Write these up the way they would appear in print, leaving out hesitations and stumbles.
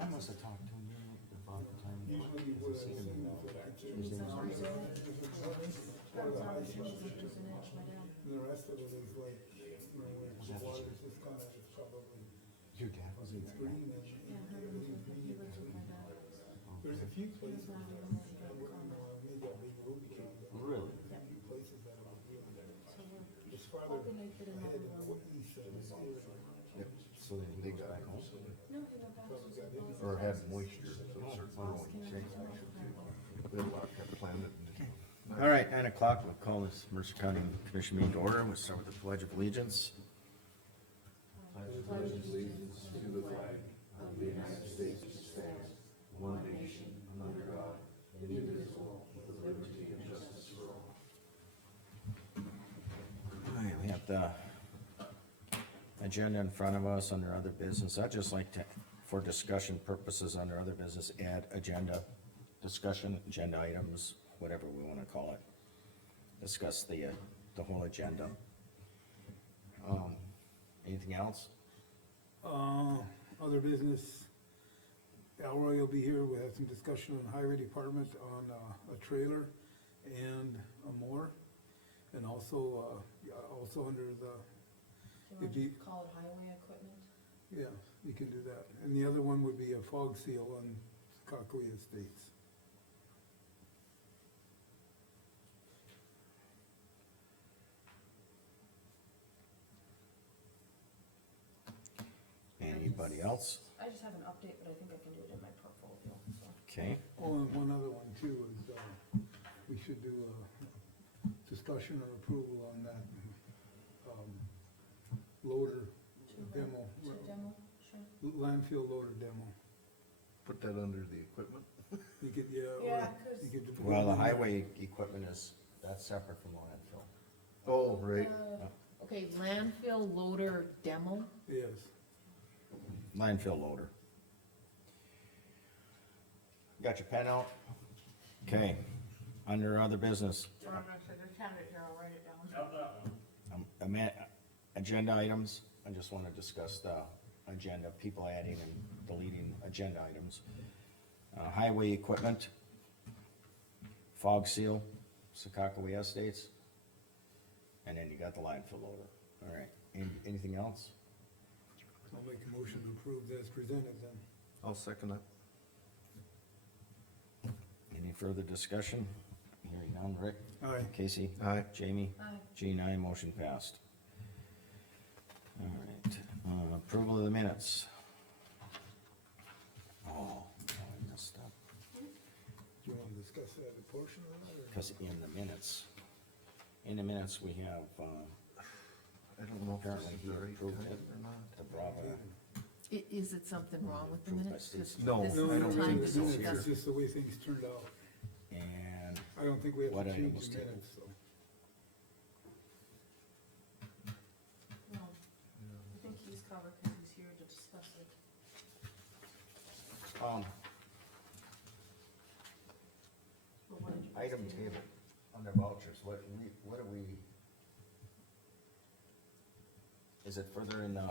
I must have talked to him about the time. Usually what I've seen is that it's His name was- and the rest of it is like, you know, where the water's just kinda, it's probably, Your dad was in it's there. green and it leaves green. There's a few places, I wouldn't know, maybe a big Ruby County, but Really? a few places that are really, it's farther ahead in the east side of here. Yep. So then he goes back home? Probably got it. Or had moisture, so certain growing things actually too. We had a lot kept planted. All right, 9 o'clock, we'll call this Mercer County Commission meeting to order. We'll start with the Pledge of Allegiance. Pledge allegiance to the flag of the United States of stands, one nation, under God, indivisible, with liberty and justice for all. All right, we have the agenda in front of us under other business. I'd just like to, for discussion purposes under other business, add agenda, discussion, agenda items, whatever we wanna call it. Discuss the whole agenda. Anything else? Other business, Elroy will be here, we had some discussion on highway department on, a trailer and a mower. And also, also under the, Do you want to call it highway equipment? yeah, you can do that. And the other one would be a fog seal on Cockaway Estates. Anybody else? I just have an update, but I think I can do it in my portfolio, so. Okay, Oh, and one other one too is, we should do a discussion or approval on that, loader demo, To demo, sure. landfill loader demo. Put that under the equipment. You could, yeah. or Yeah, you could- well, the highway equipment is, that's separate from landfill. Oh, right. Okay, landfill loader demo, Yes, Landfill loader. Got your pen out? Okay, under other business, just have it here, I'll write it down. agenda items, I just wanna discuss the agenda, people adding and deleting agenda items. Highway equipment, fog seal, Secaucus Estates, and then you got the landfill loader. All right, anything else? I'll make a motion to approve as presented then. I'll second that. Any further discussion? Hearing none, Rick, Aye. Casey, Aye. Jamie, Aye. Jean, aye, motion passed. All right, approval of the minutes. Oh, I messed up, Do you wanna discuss that portion of that, or? cause in the minutes, we have, I don't know if apparently this he is the right approved time it, or not. the Bravo. Is it something wrong with the Approved by minutes? Stacy. This- No, this is No, the no, time no, to it's discuss. just the way things turned out. And I don't think we have What to item change was the tabled? minutes, so. No, I think he's covered because he's here to discuss it. But what did you guys item do? table, under vouchers, what do we? Is it further in the,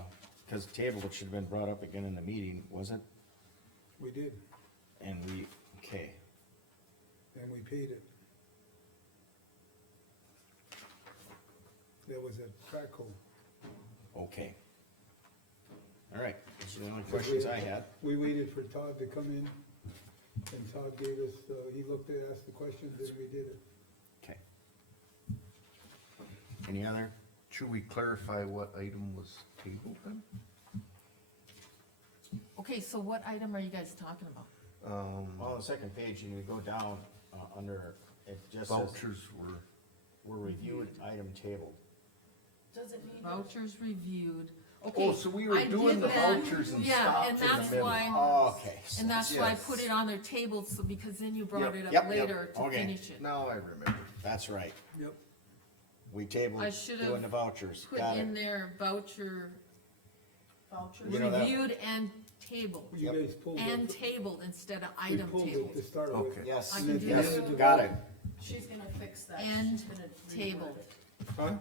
cause table, it should have been brought up again in the meeting, was it? We did, And we, okay, and we paid it. That was at Traco. okay. All right, those are the only questions I had. We waited for Todd to come in, and Todd gave us, he looked at, asked the questions, and we did it. Okay. Any other? Should we clarify what item was tabled then? Okay, so what item are you guys talking about? Well, on the second page, you go down, under, it just says, Vouchers were, reviewed item table. Does it need? Vouchers reviewed, okay. oh, so we were I doing did the that. vouchers and Yeah, stopped and in the that's middle. why, Oh, okay. and that's why I Yes. put it on their table, so because then you brought it Yep, up yep, later to okay. finish it. Now I remember. That's right, Yep. we tabled I should've doing the vouchers, Put got in it. there voucher Vouchers? You know that- reviewed and tabled, You Yep. guys pulled and it. tabled instead of We item pulled tabled. it to start with. Okay. Yes, I can do yes, that. got it, She's gonna fix that. And She's gonna reword tabled. it. Huh?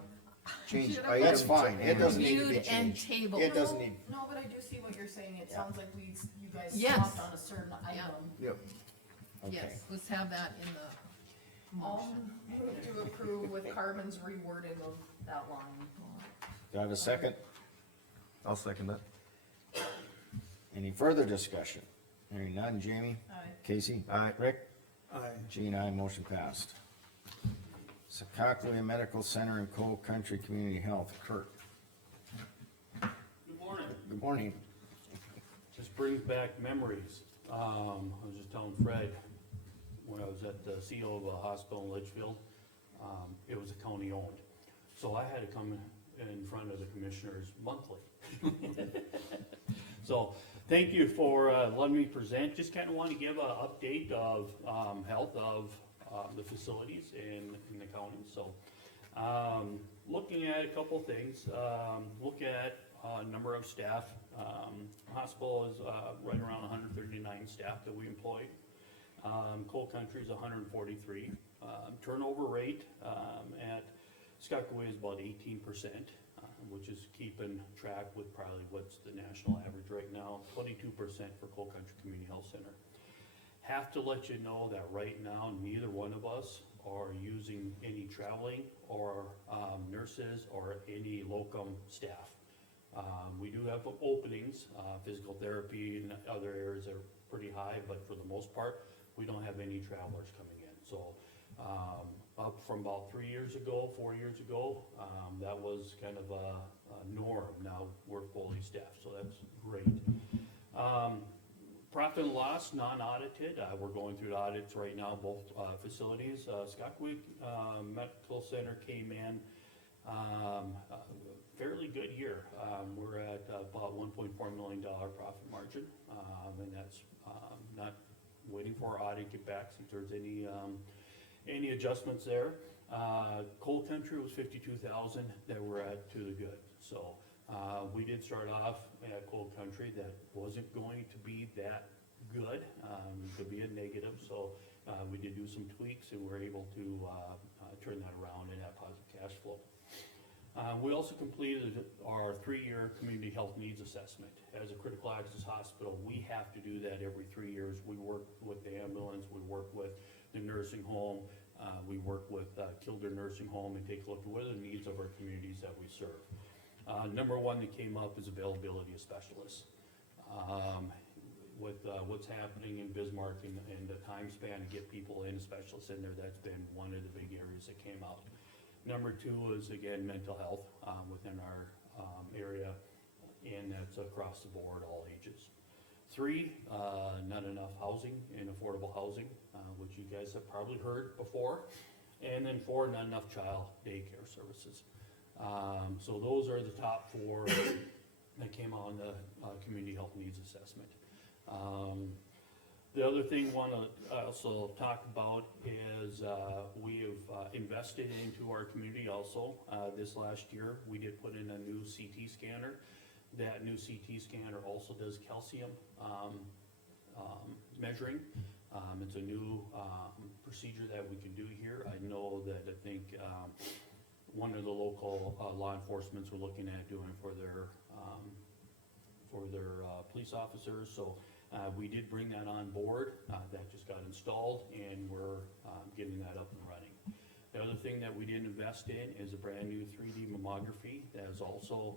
Change Should've item that's to fine, it and. doesn't need to be Reviewed and changed. tabled. It doesn't need, No, but I do see what you're saying, it Yeah. sounds like you guys Yes. swapped on a certain item. Yep. Okay, Yes, let's have that in the I'll motion. move to approve with Carmen's rewording of that line. do I have a second? I'll second that. Any further discussion? Hearing none, Jamie? Aye. Casey? Aye. Rick? Aye. Jean, aye, motion passed. Secaucus Medical Center and Cole Country Community Health, Kurt. Good morning. Good morning. This brings back memories. I was just telling Fred, when I was at the CO of a hospital in Litchfield, it was a county owned. So I had to come in front of the commissioners monthly. So, thank you for, letting me present. Just kinda wanna give a update of, health of, the facilities in the county, so. Looking at a couple things, look at, number of staff. Hospital is, right around 139 staff that we employ. Coal Country is 143. Turnover rate, at Skakaway is about 18%, which is keeping track with probably what's the national average right now, 22% for Coal Country Community Health Center. Have to let you know that right now, neither one of us are using any traveling or, nurses or any locum staff. We do have openings, physical therapy and other areas are pretty high, but for the most part, we don't have any travelers coming in. So, up from about 3 years ago, 4 years ago, that was kind of a norm. Now we're fully staffed, so that's great. Profit and loss, non-audited, we're going through the audits right now, both, facilities. Skakaway, Medical Center came in, fairly good year. We're at about $1.4 million profit margin, and that's, not waiting for our audit to get back, see if there's any adjustments there. Coal Country was 52,000 that we're at to the good, so, we did start off at Coal Country, that wasn't going to be that good, could be a negative, so, we did do some tweaks and we're able to, turn that around and have positive cash flow. We also completed our 3-year community health needs assessment. As a critical access hospital, we have to do that every 3 years. We work with the ambulance, we work with the nursing home, we work with Kildare Nursing Home and take a look at what are the needs of our communities that we serve. Number one that came up is availability of specialists. With what's happening in Bismarck and the time span to get people in, specialists in there, that's been one of the big areas that came out. Number two is, again, mental health within our area, and that's across the board, all ages. 3, not enough housing and affordable housing, which you guys have probably heard before. And then 4, not enough child daycare services. So those are the top 4 that came out in the community health needs assessment. The other thing I wanna also talk about is, we have invested into our community also. This last year, we did put in a new CT scanner. That new CT scanner also does calcium, measuring. It's a new, procedure that we can do here. I know that I think, one of the local, law enforcements were looking at doing it for their police officers, so, we did bring that on board, that just got installed, and we're, getting that up and running. The other thing that we did invest in is a brand new 3D mammography that is also,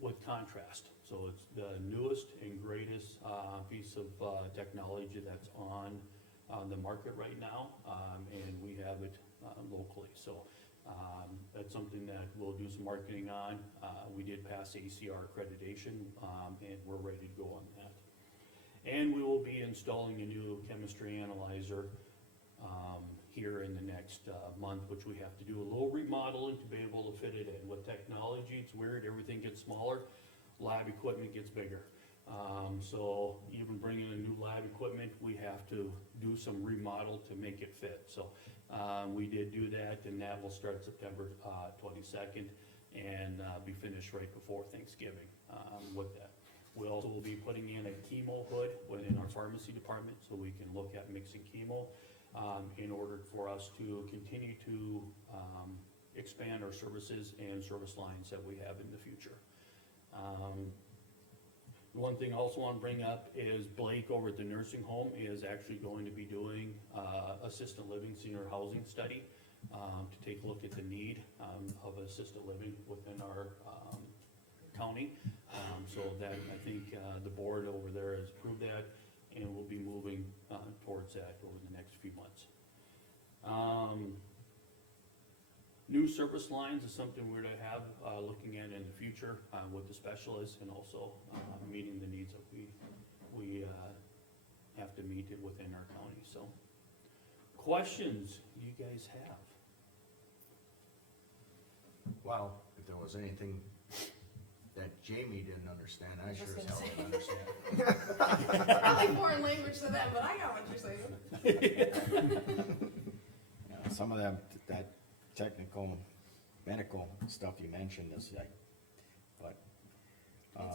with contrast. So it's the newest and greatest, piece of, technology that's on the market right now, and we have it, locally, so, that's something that we'll do some marketing on. We did pass ACR accreditation, and we're ready to go on that. And we will be installing a new chemistry analyzer, here in the next, month, which we have to do a little remodeling to be able to fit it in. With technology, it's weird, everything gets smaller, lab equipment gets bigger. So even bringing in new lab equipment, we have to do some remodel to make it fit. So, we did do that, and that will start September 22nd and be finished right before Thanksgiving with that. We also will be putting in a chemo hood within our pharmacy department, so we can look at mixing chemo in order for us to continue to expand our services and service lines that we have in the future. One thing I also wanna bring up is Blake over at the nursing home is actually going to be doing, assisted living senior housing study, to take a look at the need, of assisted living within our, county. So that, I think, the board over there has approved that, and we'll be moving, towards that over the next few months. New service lines is something we're to have, looking at in the future, with the specialists and also, meeting the needs that we have to meet it within our county, so. Questions you guys have? Well, if there was anything that Jamie didn't understand, I was sure as gonna hell didn't understand. Probably foreign language to them, but I got what you're saying. Yeah, some of that technical, medical stuff you mentioned is like, but.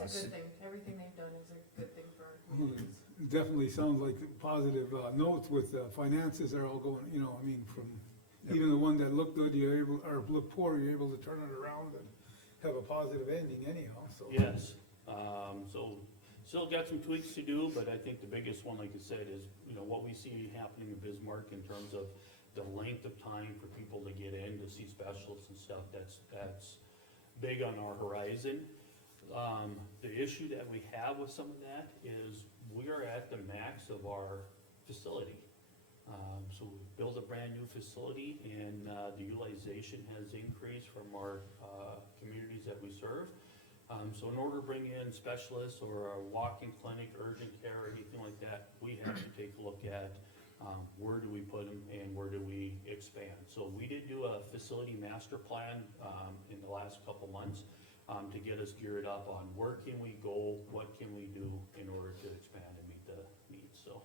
It's a good thing, everything they've done is a good thing for our communities. Definitely sounds like positive, notes with finances are all going, you know, I mean, from, even the one that looked good, you're able, or looked poor, you're able to turn it around and have a positive ending anyhow, so. Yes, so still got some tweaks to do, but I think the biggest one, like I said, is, you know, what we see happening in Bismarck in terms of the length of time for people to get in to see specialists and stuff, that's big on our horizon. The issue that we have with some of that is we are at the max of our facility. So we built a brand new facility and, the utilization has increased from our, communities that we serve. So in order to bring in specialists or a walk-in clinic, urgent care, or anything like that, we have to take a look at, where do we put them and where do we expand? So we did do a facility master plan, in the last couple months, to get us geared up on where can we go, what can we do in order to expand and meet the needs, so.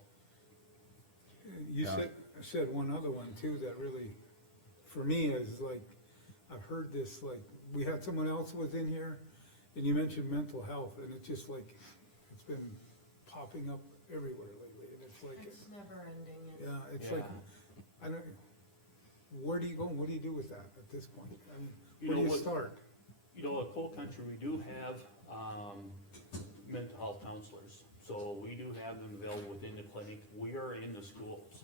You Yeah. said one other one too that really, for me, is like, I've heard this, like, we had someone else was in here, and you mentioned mental health, and it's just like, it's been popping up everywhere lately, and it's like, It's never ending, and yeah, it's Yeah. like, I don't, where do you go, and what do you do with that at this point? I mean, You where do know you what- start? You know, at Coal Country, we do have, mental health counselors, so we do have them available within the clinic. We are in the schools.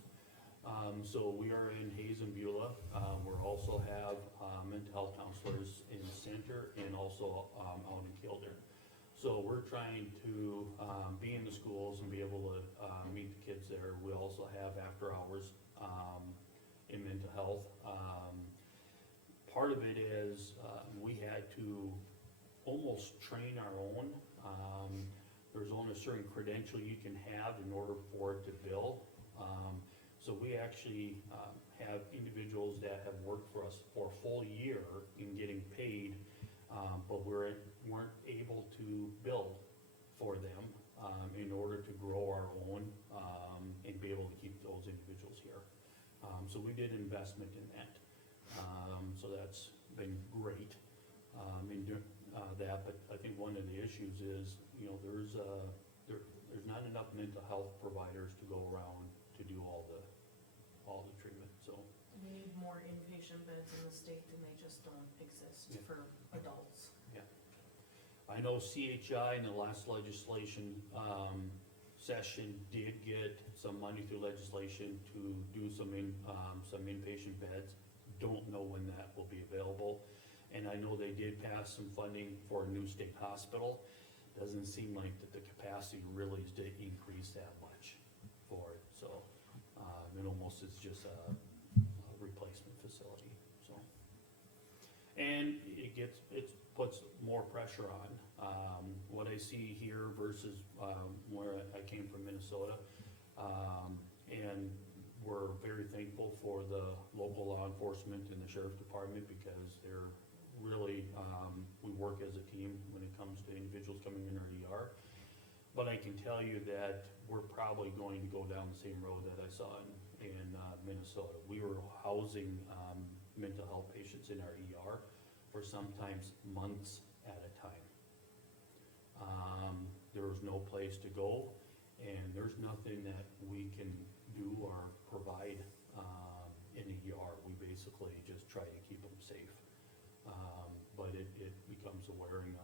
So we are in Hayes and Beulah. We also have, mental health counselors in the center and also, out in Kildare. So we're trying to, be in the schools and be able to, meet the kids there. We also have after hours, in mental health. Part of it is, we had to almost train our own. There's only a certain credential you can have in order for it to bill. So we actually, have individuals that have worked for us for a full year in getting paid, but weren't able to bill for them, in order to grow our own, and be able to keep those individuals here. So we did investment in that. So that's been great, in doing, that, but I think one of the issues is, you know, there's not enough mental health providers to go around to do all the treatment, so. we need more inpatient beds in the state, and they just don't exist Yeah. for adults. I know CHI in the last legislation, session did get some money through legislation to do some inpatient beds. Don't know when that will be available. And I know they did pass some funding for a new state hospital. Doesn't seem like that the capacity really is to increase that much for it, so, it almost is just a replacement facility, so. And it puts more pressure on, what I see here versus, where I came from Minnesota. And we're very thankful for the local law enforcement and the sheriff's department because they're really, we work as a team when it comes to individuals coming in our ER. But I can tell you that we're probably going to go down the same road that I saw in Minnesota. We were housing, mental health patients in our ER for sometimes months at a time. There was no place to go, and there's nothing that we can do or provide, in the ER. We basically just try to keep them safe. But it becomes a wearing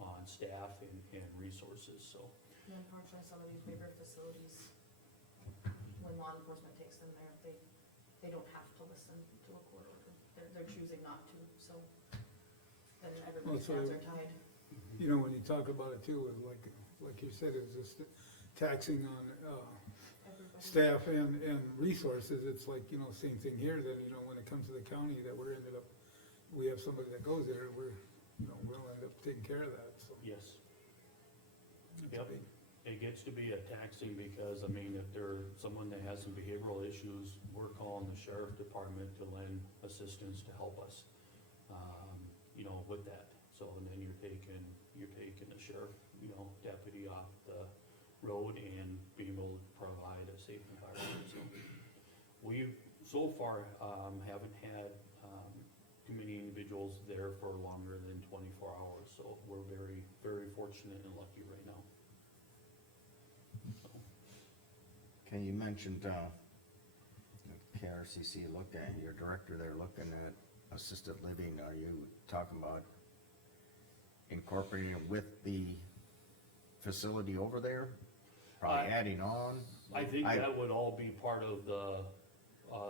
on staff and resources, so. And unfortunately, some of these bigger facilities, when law enforcement takes them there, they don't have to listen to a court order. They're choosing not to, so then everybody's Well, so- hands are tied. You know, when you talk about it too, like you said, it's just taxing on, Everybody. staff and resources, it's like, you know, same thing here, then, you know, when it comes to the county, that we're ended up, we have somebody that goes there, we'll end up taking care of that, so. Yes. it's a Yep. big- It gets to be a taxing because, I mean, if there's someone that has some behavioral issues, we're calling the sheriff department to lend assistance to help us, you know, with that. So, and then you're taking the sheriff, you know, deputy off the road and being able to provide a safe environment, so. We've, so far, haven't had, too many individuals there for longer than 24 hours, so we're very, very fortunate and lucky right now. So, Okay, you mentioned, KRCC looked at, your director there looking at assisted living, are you talking about incorporating it with the facility over there? Probably adding on? I think that would all be part of the,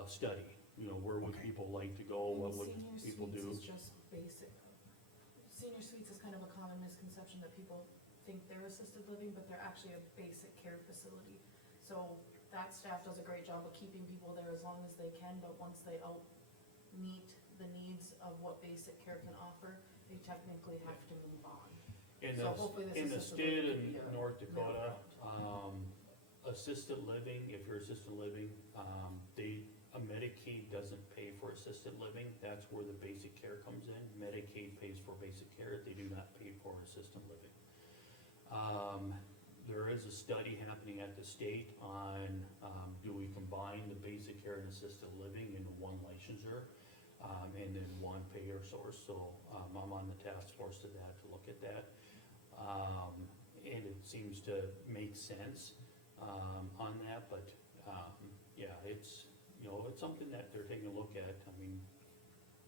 study, you know, where would Okay. people like to go, what would Senior people suites do? is just basic. Senior suites is kind of a common misconception that people think they're assisted living, but they're actually a basic care facility. So that staff does a great job of keeping people there as long as they can, but once they meet the needs of what basic care can offer, they technically have to move on. In So the, hopefully this in the assisted state living could of be a North middle Dakota, ground. assisted living, if you're assisted living, a Medicaid doesn't pay for assisted living, that's where the basic care comes in. Medicaid pays for basic care, they do not pay for assisted living. There is a study happening at the state on, do we combine the basic care and assisted living into one licensure, and then one payer source, so, I'm on the task force to that, to look at that. And it seems to make sense, on that, but, yeah, it's, you know, it's something that they're taking a look at. I mean,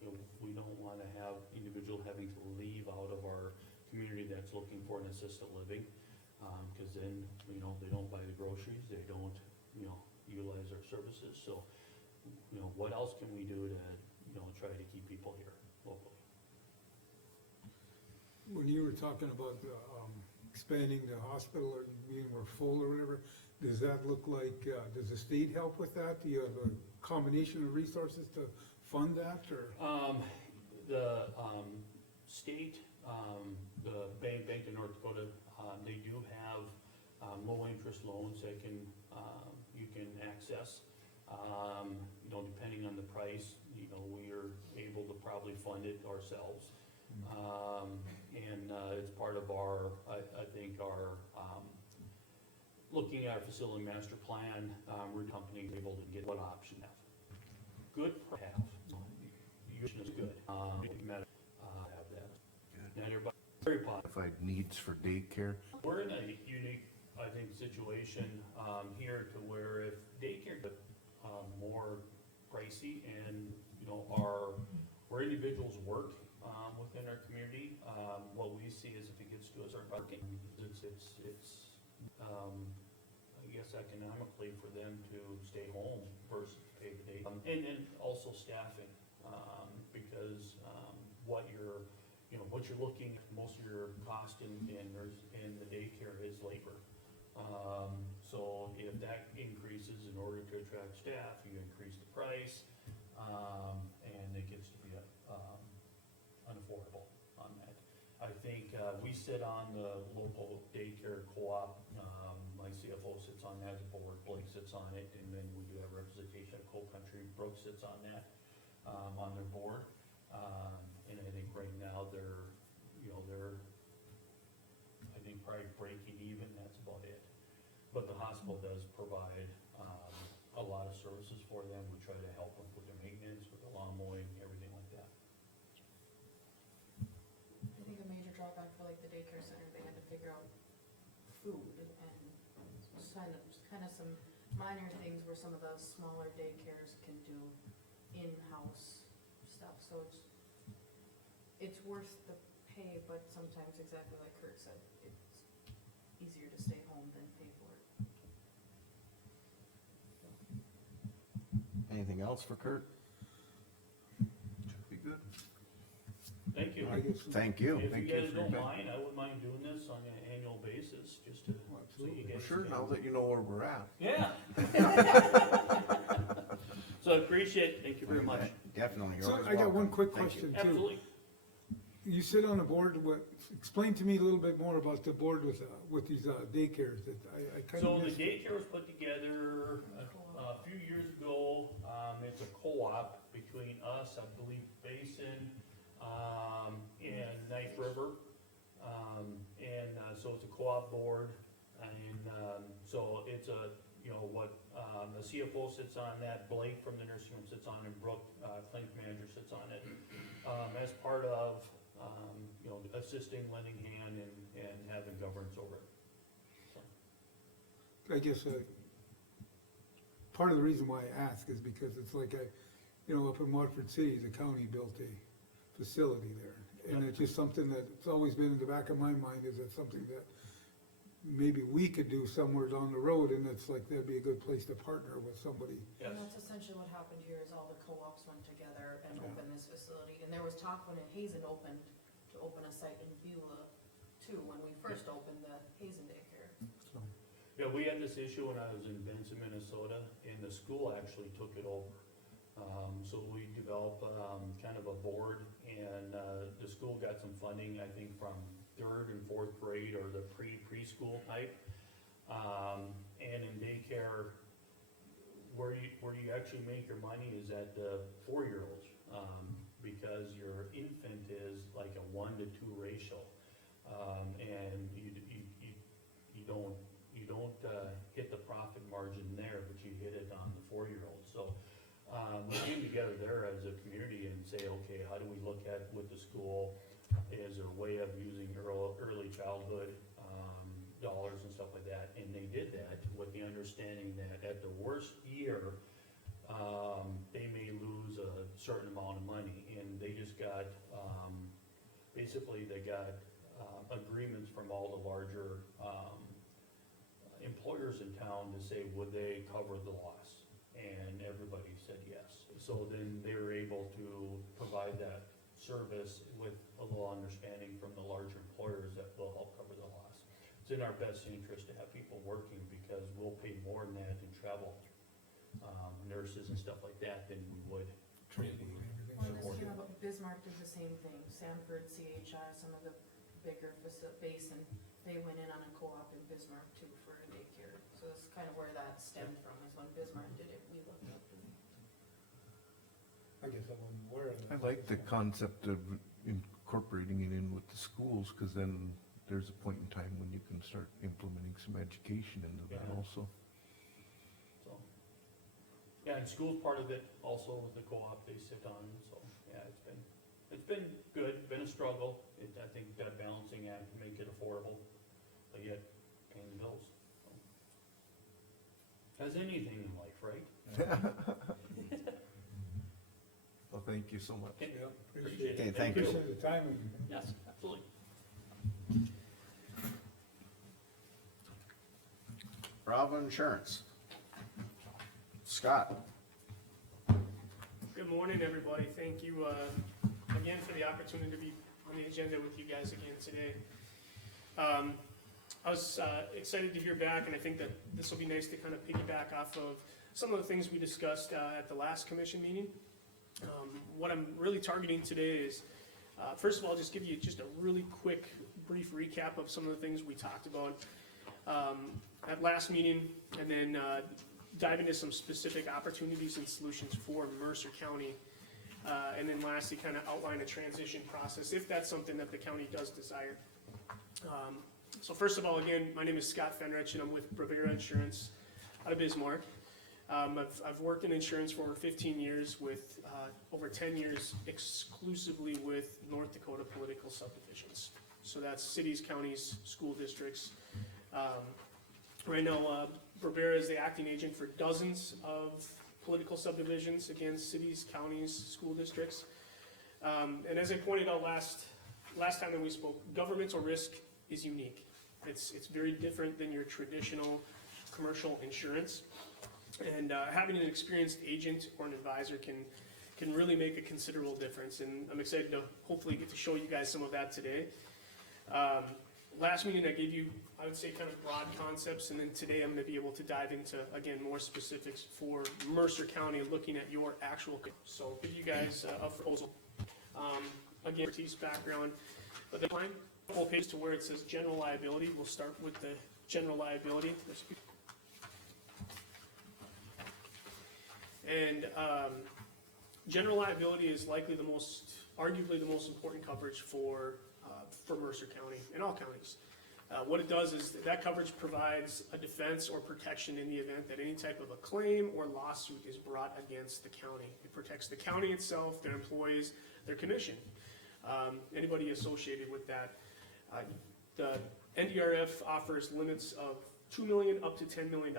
you know, we don't wanna have individual having to leave out of our community that's looking for an assisted living, cause then, you know, they don't buy the groceries, they don't, you know, utilize our services, so, you know, what else can we do to, you know, try to keep people here locally? When you were talking about, expanding the hospital or being more full or whatever, does that look like, does the state help with that? Do you have a combination of resources to fund that, or? The, state, the Bank of North Dakota, they do have, low interest loans that can, you can access. You know, depending on the price, you know, we are able to probably fund it ourselves. And it's part of our, I think our, looking at our facility master plan, we're company able to get what option have. Good for half, usually is good, have that. Not everybody, very positive. Identified needs for daycare. We're in a unique, I think, situation, here to where if daycare gets, more pricey and, you know, where individuals work, within our community, what we see is if it gets to a certain parking, it's, I guess economically for them to stay home versus pay the day. And then also staffing, because, what you're looking, most of your cost in the daycare is labor. So if that increases in order to attract staff, you increase the price, and it gets to be, unaffordable on that. I think, we sit on the local daycare co-op, my CFO sits on that board, Blake sits on it, and then we do have representation of Coal Country, Brooks sits on that, on their board. And I think right now they're, I think probably breaking even, that's about it. But the hospital does provide, a lot of services for them, we try to help them with their maintenance, with the lawn mowing, everything like that. I think a major drawback for like the daycare center, they had to figure out food and kind of some minor things where some of the smaller daycares can do in-house stuff, so it's worth the pay, but sometimes exactly like Kurt said, it's easier to stay home than pay for it. Anything else for Kurt? Should be good. Thank you. I guess, Thank you. If you Thank you guys for your don't time. mind, I wouldn't mind doing this on an annual basis, just to, Oh, so you absolutely. guys. Well, sure, can- now that you know where we're at. Yeah. So I appreciate it, thank you very much. Definitely, you're so always I got one welcome. quick Thank you. question too. Absolutely. You sit on a board, explain to me a little bit more about the board with these daycares that I kind So of the missed. daycare was put together a few years ago, it's a co-op between us, I believe Basin, and Knife River. So it's a co-op board, and, so it's a, you know, what, the CFO sits on that, Blake from the nursing home sits on it, Brooke, clinic manager sits on it. As part of, you know, assisting, lending hand, and having governance over it. So. I guess, part of the reason why I ask is because it's like up in Watford City, the county built a facility there. And it's just something that, it's always been in the back of my mind, is that something that maybe we could do somewhere down the road, and it's like, that'd be a good place to partner with somebody. Yes. And that's essentially what happened here, is all the co-ops went together and Yeah. opened this facility, and there was talk when Hazen opened, to open a site in Beulah too, when we first opened the Hazen daycare. So, Yeah, we had this issue when I was in Benson, Minnesota, and the school actually took it over. So we developed, kind of a board, and, the school got some funding, I think, from third and fourth grade, or the preschool type. And in daycare, where you actually make your money is at the 4-year-olds, because your infant is like a 1-to-2 ratio. And you don't hit the profit margin there, but you hit it on the 4-year-old. So, we came together there as a community and say, okay, how do we look at with the school? Is there a way of using early childhood, dollars and stuff like that? And they did that with the understanding that at the worst year, they may lose a certain amount of money, and they just got, basically they got, agreements from all the larger, employers in town to say, would they cover the loss? And everybody said yes. So then they were able to provide that service with a little understanding from the larger employers that will help cover the loss. It's in our best interest to have people working, because we'll pay more than that in travel, nurses and stuff like that than we would. training and everything. Well, this came up, Bismarck did the same thing, Sanford, CHI, some of the bigger Basin, they went in on a co-op in Bismarck too for a daycare. So that's kind of where that stemmed from, is when Bismarck did it, we looked up and. I guess I wasn't aware of I that. like the concept of incorporating it in with the schools, cause then there's a point in time when you can start implementing some education into that Yeah. also. So, yeah, and school's part of it also with the co-op they sit on, so, yeah, it's been good, been a struggle. I think that balancing act to make it affordable, but yet paying the bills. So. As anything in life, right? Well, thank you so much. Okay. Yeah, Appreciate appreciate it. Okay, thank you. Appreciate the time. and- Yes, absolutely. Bravo Insurance. Scott, Good morning, everybody. Thank you, again for the opportunity to be on the agenda with you guys again today. I was, excited to hear back, and I think that this will be nice to kind of piggyback off of some of the things we discussed, at the last commission meeting. What I'm really targeting today is, first of all, just give you just a really quick, brief recap of some of the things we talked about, at last meeting, and then, dive into some specific opportunities and solutions for Mercer County. And then lastly, kind of outline a transition process, if that's something that the county does desire. So first of all, again, my name is Scott Fenrich, and I'm with Bravera Insurance out of Bismarck. I've worked in insurance for over 15 years, with over 10 years exclusively with North Dakota political subdivisions. So that's cities, counties, school districts. Right now, Bravera is the acting agent for dozens of political subdivisions, again, cities, counties, school districts. And as I pointed out last last time that we spoke, governmental risk is unique. It's very different than your traditional commercial insurance. And having an experienced agent or an advisor can really make a considerable difference. And I'm excited to hopefully get to show you guys some of that today. Last meeting I gave you, I would say, kind of broad concepts, and then today I'm gonna be able to dive into, again, more specifics for Mercer County, looking at your actual, so give you guys a proposal. Again, expertise background, but the whole page to where it says general liability, we'll start with the general liability. And general liability is likely arguably the most important coverage for Mercer County and all counties. What it does is that coverage provides a defense or protection in the event that any type of a claim or lawsuit is brought against the county. It protects the county itself, their employees, their commission, anybody associated with that. The NDRF offers limits of $2 million up to $10 million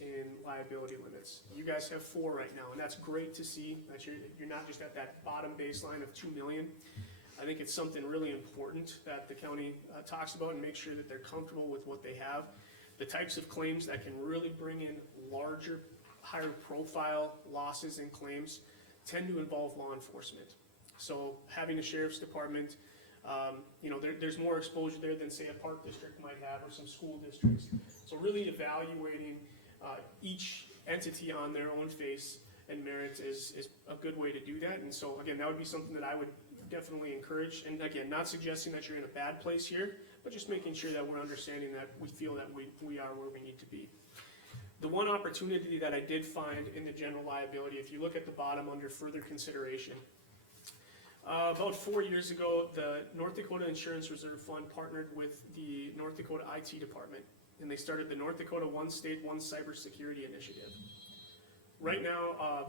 in liability limits. You guys have 4 right now, and that's great to see that you're not just at that bottom baseline of $2 million. I think it's something really important that the county talks about and make sure that they're comfortable with what they have. The types of claims that can really bring in larger, higher profile losses and claims tend to involve law enforcement. So having a sheriff's department, there's more exposure there than say a park district might have or some school districts. So really evaluating each entity on their own face and merit is a good way to do that. And so again, that would be something that I would definitely encourage. And again, not suggesting that you're in a bad place here, but just making sure that we're understanding that we feel that we are where we need to be. The one opportunity that I did find in the general liability, if you look at the bottom under further consideration, about 4 years ago, the North Dakota Insurance Reserve Fund partnered with the North Dakota IT department, and they started the North Dakota One State, One Cybersecurity Initiative. Right now,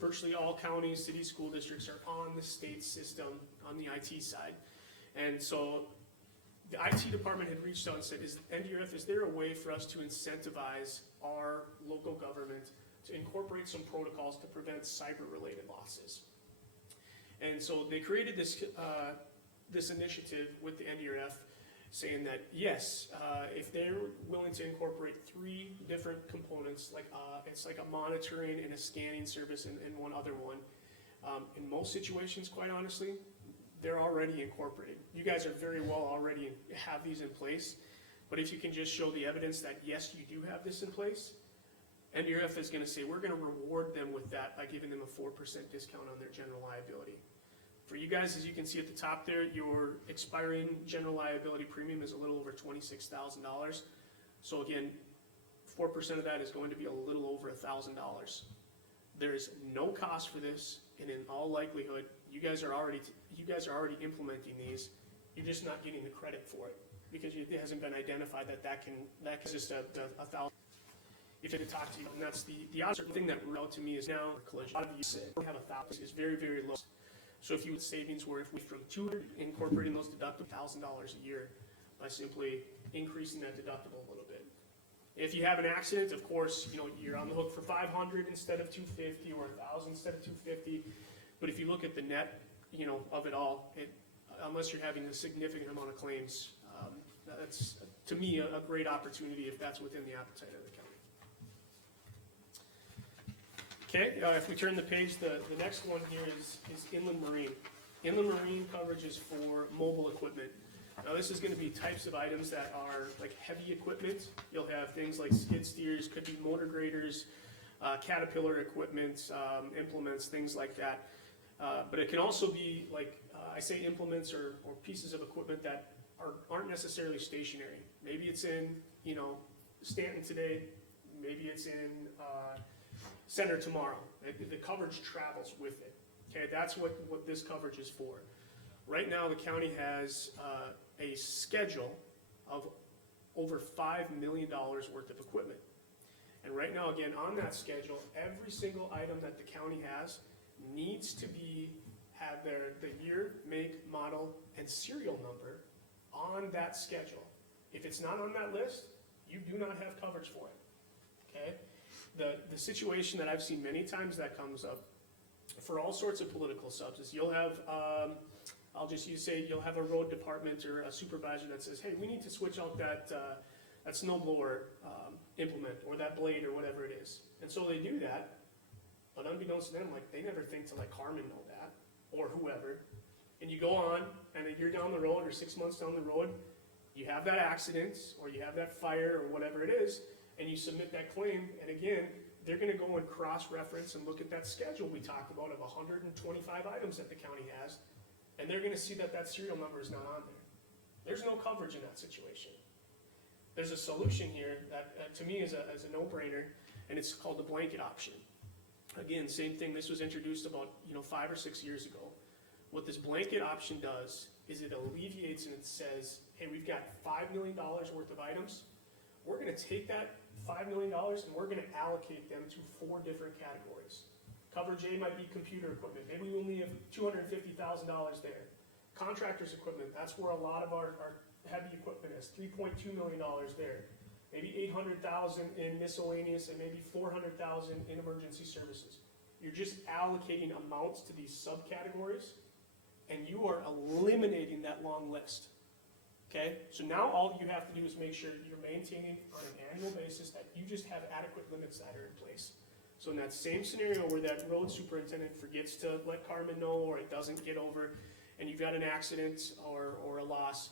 virtually all counties, cities, school districts are on the state system on the IT side. And so the IT department had reached out and said, NDRF, is there a way for us to incentivize our local government to incorporate some protocols to prevent cyber-related losses? And so they created this initiative with the NDRF saying that, yes, if they're willing to incorporate 3 different components, like it's like a monitoring and a scanning service and one other one, in most situations, quite honestly, they're already incorporated. You guys are very well already have these in place, but if you can just show the evidence that, yes, you do have this in place, NDRF is gonna say, we're gonna reward them with that by giving them a 4% discount on their general liability. For you guys, as you can see at the top there, your expiring general liability premium is a little over $26,000. So again, 4% of that is going to be a little over $1,000. There's no cost for this, and in all likelihood, you guys are already implementing these. You're just not getting the credit for it because it hasn't been identified that's just a $1,000. If I could talk to you, and that's the other thing that real to me is now collision. A lot of you have $1,000 is very, very low. So if you would savings were if we from $200 incorporating those deductibles $1,000 a year by simply increasing that deductible a little bit. If you have an accident, of course, you're on the hook for $500 instead of $250 or $1,000 instead of $250. But if you look at the net, of it all, unless you're having a significant amount of claims, that's to me a great opportunity if that's within the appetite of the county. Okay, if we turn the page, the next one here is inland marine. Inland marine coverage is for mobile equipment. Now this is gonna be types of items that are like heavy equipment. You'll have things like skid steers, could be motor graders, Caterpillar equipment, implements, things like that. But it can also be like, I say implements or pieces of equipment that aren't necessarily stationary. Maybe it's in, Stanton today, maybe it's in, Center tomorrow. The coverage travels with it. Okay, that's what this coverage is for. Right now, the county has a schedule of over $5 million worth of equipment. And right now, again, on that schedule, every single item that the county has needs to have the year, make, model, and serial number on that schedule. If it's not on that list, you do not have coverage for it. Okay? The situation that I've seen many times that comes up for all sorts of political subs is you'll have I'll just use, say, you'll have a road department or a supervisor that says, hey, we need to switch out that snow blower implement, or that blade, or whatever it is. And so they do that, but unbeknownst to them, like, they never think to let Carmen know that, or whoever. And you go on, and a year down the road, or 6 months down the road, you have that accident, or you have that fire, or whatever it is, and you submit that claim, and again, they're gonna go and cross-reference and look at that schedule we talked about of 125 items that the county has, and they're gonna see that that serial number is not on there. There's no coverage in that situation. There's a solution here that to me is a no-brainer, and it's called the blanket option. Again, same thing, this was introduced about 5 or 6 years ago. What this blanket option does is it alleviates and it says, hey, we've got $5 million worth of items. We're gonna take that $5 million and we're gonna allocate them to 4 different categories. Coverage A might be computer equipment. Maybe we only have $250,000 there. Contractors equipment, that's where a lot of our heavy equipment is, $3.2 million there. Maybe 800,000 in miscellaneous and maybe 400,000 in emergency services. You're just allocating amounts to these subcategories, and you are eliminating that long list. Okay, so now all you have to do is make sure you're maintaining on an annual basis that you just have adequate limits that are in place. So in that same scenario where that road superintendent forgets to let Carmen know, or it doesn't get over, and you've got an accident or a loss,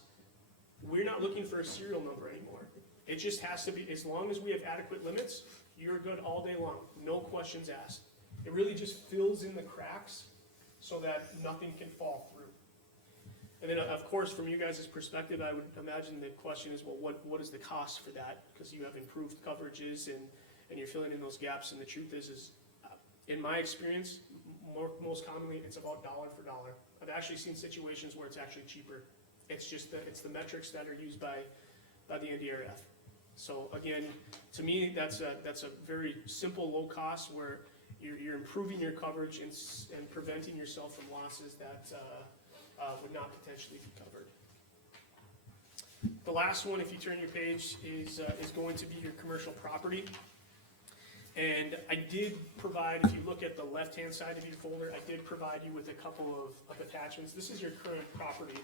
we're not looking for a serial number anymore. It just has to be, as long as we have adequate limits, you're good all day long, no questions asked. It really just fills in the cracks so that nothing can fall through. And then, of course, from you guys' perspective, I would imagine the question is, well, what is the cost for that? Because you have improved coverages and you're filling in those gaps, and the truth is in my experience, most commonly, it's about dollar for dollar. I've actually seen situations where it's actually cheaper. It's just it's the metrics that are used by the NDRF. So again, to me, that's a very simple, low cost where you're improving your coverage and preventing yourself from losses that would not potentially be covered. The last one, if you turn your page, is going to be your commercial property. And I did provide, if you look at the left-hand side of your folder, I did provide you with a couple of attachments. This is your current property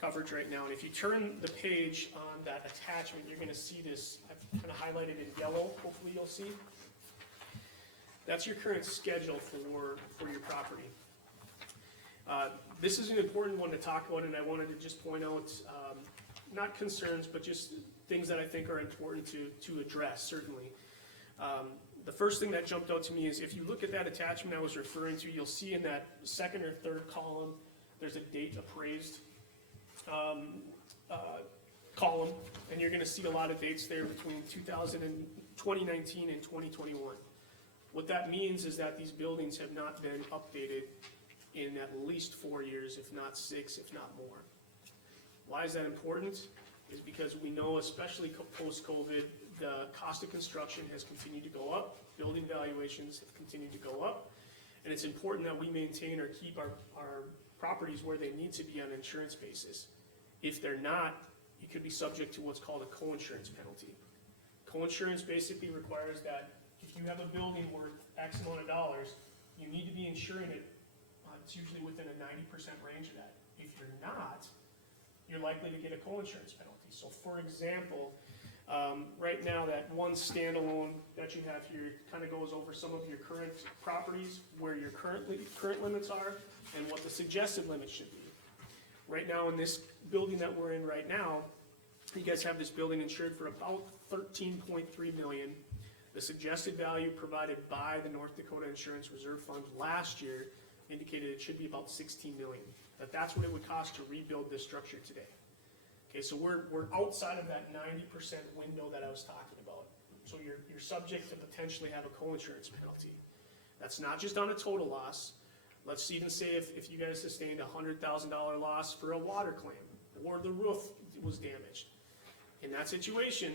coverage right now. And if you turn the page on that attachment, you're gonna see this, I've kind of highlighted in yellow, hopefully you'll see. That's your current schedule for your property. This is an important one to talk about, and I wanted to just point out, not concerns, but just things that I think are important to address, certainly. The first thing that jumped out to me is if you look at that attachment I was referring to, you'll see in that second or third column, there's a date appraised column, and you're gonna see a lot of dates there between 2019 and 2021. What that means is that these buildings have not been updated in at least 4 years, if not 6, if not more. Why is that important? Is because we know, especially post-COVID, the cost of construction has continued to go up, building valuations have continued to go up, and it's important that we maintain or keep our properties where they need to be on an insurance basis. If they're not, you could be subject to what's called a co-insurance penalty. Co-insurance basically requires that if you have a building worth X amount of dollars, you need to be insuring it. It's usually within a 90% range of that. If you're not, you're likely to get a co-insurance penalty. So for example, right now that one standalone that you have here kind of goes over some of your current properties, where your current limits are, and what the suggested limit should be. Right now in this building that we're in right now, you guys have this building insured for about $13.3 million. The suggested value provided by the North Dakota Insurance Reserve Fund last year indicated it should be about $16 million. That's what it would cost to rebuild this structure today. Okay, so we're outside of that 90% window that I was talking about. So you're subject to potentially have a co-insurance penalty. That's not just on a total loss. Let's even say if you guys sustained a $100,000 loss for a water claim, or the roof was damaged. In that situation,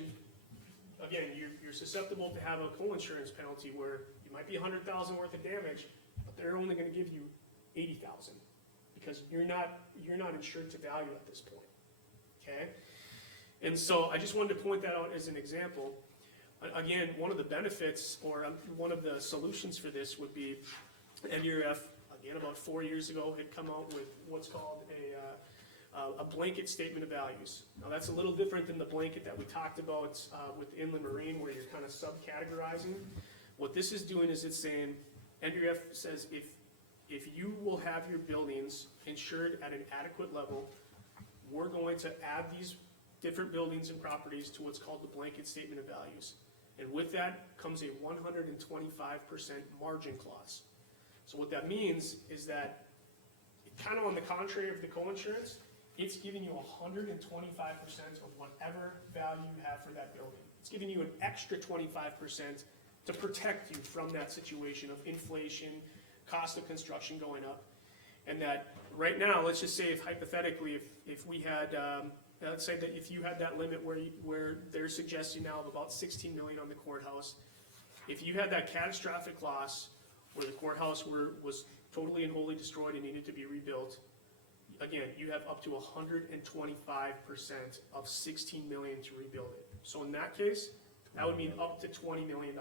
again, you're susceptible to have a co-insurance penalty where you might be $100,000 worth of damage, but they're only gonna give you $80,000 because you're not insured to value at this point, okay? And so I just wanted to point that out as an example. Again, one of the benefits or one of the solutions for this would be NDRF again, about 4 years ago, had come out with what's called a blanket statement of values. Now, that's a little different than the blanket that we talked about with inland marine, where you're kind of subcategorizing. What this is doing is it's saying, NDRF says if you will have your buildings insured at an adequate level, we're going to add these different buildings and properties to what's called the blanket statement of values. And with that comes a 125% margin clause. So what that means is that, kind of on the contrary of the co-insurance, it's giving you 125% of whatever value you have for that building. It's giving you an extra 25% to protect you from that situation of inflation, cost of construction going up. And that right now, let's just say if hypothetically, if we had, let's say that if you had that limit where they're suggesting now of about 16 million on the courthouse, if you had that catastrophic loss where the courthouse was totally and wholly destroyed and needed to be rebuilt, again, you have up to 125% of 16 million to rebuild it. So in that case, that would mean up to $20 million.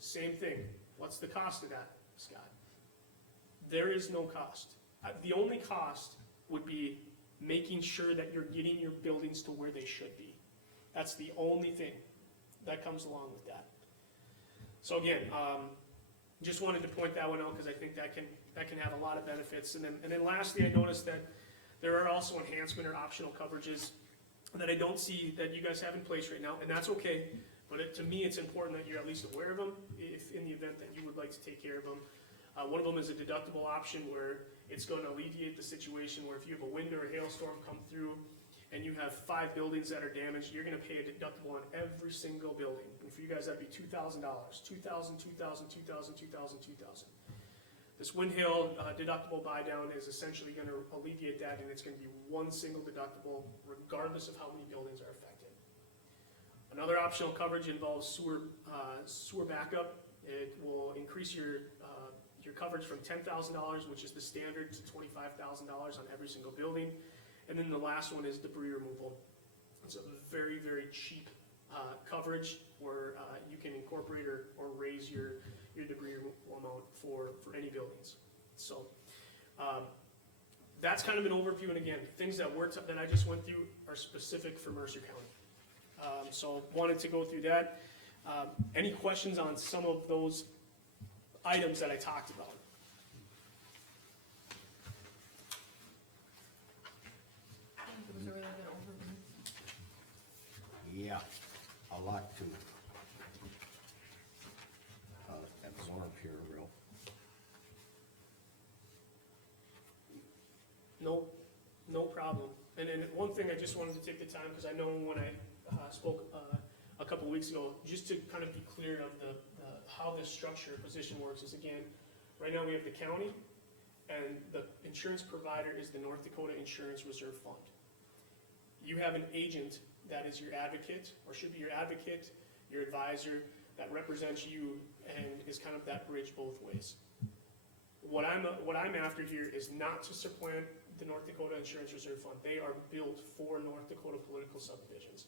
Same thing. What's the cost of that, Scott? There is no cost. The only cost would be making sure that you're getting your buildings to where they should be. That's the only thing that comes along with that. So again, just wanted to point that one out because I think that can have a lot of benefits. And then lastly, I noticed that there are also enhancement or optional coverages that I don't see that you guys have in place right now, and that's okay. But to me, it's important that you're at least aware of them if in the event that you would like to take care of them. One of them is a deductible option where it's going to alleviate the situation where if you have a wind or a hailstorm come through and you have 5 buildings that are damaged, you're going to pay a deductible on every single building. And for you guys, that'd be $2,000, $2,000, $2,000, $2,000, $2,000. This wind hail deductible buy down is essentially going to alleviate that, and it's going to be one single deductible regardless of how many buildings are affected. Another optional coverage involves sewer backup. It will increase your coverage from $10,000, which is the standard, to $25,000 on every single building. And then the last one is debris removal. It's a very, very cheap coverage where you can incorporate or raise your debris removal amount for any buildings. So that's kind of an overview. And again, things that I just went through are specific for Mercer County. So wanted to go through that. Any questions on some of those items that I talked about? I think it was a really good overview. Yeah, a lot to absorb here, real. No problem. And then one thing I just wanted to take the time, because I know when I spoke a couple of weeks ago, just to kind of be clear of how this structure position works is, again, right now we have the county, and the insurance provider is the North Dakota Insurance Reserve Fund. You have an agent that is your advocate, or should be your advocate, your advisor, that represents you and is kind of that bridge both ways. What I'm after here is not to supplant the North Dakota Insurance Reserve Fund. They are built for North Dakota political subdivisions.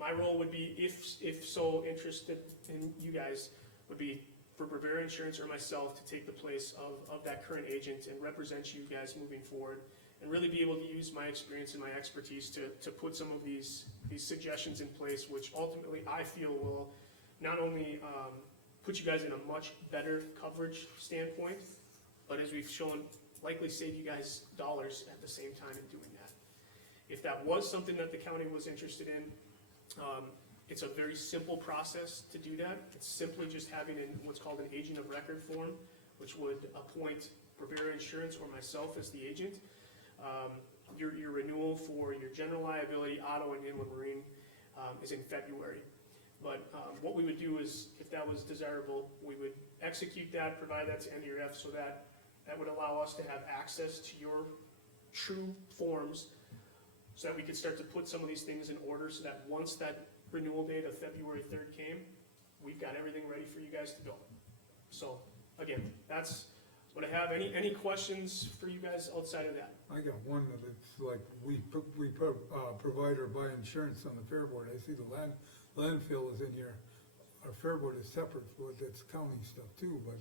My role would be, if so interested in you guys, would be for Bravera Insurance or myself to take the place of that current agent and represent you guys moving forward, and really be able to use my experience and my expertise to put some of these suggestions in place, which ultimately I feel will not only put you guys in a much better coverage standpoint, but as we've shown, likely save you guys dollars at the same time in doing that. If that was something that the county was interested in, it's a very simple process to do that. It's simply just having what's called an agent of record form, which would appoint Bravera Insurance or myself as the agent. Your renewal for your general liability, auto, and inland marine is in February. But what we would do is, if that was desirable, we would execute that, provide that to NDRF, so that would allow us to have access to your true forms, so that we could start to put some of these things in order, so that once that renewal date of February 3rd came, we've got everything ready for you guys to go. So again, that's what I have. Any questions for you guys outside of that? I got one that it's like, we provide or buy insurance on the Fair Board. I see the landfill is in here. Our Fair Board is separate, but that's county stuff too, but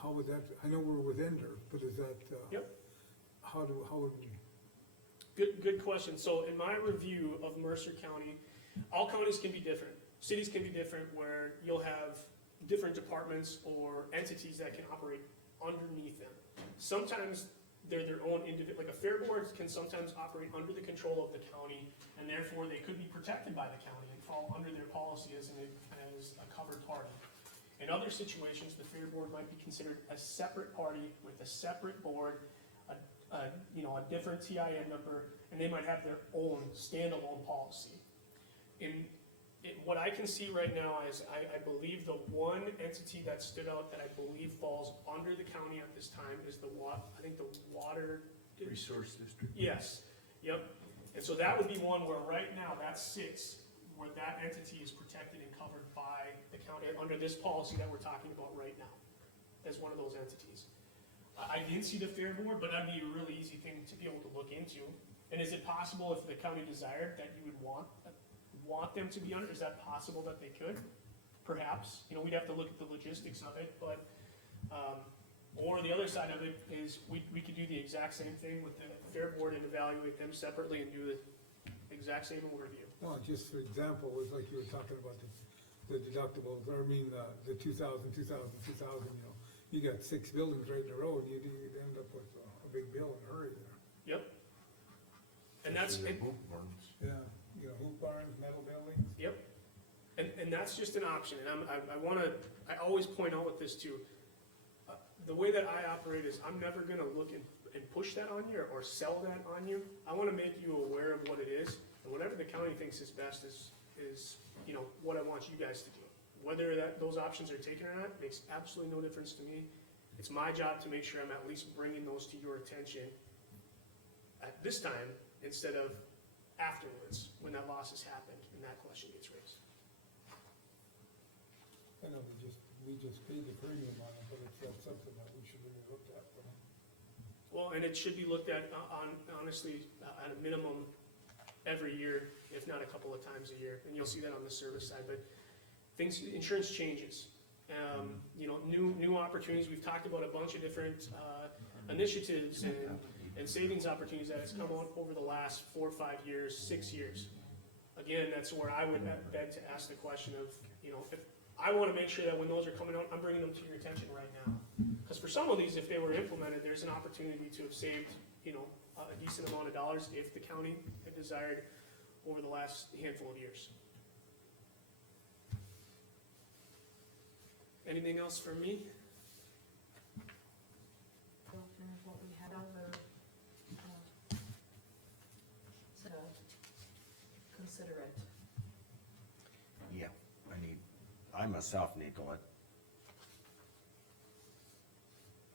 how would that, I know we're within there, but is that, Yep. how would we? Good question. So in my review of Mercer County, all counties can be different. Cities can be different where you'll have different departments or entities that can operate underneath them. Sometimes they're their own individual, like a fair board can sometimes operate under the control of the county, and therefore they could be protected by the county and fall under their policy as a covered party. In other situations, the fair board might be considered a separate party with a separate board, a different TIN number, and they might have their own standalone policy. What I can see right now is, I believe the one entity that stood out that I believe falls under the county at this time is the water. Resource district. Yes, yep. And so that would be one where right now that sits, where that entity is protected and covered by the county, under this policy that we're talking about right now, as one of those entities. I did see the fair board, but that'd be a really easy thing to be able to look into. And is it possible if the county desired that you would want them to be under, is that possible that they could? Perhaps, we'd have to look at the logistics of it, but, or the other side of it is, we could do the exact same thing with the fair board and evaluate them separately and do the exact same overview. No, just for example, was like you were talking about the deductibles, or I mean, the 2,000, you got 6 buildings right in a row, and you'd end up with a big bill in a hurry there. Yep. And that's, Yeah, hoop barns, metal buildings. yep. And that's just an option, and I always point out with this too. The way that I operate is, I'm never gonna look and push that on you or sell that on you. I wanna make you aware of what it is, and whatever the county thinks is best is what I want you guys to do. Whether those options are taken or not, makes absolutely no difference to me. It's my job to make sure I'm at least bringing those to your attention at this time, instead of afterwards, when that loss has happened and that question gets raised. I know, we just paid the premium on it, but that's something that we should really look at. Well, and it should be looked at, honestly, at a minimum every year, if not a couple of times a year, and you'll see that on the service side, but insurance changes. New opportunities, we've talked about a bunch of different, initiatives and savings opportunities that has come out over the last 4 or 5 years, 6 years. Again, that's where I would beg to ask the question of, if I wanna make sure that when those are coming out, I'm bringing them to your attention right now. Cause for some of these, if they were implemented, there's an opportunity to have saved, a decent amount of dollars if the county had desired over the last handful of years. Anything else from me? Go through what we had other, to consider it. Yeah, I myself need to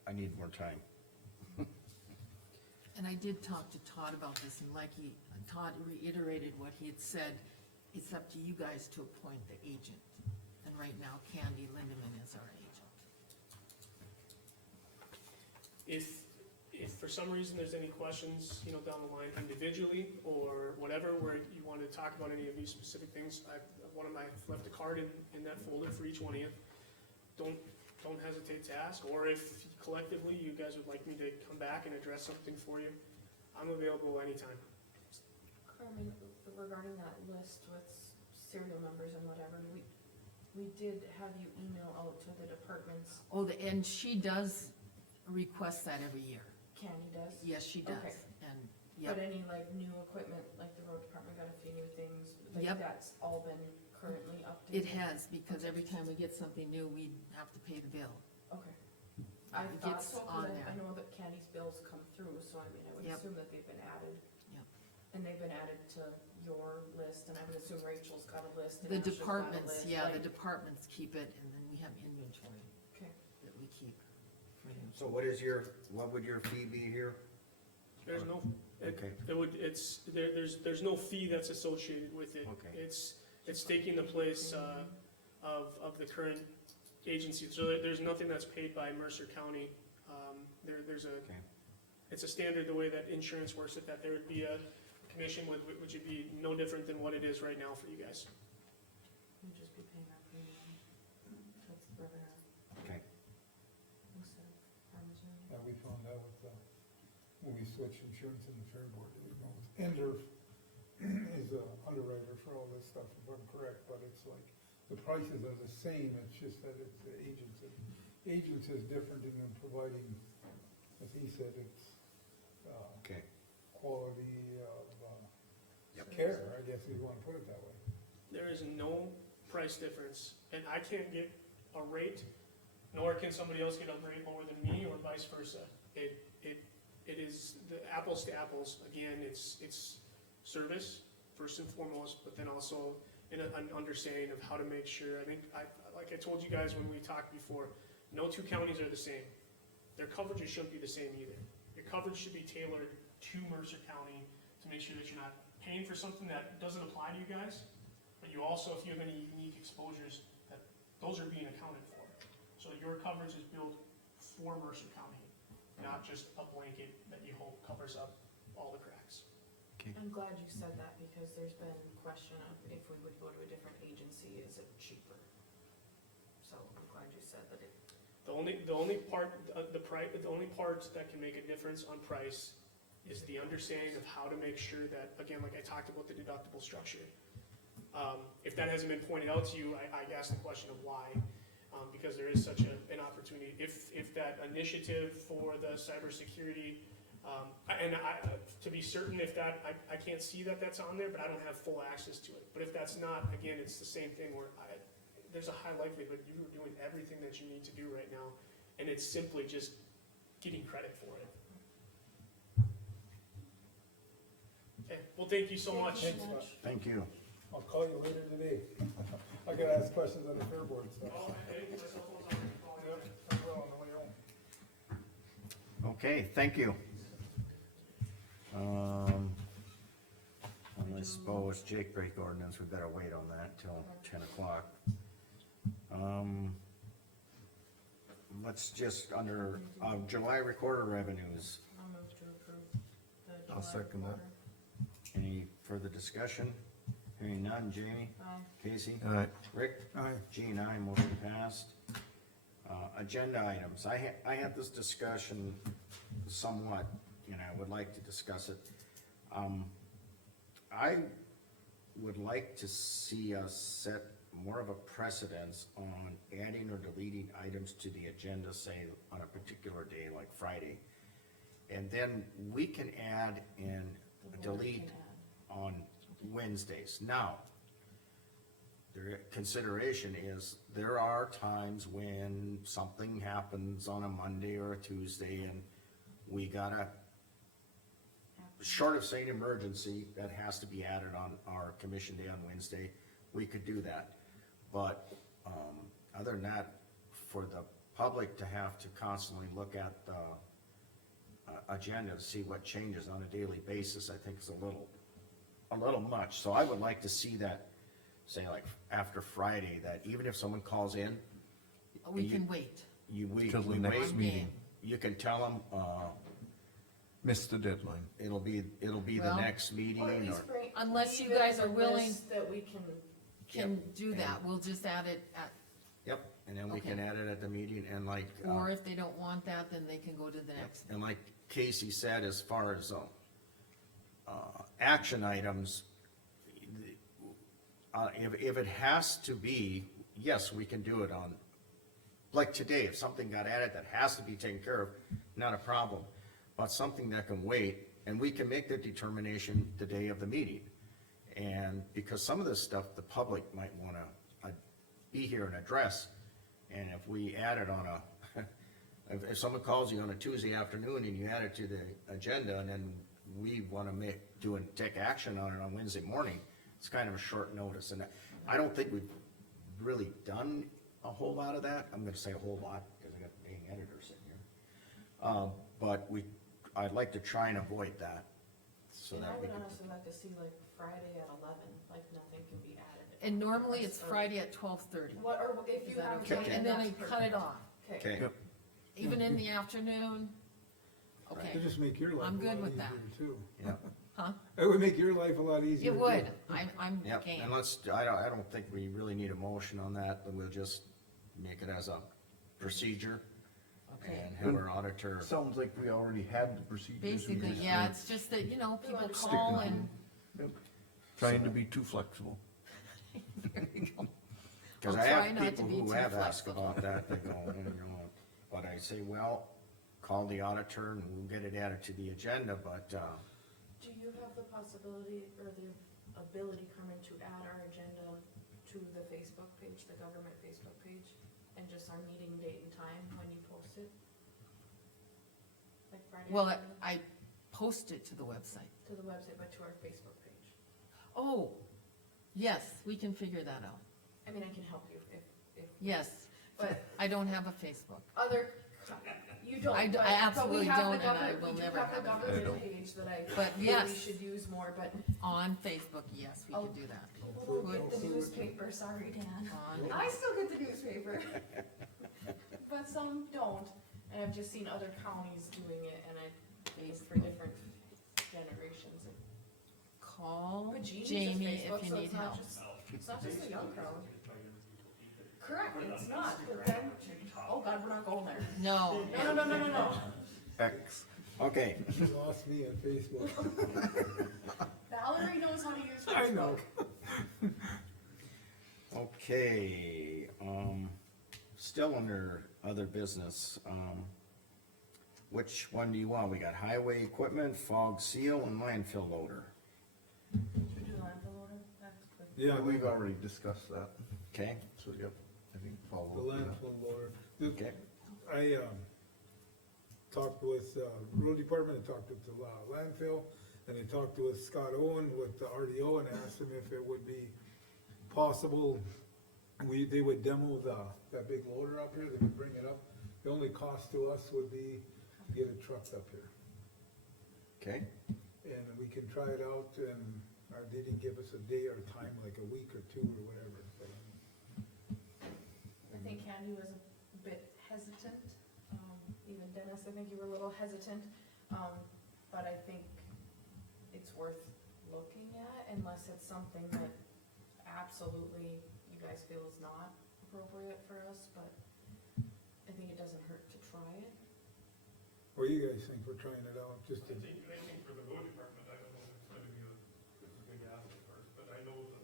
I need more time. And I did talk to Todd about this, and Todd reiterated what he had said, it's up to you guys to appoint the agent. And right now Candy Lindeman is our agent. If for some reason there's any questions, down the line individually or whatever, where you want to talk about any of these specific things, I've left a card in that folder for each one of you. Don't hesitate to ask, or if collectively you guys would like me to come back and address something for you, I'm available anytime. Carmen, regarding that list with serial numbers and whatever, we did have you email out to the departments. Oh, and she does request that every year. Candy does? Yes, she does, Okay. and, But yeah, any new equipment, like the road department got a few new things, Yep. that's all been currently updated? it has, because every time we get something new, we have to pay the bill. Okay. I It thought gets so, 'cause on I there. know that Candy's bills come through, so I would Yep. assume that they've been added. Yep. And they've been added to your list, and I would assume Rachel's got a list. and The Ashley's got a departments, list, yeah, the like- departments keep it, and then we have inventory Okay. that we keep for him. So what would your fee be here? There's no, Okay. there's no fee that's associated with it. Okay. It's taking the place, of the current agency, so there's nothing that's paid by Mercer County. Okay. It's a standard, the way that insurance works, that there would be a commission which would be no different than what it is right now for you guys. We'll just be paying our premium. That's where we're at. Okay. We'll set we found out with, when we switched insurance in the fair board, you know, Ender is a underwriter for all this stuff, if I'm correct, but it's like, the prices are the same, it's just that it's the agents. Agents is different in them providing, as he said, it's, Okay. quality of, Yep. care, I guess if you wanna put it that way. There is no price difference, and I can't get a rate, nor can somebody else get a rate lower than me, or vice versa. It is the apples to apples, again, it's service, first and foremost, but then also an understanding of how to make sure, I think, like I told you guys when we talked before, no two counties are the same. Their coverages shouldn't be the same either. Your coverage should be tailored to Mercer County to make sure that you're not paying for something that doesn't apply to you guys, but you also, if you have any unique exposures, that those are being accounted for. So your coverage is built for Mercer County, not just a blanket that you hope covers up all the cracks. I'm glad you said that, because there's been question of if we would go to a different agency, is it cheaper? So I'm glad you said that it, The only part that can make a difference on price is the understanding of how to make sure that, again, like I talked about the deductible structure. If that hasn't been pointed out to you, I asked the question of why, because there is such an opportunity. If that initiative for the cybersecurity, to be certain if that, I can't see that that's on there, but I don't have full access to it. But if that's not, again, it's the same thing where there's a high likelihood you are doing everything that you need to do right now, and it's simply just getting credit for it. Okay, well, thank you so much. Thanks, Scott. Thank you. I'll call you later today. I gotta ask questions on the fair board stuff. Oh, I think my cell phone's on, Yep, I will on the way home. Okay, thank you. I suppose Jake break ordinance, we better wait on that till 10 o'clock. Let's just, under, July recorder revenues, I'll move to approve the I'll July second that. quarter. any further discussion? Hearing none, Jamie? Casey? Aye. Rick? Aye. Jean, aye, motion passed. Agenda items, I had this discussion somewhat, and I would like to discuss it. I would like to see us set more of a precedence on adding or deleting items to the agenda, say, on a particular day, like Friday. And then we can add and The board delete can add. on Wednesdays. Now, their consideration is, there are times when something happens on a Monday or a Tuesday, and we gotta, short of saying emergency, that has to be added on our commission day on Wednesday, we could do that. But, other than that, for the public to have to constantly look at the agenda to see what changes on a daily basis, I think is a little much. So I would like to see that, say like after Friday, that even if someone calls in, We can wait. we Till the wait, next One meeting. game. you can tell them, Missed the deadline. it'll be the Well, next meeting, Or at or, least bring. Unless you leave it guys as a are willing- list that we can, Can do that, we'll just add it at, yep, and then we can Okay. add it at the meeting, and like, or if they don't want that, then they can go to the next. and like Casey said, as far as, action items, if it has to be, yes, we can do it on, like today, if something got added that has to be taken care of, not a problem. But something that can wait, and we can make the determination the day of the meeting. And because some of this stuff, the public might wanna, be here and address, and if we add it on a, if someone calls you on a Tuesday afternoon and you add it to the agenda, and then we wanna take action on it on Wednesday morning, it's kind of a short notice, and I don't think we've really done a whole lot of that. I'm gonna say a whole lot, because I got the dang editor sitting here. But I'd like to try and avoid that, so and that I we would can. honestly like to see like Friday at 11, like nothing can be added. And normally it's Or- Friday at 12:30. What, or if Is you that have. okay? Okay. And then I that's cut it perfect. off, Okay. Okay, Yep. even in the afternoon. It'll Okay, just make your life I'm a good lot with that. easier too. yeah, huh? It would make your life a lot easier. It too. would, I'm yep, game. and I don't think we really need a motion on that, but we'll just make it as a procedure. Okay. and have our auditor, Sounds like we already had the procedures. we Basically, just yeah, weren't it's just that, you know, people Sticking call to and, Trying to be too flexible. there you go. cause I'll I try have not to people be who too have asked flexible. about that, they go, you know, but I say, well, call the auditor and we'll get it added to the agenda, but, Do you have the possibility or the ability, Carmen, to add our agenda to the Facebook page, the government Facebook page? And just our meeting date and time when you post it? Like Friday Well, afternoon? I post it to the website. To the website, but to our Facebook page. Oh, yes, we can figure that out. I mean, I can help you if, Yes, but I don't have a Facebook. other, you don't, I d- but, I absolutely but we have don't, the and I government, will we do never have the have a government page that I But feel we yes. should use more, but On Facebook, yes, we Oh. can do that. people don't get the newspaper, sorry, Dan. On, I still get the newspaper, but some don't, and I've just seen other counties doing it, and it's for different generations. call But Jean uses Jamie Facebook, if you so need it's not help. just, it's not just a young crowd. Correct, it's not, but then, oh God, we're not going there. No, No. X. okay, You lost me on Facebook. Valerie knows how to use I know. Facebook. okay, still under other business, which one do you want? We got highway equipment, fog seal, and landfill loader, Should we do landfill order? That's quick. Yeah, We've already discussed that, okay? so yep, I think Paul the will do that. landfill loader. The- Okay. I, talked with, road department, I talked with the landfill, and I talked with Scott Owen with the RDO and asked him if it would be possible, they would demo that big loader up here, they would bring it up. The only cost to us would be to get it trucked up here. Okay, And we can try it out, and, they didn't give us a day or time, like a week or two or whatever, but, I think Candy was a bit hesitant, even Dennis, I think you were a little hesitant, but I think it's worth looking at unless it's something that absolutely you guys feel is not appropriate for us, but I think it doesn't hurt to try it. what do you guys think, we're trying it out, just to, I think for the road department, I don't know if it's gonna be a big ask at first, but I know the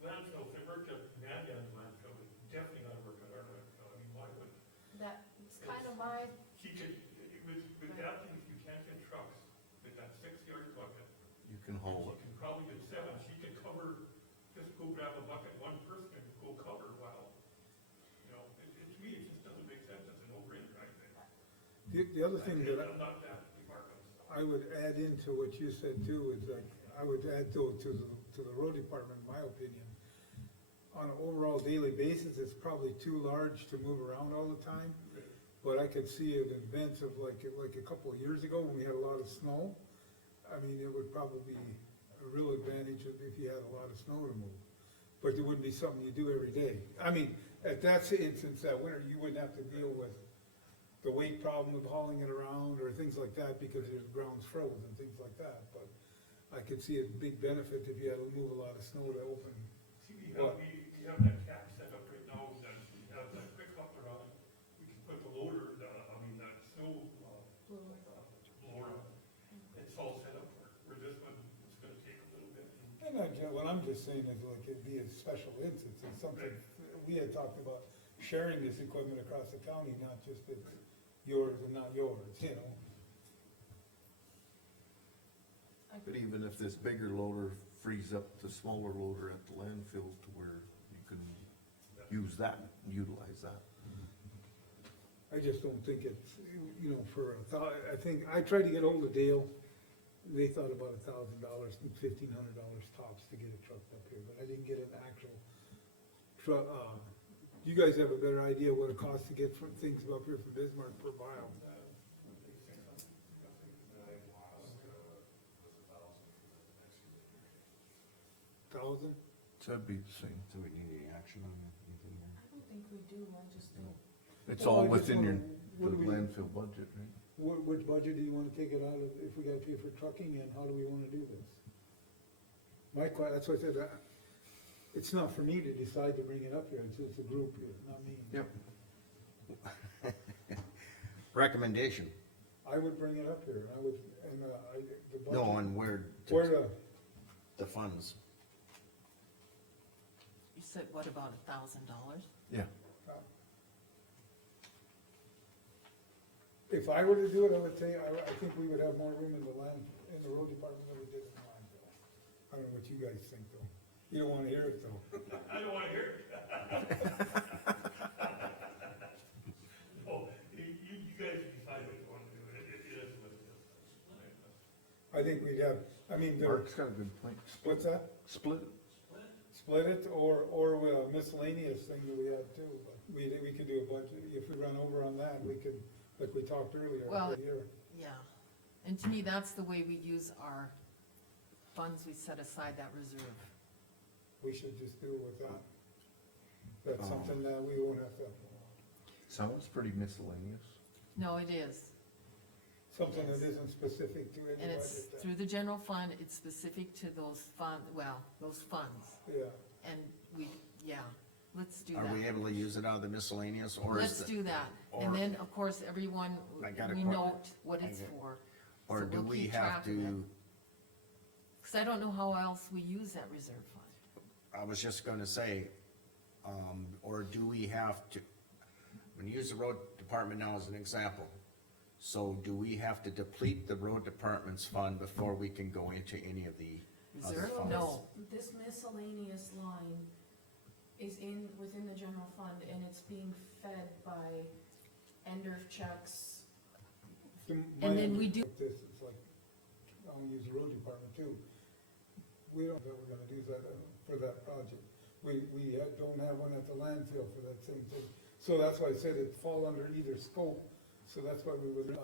landfill, if it worked at Mandan's landfill, it's definitely gotta work at our landfill, I mean, why would, That's kind of my, he could, with that thing, if you can't get trucks, with that 6-yard bucket, You can haul you it. can probably get 7, she could cover, just go grab a bucket, one person can go cover, well, you know, to me, it just doesn't make sense, it's a no-brainer, I think. the other thing that I'm not that department. I would add into what you said too, is like, I would add to the road department, in my opinion. On an overall daily basis, it's probably too large to move around all the time. But I could see an advance of like a couple of years ago when we had a lot of snow. I mean, it would probably be a real advantage if you had a lot of snow to move. But it wouldn't be something you do every day. I mean, at that instance, that winter, you wouldn't have to deal with the weight problem of hauling it around or things like that because the ground's frozen and things like that, but I could see a big benefit if you had to move a lot of snow to open. See, we have that cap set up right now, that we have that quick hopper on, we can put the loader, that snow, blower on. It's all set up for it, where this one, it's gonna take a little bit. And what I'm just saying is like it'd be a special instance, it's something, we had talked about sharing this equipment across the county, not just it's yours and not yours, you know? But even if this bigger loader frees up the smaller loader at the landfill to where you can use that, utilize that. I just don't think it's, you know, for a thought, I think, I tried to get hold of Dale, they thought about $1,000, $1,500 tops to get it trucked up here, but I didn't get an actual truck, you guys have a better idea what it costs to get things up here from Bismarck per mile. $1,000? So that'd be the same. do we need any action on anything there? I don't think we do, I just think. It's Well, all I just within your, what the do we- landfill budget, right? Which budget do you wanna take it out of, if we gotta pay for trucking, and how do we wanna do this? That's why I said, it's not for me to decide to bring it up here, it's a group, not me. Yep. recommendation, I would bring it up here, and I would, and, the budget. no, on where, Where to, the funds. You said, what about $1,000? Yeah. if I were to do it, I would say, I think we would have more room in the land, in the road department than we did in the landfill. I don't know what you guys think, though. You don't wanna hear it, though. I don't wanna hear it. Oh, you guys decide what you wanna do, it is what it is. I think we'd have, I mean, there, Mark's got a good point. what's that? Split. Split it, or a miscellaneous thing that we have too, but we could do a budget, if we run over on that, we could, like we talked earlier, Well- for a year. Yeah, and to me, that's the way we use our funds, we set aside that reserve. We should just do it with that. That's something that we won't have to, Sounds pretty miscellaneous. No, it is, something that Yes. isn't specific to any and it's budget. then. through the general fund, it's specific to those those funds, Yeah, and yeah, let's do Are we that. able to use it out of the miscellaneous, or is Let's it, do that, or- and then, of course, everyone, I got a we que- note what it's I get- for. or So do we'll we keep have track of it. to, Cause I don't know how else we use that reserve fund. I was just gonna say, or do we have to, when you use the road department now as an example, so do we have to deplete the road department's fund before we can go into any of the other Reserve? funds? No. This miscellaneous line is within the general fund, and it's being fed by Endorf checks. And then we do- Like this, it's like, I'll use the road department too. We don't, that we're gonna use that for that project. We don't have one at the landfill for that same thing. So that's why I said it'd fall under either scope, so that's why we would,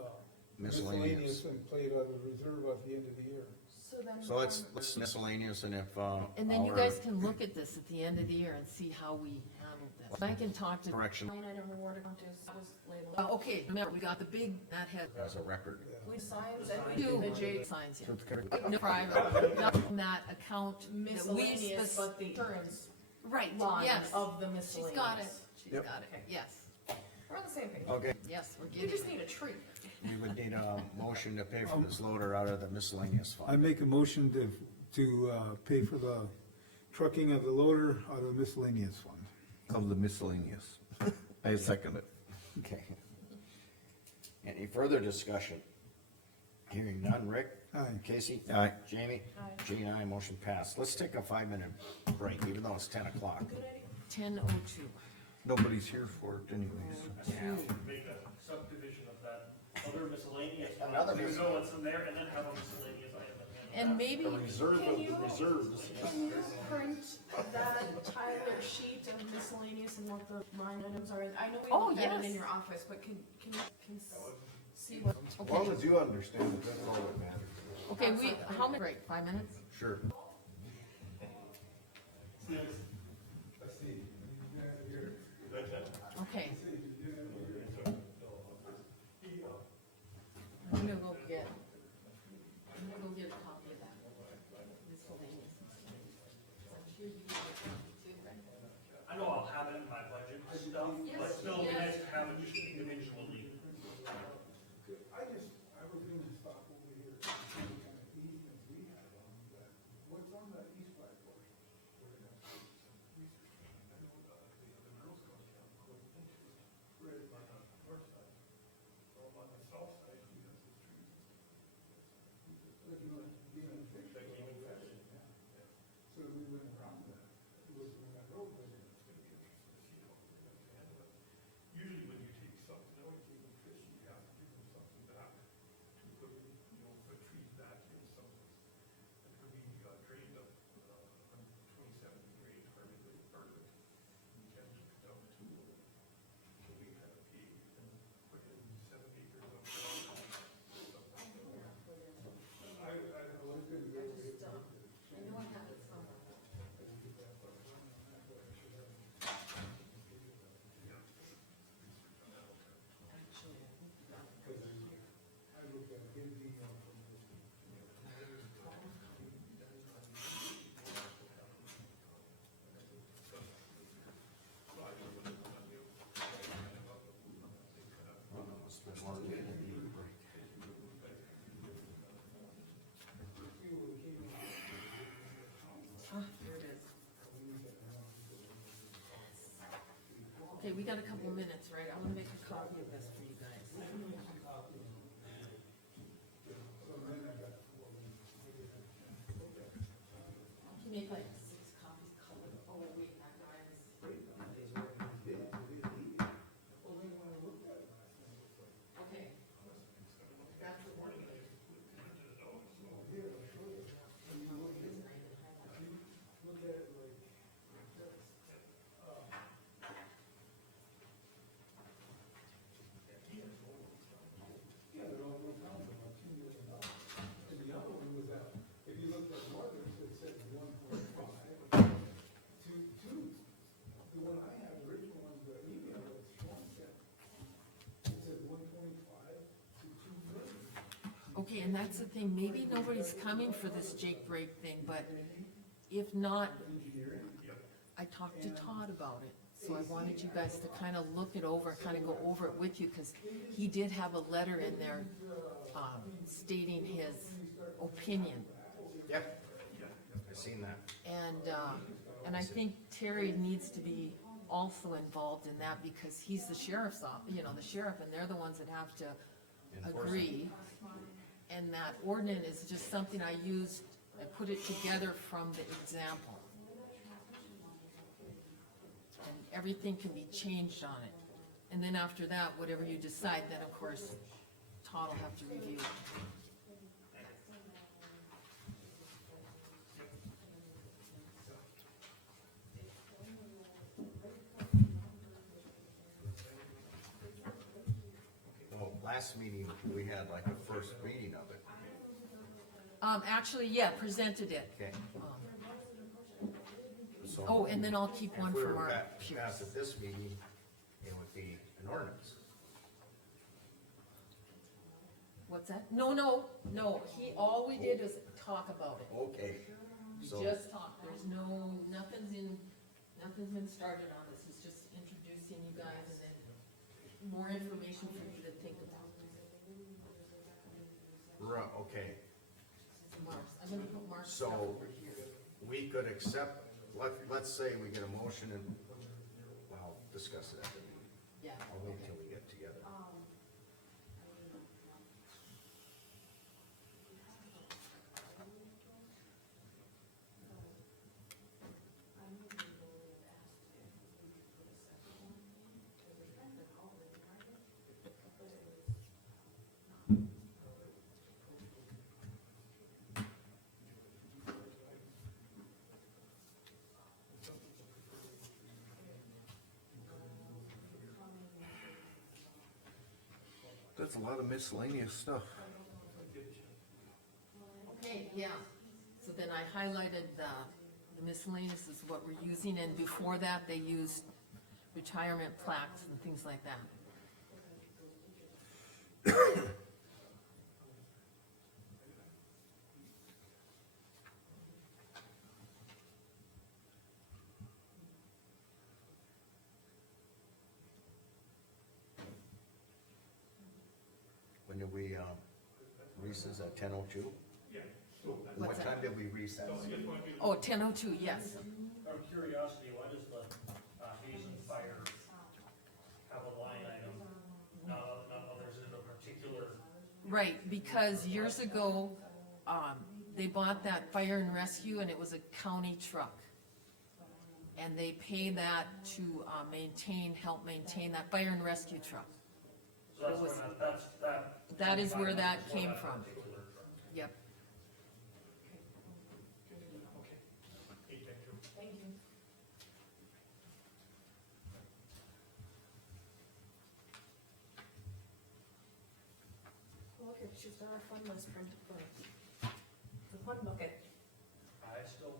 Miscellaneous. and play it out of reserve at the end of the year. So then. So let's miscellaneous, and if, And then you our guys can look at this at the end of the year and see how we handled this. I can talk to, correction Line item reward account is, that was labeled. okay, remember, we got the big, that had as a record. We signs and we do two the J signs So here. it's kind of, No private, not from that account that we miscellaneous, spec- but the insurance Right, line yes, of the she's miscellaneous. got it, she's Yep. got it, yes, We're on the same page. Okay, yes, we're We getting just it. need a tree. we would need a motion to pay for this loader out of the miscellaneous I fund. make a motion to pay for the trucking of the loader out of the miscellaneous fund. of the miscellaneous. I second it. Okay. Any further discussion? Hearing none, Rick? Aye. Casey? Aye. Jamie? Aye. Jean, aye, motion passed. Let's take a 5-minute break, even though it's 10 o'clock. Good idea. 10:02. Nobody's here for it anyways. Make a subdivision of that other miscellaneous. Another You go what's in there and then have a miscellaneous item at the end. And maybe, Can you print that Tyler sheet of miscellaneous and what the line items are? I know we Oh, looked at it in yes. your office, but can see what, As long as you understand it, that's all that matters. okay, how many, break, 5 minutes? Sure. Okay. I'm gonna go get a copy of that. Miscellaneous. I'm sure you get a copy too, right? I know I'll have it in my budget stuff, but still it'd be nice to have it just individually. I was gonna stop over here, and see what kind of easements we have on that. What's on that east side portion? Okay, we got a couple minutes, right? I'm gonna make a copy of this for you guys. Can you make like 6 copies colored? Oh, wait, that guy is. Okay. That's the one. Look at it like, yeah, they're all one thousand, about $2 million. And the other one was that, if you looked at Northern, it said 1.5. The one I have, the original one, the email that Sean sent, it said 1.5 to 2 million. Okay, and that's the thing, maybe nobody's coming for this Jake break thing, but if not, I talked to Todd about it. So I wanted you guys to kind of look it over, kind of go over it with you, cause he did have a letter in there, stating his opinion. Yep, I seen that. And I think Terry needs to be also involved in that because he's the sheriff's the sheriff, and they're the ones that have to Enforce it. agree. And that ordinance is just something I used, I put it together from the example. And everything can be changed on it. And then after that, whatever you decide, then of course, Todd will have to review it. Well, last meeting, we had like a first reading of it, Actually, yeah, presented it. okay? So Oh, and then I'll keep one if we from were our pass peers. at this meeting, it would be an ordinance. What's that? No, all we did was talk about it. Okay, We so, just talked, there's nothing's been started on this, it's just introducing you guys and then more information for you to think about. okay, Mark's, I'm gonna put Mark's So- stuff over here. we could accept, let's say we get a motion and, well, discuss it at the meeting. Yeah, I'll wait okay. till we get together. That's a lot of miscellaneous stuff. Okay, yeah, so then I highlighted the miscellaneous is what we're using, and before that, they used retirement plaques and things like that. When did we, recess at 10:02? Yeah, What What's that? time did we recess? Oh, 10:02, yes. Out of curiosity, why does the Hazen Fire have a line item, not others in a particular? Right, because years ago, they bought that fire and rescue and it was a county truck. And they pay that to help maintain that fire and rescue truck. So that's It was- where that. That is where that for came that from. particular truck. Yep. Okay, thank you. Thank you. Look at, she's got our fun list printed for us. The fun bucket. I still,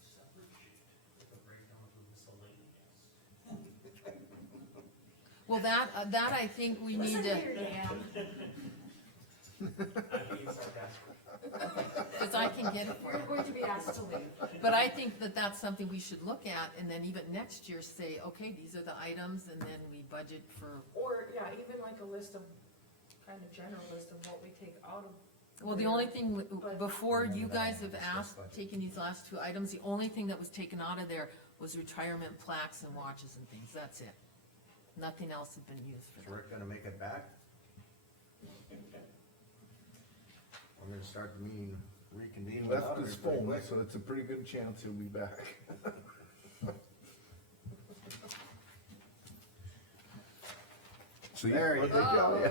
separate sheet with a breakdown of miscellaneous. Well, that I think we need Listen to, here, Dan. I'm being sarcastic. cause I can get it for We're you. going to be asked to leave. But I think that that's something we should look at and then even next year say, okay, these are the items and then we budget for, Or, yeah, even like a list of, kind of general list of what we take out of. well, the there. only thing, before you Remember that guys one, have discuss asked, budget. taking these last two items, the only thing that was taken out of there was retirement plaques and watches and things, that's it. Nothing else has been used for Is that. Rick gonna make it back? I'm gonna start the meeting, reconvene without Left his him pretty phone, quick. so it's a pretty good chance he'll be back. See, There you what they go. tell ya.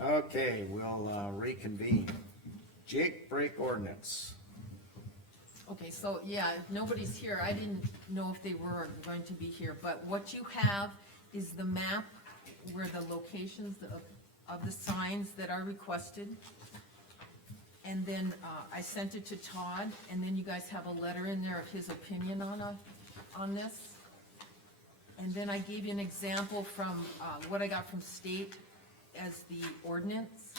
Okay, we'll reconvene. Jake break ordinance. Okay, so, yeah, if nobody's here, I didn't know if they were going to be here, but what you have is the map where the locations of the signs that are requested. And then, I sent it to Todd, and then you guys have a letter in there of his opinion on this. And then I gave you an example from, what I got from state as the ordinance.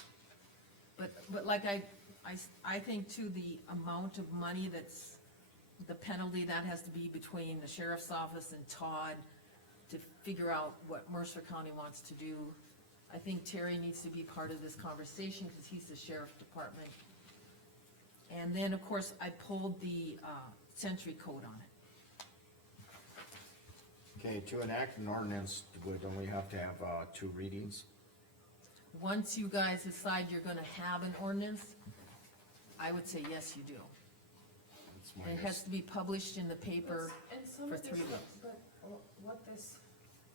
But like I think too, the amount of money that's, the penalty that has to be between the sheriff's office and Todd to figure out what Mercer County wants to do. I think Terry needs to be part of this conversation, cause he's the sheriff department. And then, of course, I pulled the, century code on it. Okay, to enact an ordinance, would only have to have, 2 readings. Once you guys decide you're gonna have an ordinance, I would say yes, you do. That's my And it has to be published in the paper. And some for of this, 3 weeks. but what this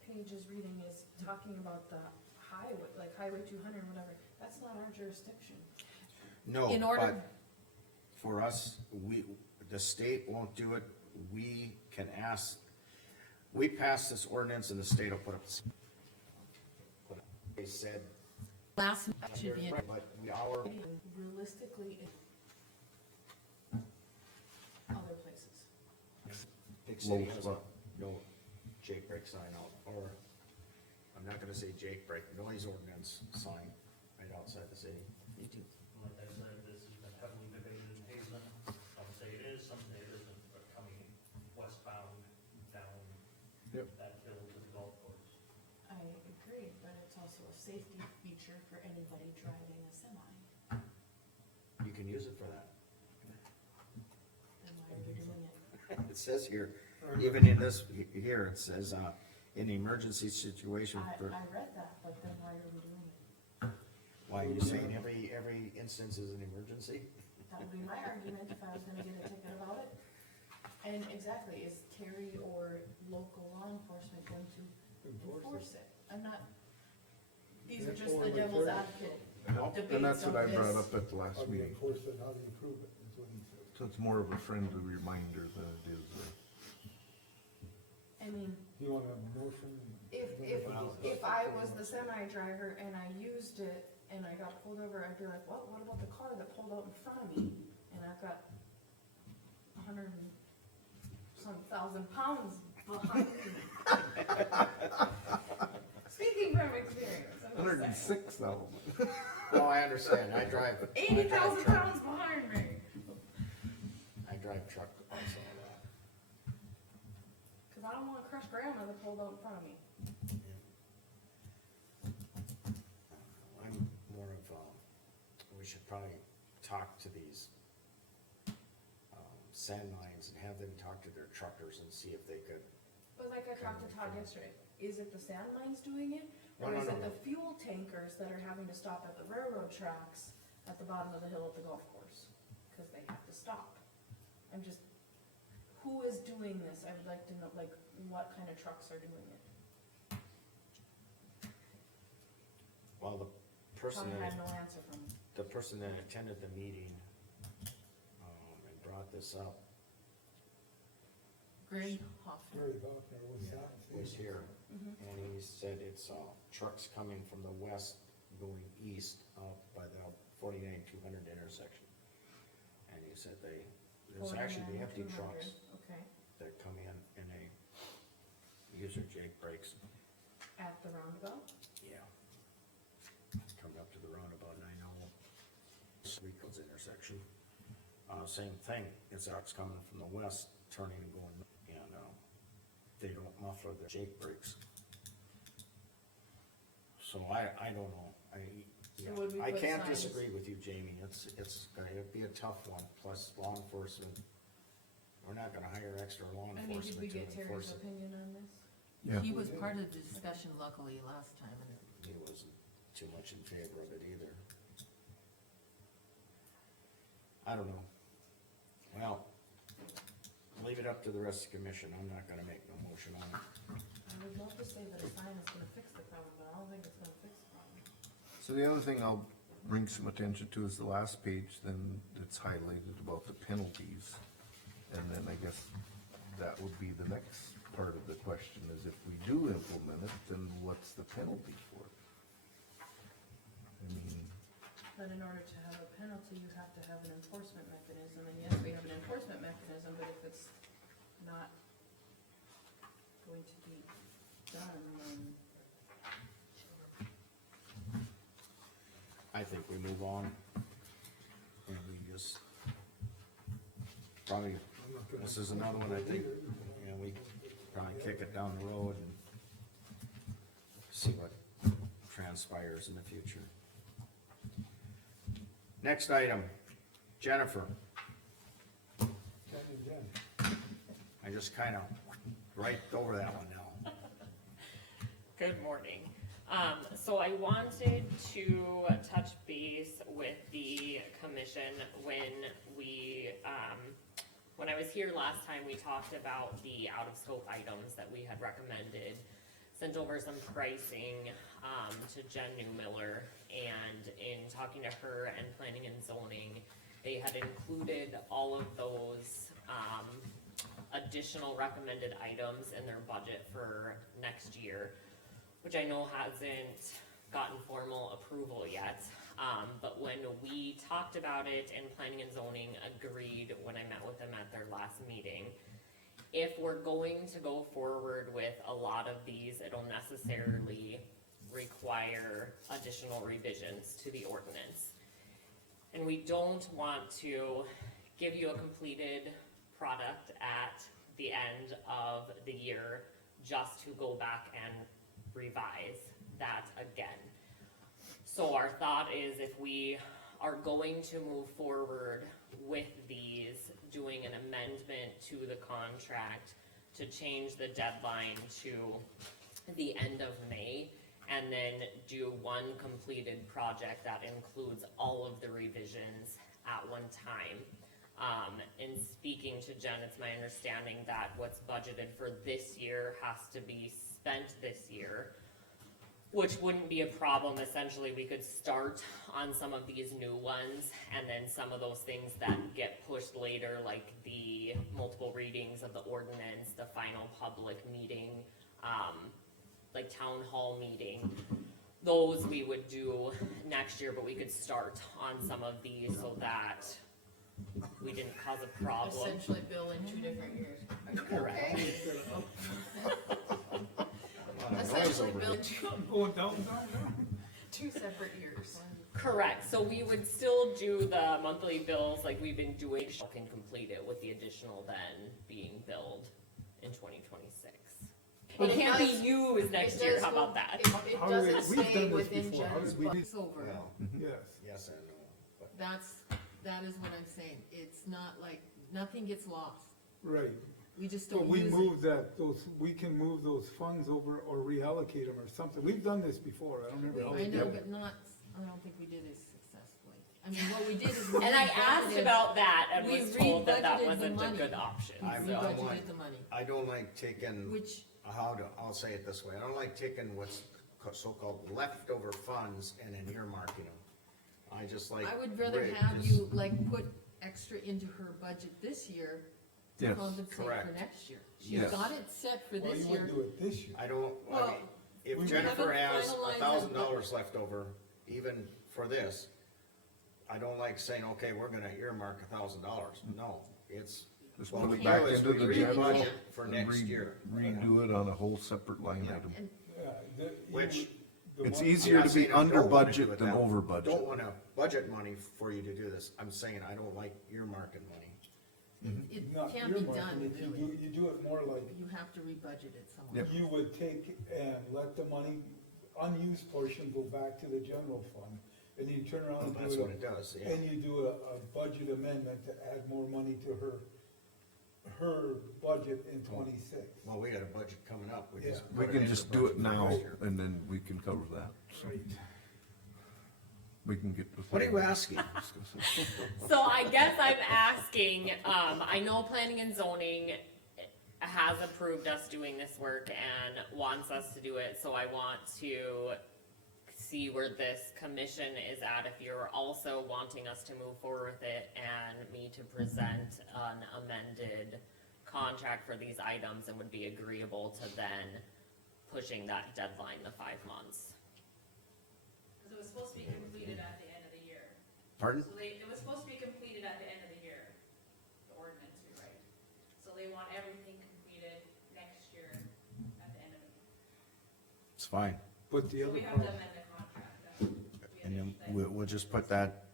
page is reading is talking about the highway, like Highway 200 or whatever, that's not our jurisdiction. No, In order- but for us, the state won't do it, we can ask, we pass this ordinance and the state will put up. They said, Last should be, but our, Realistically, other places. big city has a, Low no Jake break sign out, or, I'm not gonna say Jake break, noise ordinance sign right outside the city. Like I said, this has been heavily debated in Hazen. Some say it is, some say it isn't, but coming westbound down Yep. that hill to the golf course. I agree, but it's also a safety feature for anybody driving a semi. You can use it for that. Then why are we doing it? It says here, even in this, here, it says, in emergency situation I for, read that, but then why are we doing it? why are you saying every instance is an emergency? That would be my argument if I was gonna get a ticket about it. And exactly, is Terry or local law enforcement going to enforce it? I'm not, these are just the devil's advocate debates And that's what I of brought this. up at the last How do you meeting. enforce it, how do you prove it, is what he said. So it's more of a friendly reminder than it is I mean, You wanna have a motion? if I was the semi driver and I used it and I got pulled over, I'd be like, well, what about the car that pulled out in front of me? And I've got 100 and some thousand pounds behind me. Speaking from experience, I'm Hundred and just saying. 6,000. No, I understand, I drive. 80,000 pounds behind me. I drive truck also. Cause I don't wanna crush grandma that pulled out in front of me. I'm more of, we should probably talk to these sand mines and have them talk to their truckers and see if they could. But like I talked to Todd yesterday, is it the sand mines doing it? No, Or no, is no, it no. the fuel tankers that are having to stop at the railroad tracks at the bottom of the hill at the golf course? Cause they have to stop. I'm just, who is doing this? I would like to know, like, what kind of trucks are doing it? Well, the person Todd that, had no answer from me. the person that attended the meeting, and brought this up, Greg Hoffman. Gary Hoffner was that? was here. Mhm. And he said it's, trucks coming from the west going east up by the 49-200 intersection. And he said there's actually the 49, empty 200, trucks Okay, that come in and they use their Jake brakes. at the roundabout? Yeah. Coming up to the roundabout, and I know Rico's intersection, same thing, it's coming from the west, turning and going, and, they don't muffler their Jake brakes. So I don't know, So would we I put can't signs? disagree with you, Jamie, it'd be a tough one, plus law enforcement we're not gonna hire extra law I mean, did we enforcement to get Terry's enforce it. opinion on this? Yeah. He was part of the discussion luckily last time, and He wasn't too much in favor of it either. I don't know. Well, leave it up to the rest of the commission, I'm not gonna make no motion on it. I would love to say that a sign is gonna fix the problem, but I don't think it's gonna fix the problem. So the other thing I'll bring some attention to is the last page, then it's highlighted about the penalties. And then I guess that would be the next part of the question, is if we do implement it, then what's the penalty for it? I mean, But in order to have a penalty, you have to have an enforcement mechanism, and yes, we have an enforcement mechanism, but if it's not going to be done, then I think we move on. And we just, probably, I'm not gonna- this is another one, I think, yeah, we probably kick it down the road and see what transpires in the future. Next item, Jennifer, I just kinda right over that one now. Good morning. So I wanted to touch base with the commission when I was here last time, we talked about the out of scope items that we had recommended. Sent over some pricing, to Jen Newmiller, and in talking to her and planning and zoning, they had included all of those, additional recommended items in their budget for next year, which I know hasn't gotten formal approval yet. But when we talked about it and planning and zoning agreed when I met with them at their last meeting, if we're going to go forward with a lot of these, it'll necessarily require additional revisions to the ordinance. And we don't want to give you a completed product at the end of the year just to go back and revise that again. So our thought is, if we are going to move forward with these, doing an amendment to the contract to change the deadline to the end of May, and then do one completed project that includes all of the revisions at one time. In speaking to Jen, it's my understanding that what's budgeted for this year has to be spent this year, which wouldn't be a problem. Essentially, we could start on some of these new ones, and then some of those things that get pushed later, like the multiple readings of the ordinance, the final public meeting, like town hall meeting, those we would do next year, but we could start on some of these so that we didn't cause a problem. essentially bill in 2 different years. Correct. Essentially bill in two Going down. 2 separate years. Correct, so we would still do the monthly bills like we've been doing, can complete it with the additional then being billed in 2026. But It it can't be does- used next It year, does how go- about that? It How do we- doesn't we've stay done this within before. How Jen's did we do- bucks over. Well, Yes. yes and no, but That is what I'm saying. It's not like, nothing gets lost. Right, We just but don't we use it. move we can move those funds over or reallocate them or something, we've done this before, I don't remember how we I did know, it. but not, I don't think we did it successfully. I mean, what we did is. we And I asked rebudgeted- about that and we was told that that rebudgeted the wasn't a money. good option, We I'm so. not- rebudgeted the money, I don't like taking, which, I'll say it this way, I don't like taking what's so-called leftover funds and then earmarking them. I just like. I would rather Rick, have just- you like put extra into her budget this year to Yes. compensate for Correct. next year. She's Yes. got it set for Well, this you year. wouldn't do it this year. I don't, I Well, mean, if we Jennifer haven't has finalized $1,000 left over, even for this, I don't like saying, okay, we're gonna earmark $1,000, no, it's, just what put we it do back is into we the really general. rebudget for and next year. Redo it on a whole separate line Yeah. item. And Yeah, Which- It's money- easier I'm to not be saying I under don't wanna do budget it than that way. over Don't budget. wanna budget money for you to do this, I'm saying I don't like earmarking money. it Not can't be earmarking done, it, really. you do it more like, You have to rebudget it somewhere. Yep. you would take and let the money, unused portion go back to the general fund, and you turn around and That's do what it, it does, yeah. and you do a budget amendment to add more money to her her budget in twenty-six. Well, we got a budget coming up. Yeah. We can just do it now, and then we can cover that, so Right. we can get. the What are you asking? So I guess I'm asking, I know planning and zoning has approved us doing this work and wants us to do it, so I want to see where this commission is at, if you're also wanting us to move forward with it and me to present an amended contract for these items and would be agreeable to then pushing that deadline to 5 months. Cause it was supposed to be completed at the end of the year. Pardon? So it was supposed to be completed at the end of the year, the ordinance, right? So they want everything completed next year at the end of the year. It's fine. But the So other we have to part, amend the contract, that's what we And then have to we'll just put that,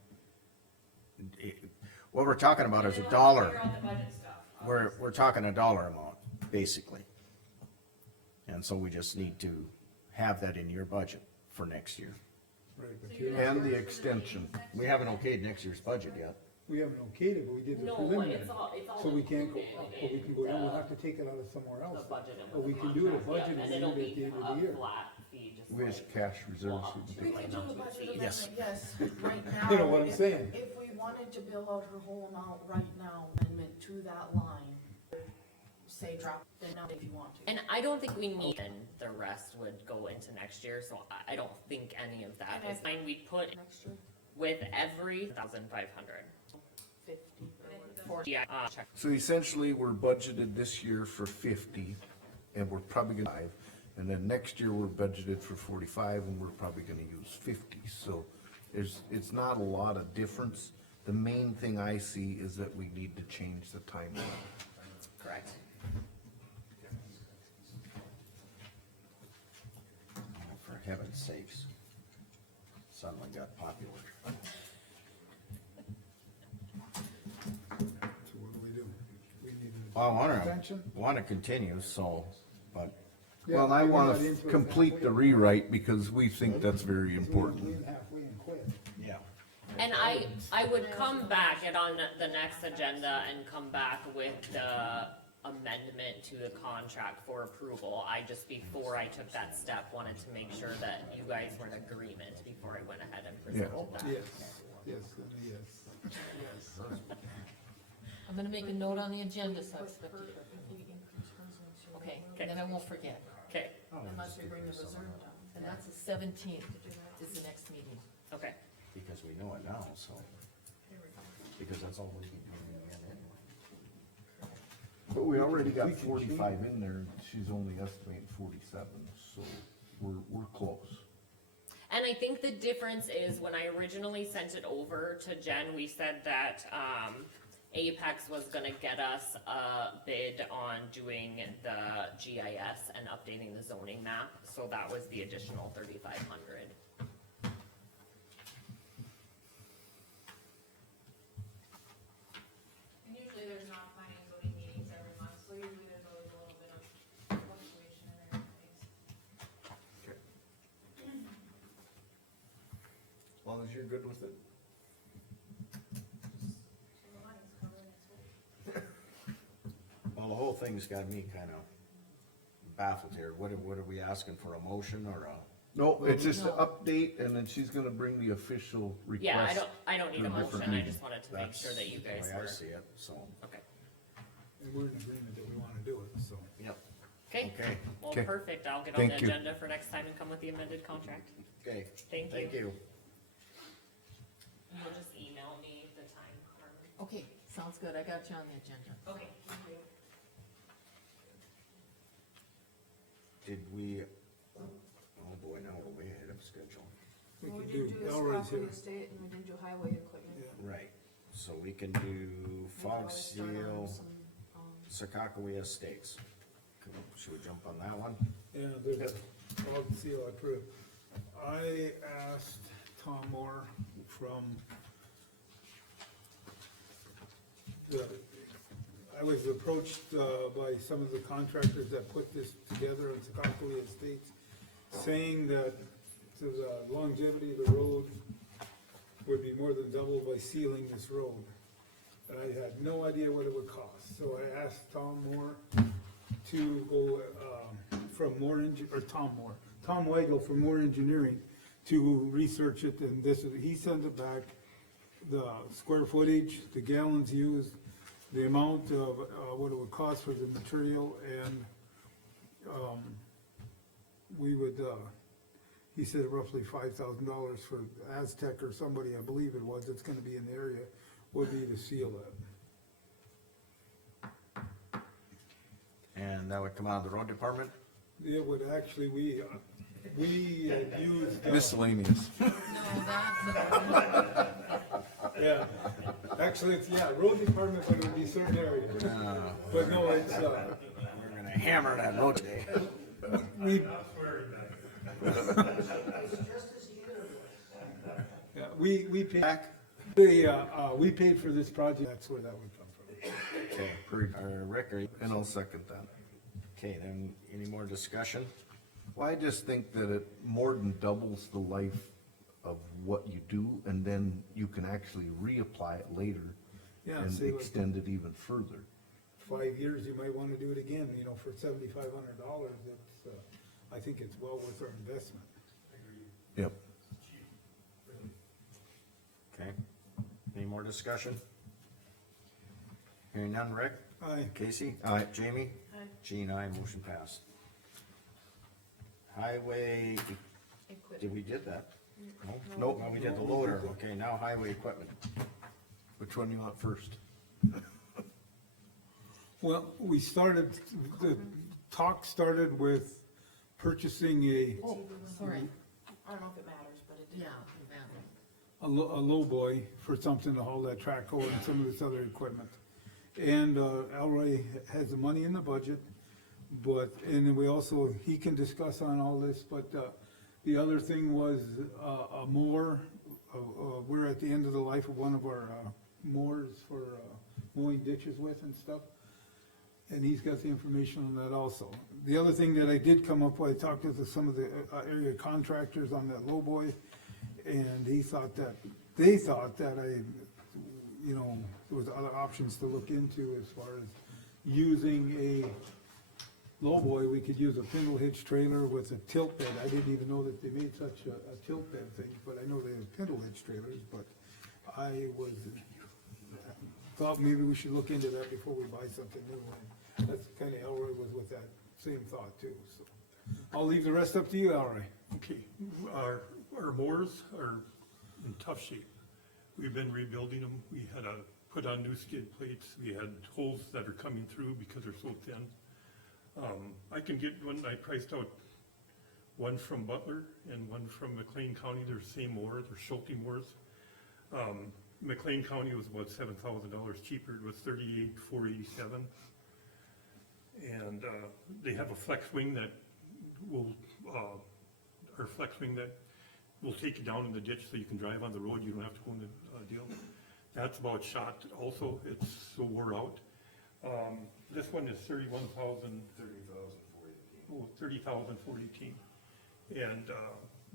what we're talking about is a And then we'll dollar. figure out the budget stuff, We're obviously. talking a dollar amount, basically. And so we just need to have that in your budget for next year. right, but So you you're know, And the gonna work for extension. meetings next We haven't okayed next year's budget yet. we haven't okayed it, but we did the No, preliminary. it's all So we can't go included up, but we can go in down, we'll the- have to take it out of somewhere else. The budget and But the we can do the contract, budget yeah, and and then it'll at the be end of the a year. flat fee, just We just like. cash reserves. Well, we can We take could it. do a budget Yes. amendment, yes, right now. You know what I'm saying? If we wanted to bill out her whole amount right now, amendment to that line, say drop it now if you want to. And I don't think we need, and the rest would go into next year, so I don't think any of that And is fine. We put Next year, with every 1,500. 50 or 40. Yeah, check. So essentially, we're budgeted this year for 50, and we're probably gonna 5, and then next year, we're budgeted for 45, and we're probably gonna use 50, so it's not a lot of difference. The main thing I see is that we need to change the timeline. Correct. Oh, for heaven's sakes. Suddenly got popular. So what do? We need an Well, I extension? wanna continue, so, but Yeah, Well, I we're wanna not into it complete the halfway. rewrite, because we think that's very We important. lean halfway and quit. yeah. And I would come back and on the next agenda and come back with the amendment to the contract for approval. I just, before I took that step, wanted to make sure that you guys were in agreement before I went ahead and presented that. Yes, yes, and yes, yes. I'm gonna make a note on the agenda, so I expect Her, you. if we increase hers into. Okay, Okay. then I won't forget. Okay, Unless we bring the reserve down. And that's the 17th is the next meeting. okay. Because we know it now, so, Here we go. because that's all we can do in the end anyway. But we already got We can 45 in there, she's only estimating 47, so we're close. And I think the difference is when I originally sent it over to Jen, we said that, Apex was gonna get us a bid on doing the GIS and updating the zoning map, so that was the additional 3,500. And usually there's not planning and zoning meetings every month, so usually there's always a little bit of fluctuation in there. As long as you're good with it. So the money's covered, it's what- Well, the whole thing's got me kinda baffled here. What are we asking for, a motion or a? No, it's just an No. update, and then she's gonna bring the official request. Yeah, I don't need a to different motion, I meetings. just wanted to make sure that you guys That's the way I were, see it, so, okay. And we're in agreement that we wanna do it, so. yep, Okay, okay, well, Okay. perfect, I'll get on the Thank you. agenda for next time and come with the amended contract. okay, Thank thank you. you. You'll just email me the time, Carmen. Okay, sounds good, I got you on the agenda. Okay, thank you. Did we, oh boy, now we're way ahead of schedule. We Well, can did do the Elroy's Scotland here. Estate and we didn't do highway equipment. Yeah. Right, so we can do We could fog always start on seal, some, Sakakawea Estates. Should we jump on that one? Yeah, there's a fog seal I put. I asked Tom Moore from I was approached, by some of the contractors that put this together on Sakakawea Estates, saying that the longevity of the road would be more than doubled by sealing this road. and I had no idea what it would cost, so I asked Tom Moore to go, from Tom Weigel from Moore Engineering to research it, and he sent it back, the square footage, the gallons used, the amount of, what it would cost for the material, and, we would, he said roughly $5,000 for Aztec or somebody, I believe it was, it's gonna be in the area, would be to seal it. And that would come out of the road department? It would actually, we had used, Miscellaneous. No, that's, yeah, actually, it's, road department, but it would be certain areas. But no, it's, We're gonna hammer that road today. we, Not swearing that. yeah, we paid, we paid for this project, that's where that would come from. Okay, Rick, And I'll second that. okay, then, any more discussion? Well, I just think that it more than doubles the life of what you do, and then you can actually reapply it later Yeah, and see, like, extend it even further. 5 years, you might wanna do it again, for $7,500, it's, I think it's well worth our investment. Yep. Okay, any more discussion? Hearing none, Rick? Aye. Casey? Aye. Jamie? Aye. Jean, aye, motion passed. Highway, did we did that? No? Nope. No, we did the loader, okay, now highway equipment. Which one you want first? Well, the talk started with purchasing oh, sorry, I don't know if it matters, but it did. yeah, that, a low boy for something to haul that track over and some of this other equipment. And, Elroy has the money in the budget, and then we also, he can discuss on all this, but, the other thing was, a mower. We're at the end of the life of one of our, mowers for, mowing ditches with and stuff. And he's got the information on that also. The other thing that I did come up with, I talked to some of the area contractors on that lowboy, and they thought that there was other options to look into as far as using a lowboy. We could use a spindle hitch trailer with a tilt bed. I didn't even know that they made such a tilt bed thing, but I know they have spindle hitch trailers, but thought maybe we should look into that before we buy something new. And that's kinda Elroy was with that same thought too, so. I'll leave the rest up to you, Elroy. Okay, our mowers are in tough shape. We've been rebuilding them. We had to put on new skid plates. We had holes that are coming through because they're so thin. I can get one, I priced out one from Butler and one from McLean County. They're the same mower, they're Schulte mowers. McLean County was about $7,000 cheaper. It was $38,487. And, they have a flex wing that will, take you down in the ditch so you can drive on the road. You don't have to go in the deal. That's about shot also. It's so wore out. This one is $30,418. And,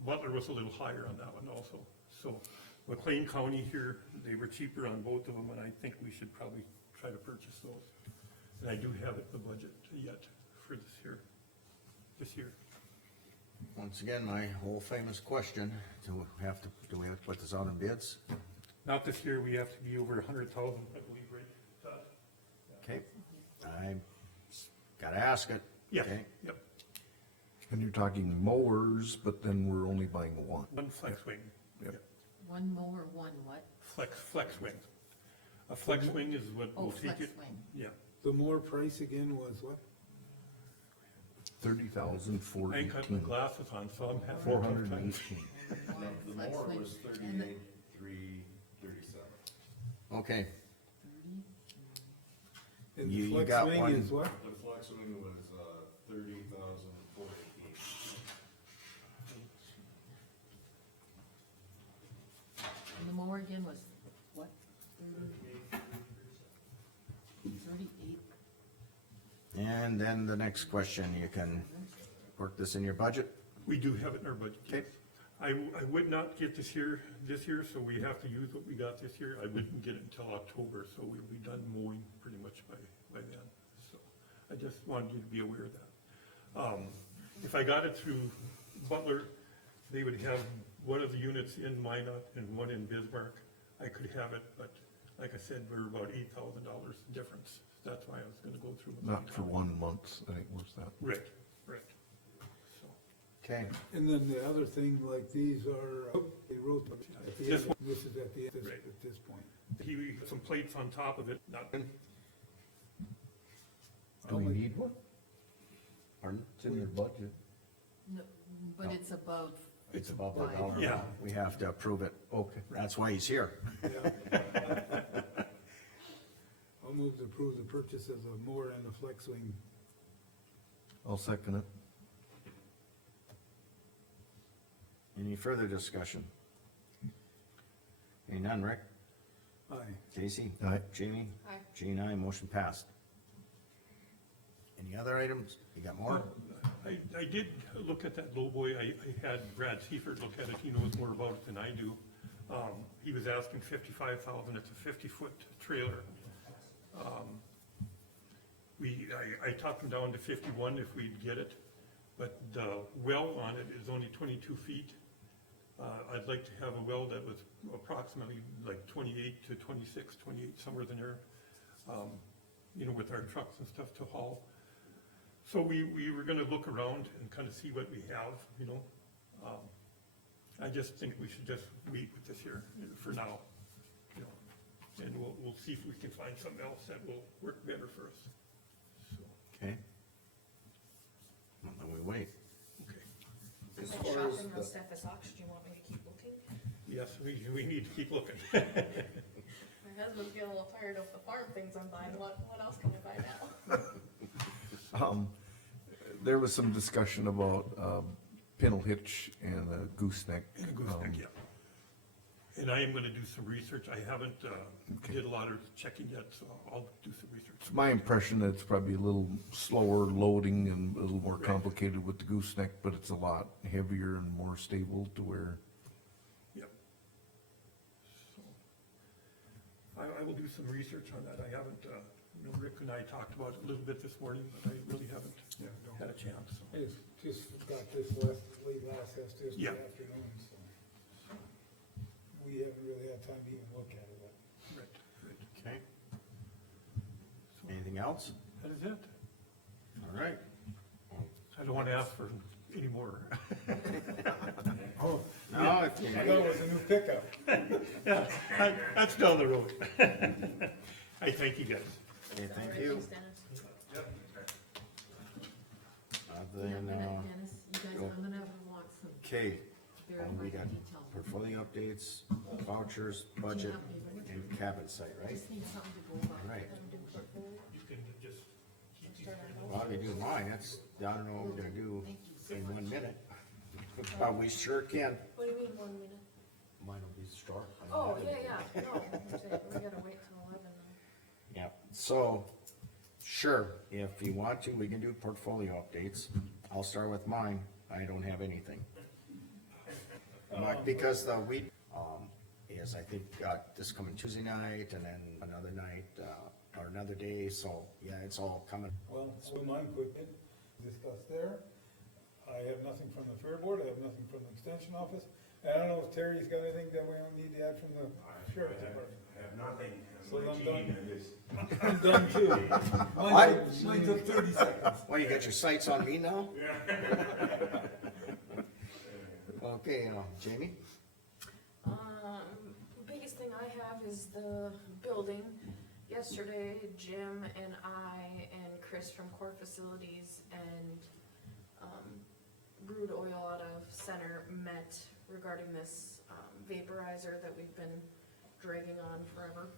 Butler was a little higher on that one also. So McLean County here, they were cheaper on both of them, and I think we should probably try to purchase those. And I do have it in the budget yet for this year. Once again, my whole famous question, do we have to put this out in bids? Not this year, we have to be over 100,000, I believe, right, Todd? Okay, I gotta ask it. Yeah, Okay. yep, And you're talking mowers, but then we're only buying one. one flex wing. Yep. one mower, one what? Flex wing. A flex wing is what Oh, will take flex it, wing. yeah. The more price again was what? I ain't got my $30,418. glasses on, so I'm having a tough time. 418. The mower was 38,337. Okay, And You the flex got wing one. is what? The flex wing was, 30,418. And the mower again was what? 38, and then the next question, you can work this in your budget? We do have it in our budget, yes. Okay. I would not get this year, so we have to use what we got this year. I wouldn't get it until October, so we'll be done mowing pretty much by then. So I just wanted you to be aware of that. If I got it through Butler, they would have one of the units in Minot and one in Bismarck. I could have it, but like I said, we're about $8,000 difference. That's why I was gonna go through. with Not for 8,000. 1 month, I think was that. Right. So, Okay, And then the other thing, like these are, they wrote them at the This end, one. this is at the end, Right. at this point. he, some plates on top of it, not, Do we need one? pardon? It's in their budget. No, but it's above, It's above the Five. dollar. Yeah. We have to approve it. Okay. That's why he's here. I'll move to approve the purchase of the mower and the flex wing. I'll second it. Any further discussion? Any none, Rick? Aye. Casey? Aye. Jamie? Aye. Jean, aye, motion passed. Any other items? You got more? I did look at that lowboy. I had Brad Seifert look at it. He knows more about it than I do. He was asking 55,000. It's a 50-foot trailer. I talked him down to 51 if we'd get it, but the well on it is only 22 feet. I'd like to have a well that was approximately like 28 to 26, 28, somewhere in there, you know, with our trucks and stuff to haul. So we were gonna look around and kind of see what we have, you know. I just think we should just wait with this here for now, you know. And we'll see if we can find something else that will work better for us. So, Okay. Well, then we wait. okay. As Like far as shopping on the- Steffes auction, do you want me to keep looking? Yes, we need to keep looking. My husband's getting a little tired of the farm things I'm buying, what else can I buy now? There was some discussion about, pintle hitch and a gooseneck. And a gooseneck, yeah. And I am gonna do some research. I haven't, did a lot of checking yet, so I'll do some research. It's my impression that it's probably a little slower loading and a little more Right. complicated with the gooseneck, but it's a lot heavier and more stable to where, Yep. So, I will do some research on that. I haven't, you know, Rick and I talked about it a little bit this morning, but I really haven't Yeah, no. had a chance, so. I just got this late last yesterday Yeah. afternoon, so. We haven't really had time to even look at it. Right, right. Okay. So, Anything else? that is it. All right. I don't wanna ask for any more. Oh, No, if you I thought it was a new pickup. Yeah, that's down the road. I thank you guys. Okay, thank Alright, you. thanks, Dennis. Other yeah, I'm than, gonna, Dennis, you guys, go. I'm gonna want some okay, very we much got detail. portfolio updates, vouchers, budget, and cabin site, I right? just need something to go by. All right. Gonna do portfolio, You can just keep these. start on Well, if you do mine, that's, I don't know what we're gonna do Thank you so in much. 1 minute. But we sure can. What do you mean 1 minute? Mine will be short. Oh, yeah, no, I'm saying, we gotta wait till 11 though. Yep, so, sure, if you want to, we can do portfolio updates. I'll start with mine, I don't have anything. Because the week, is I think got this coming Tuesday night and then another night, or another day, so, yeah, it's all coming. Well, so mine quickly, discussed there. I have nothing from the fair board, I have nothing from the extension office. And I don't know if Terry's got anything that we don't need to add from the sheriff's department. I have nothing. So I'm done. I just- I'm done too. Mine took 30 seconds. Well, you got your sights on me now? Okay, Jamie? Biggest thing I have is the building. Yesterday, Jim and I and Chris from Core Facilities and, Brood Oil out of Center met regarding this, vaporizer that we've been dragging on forever.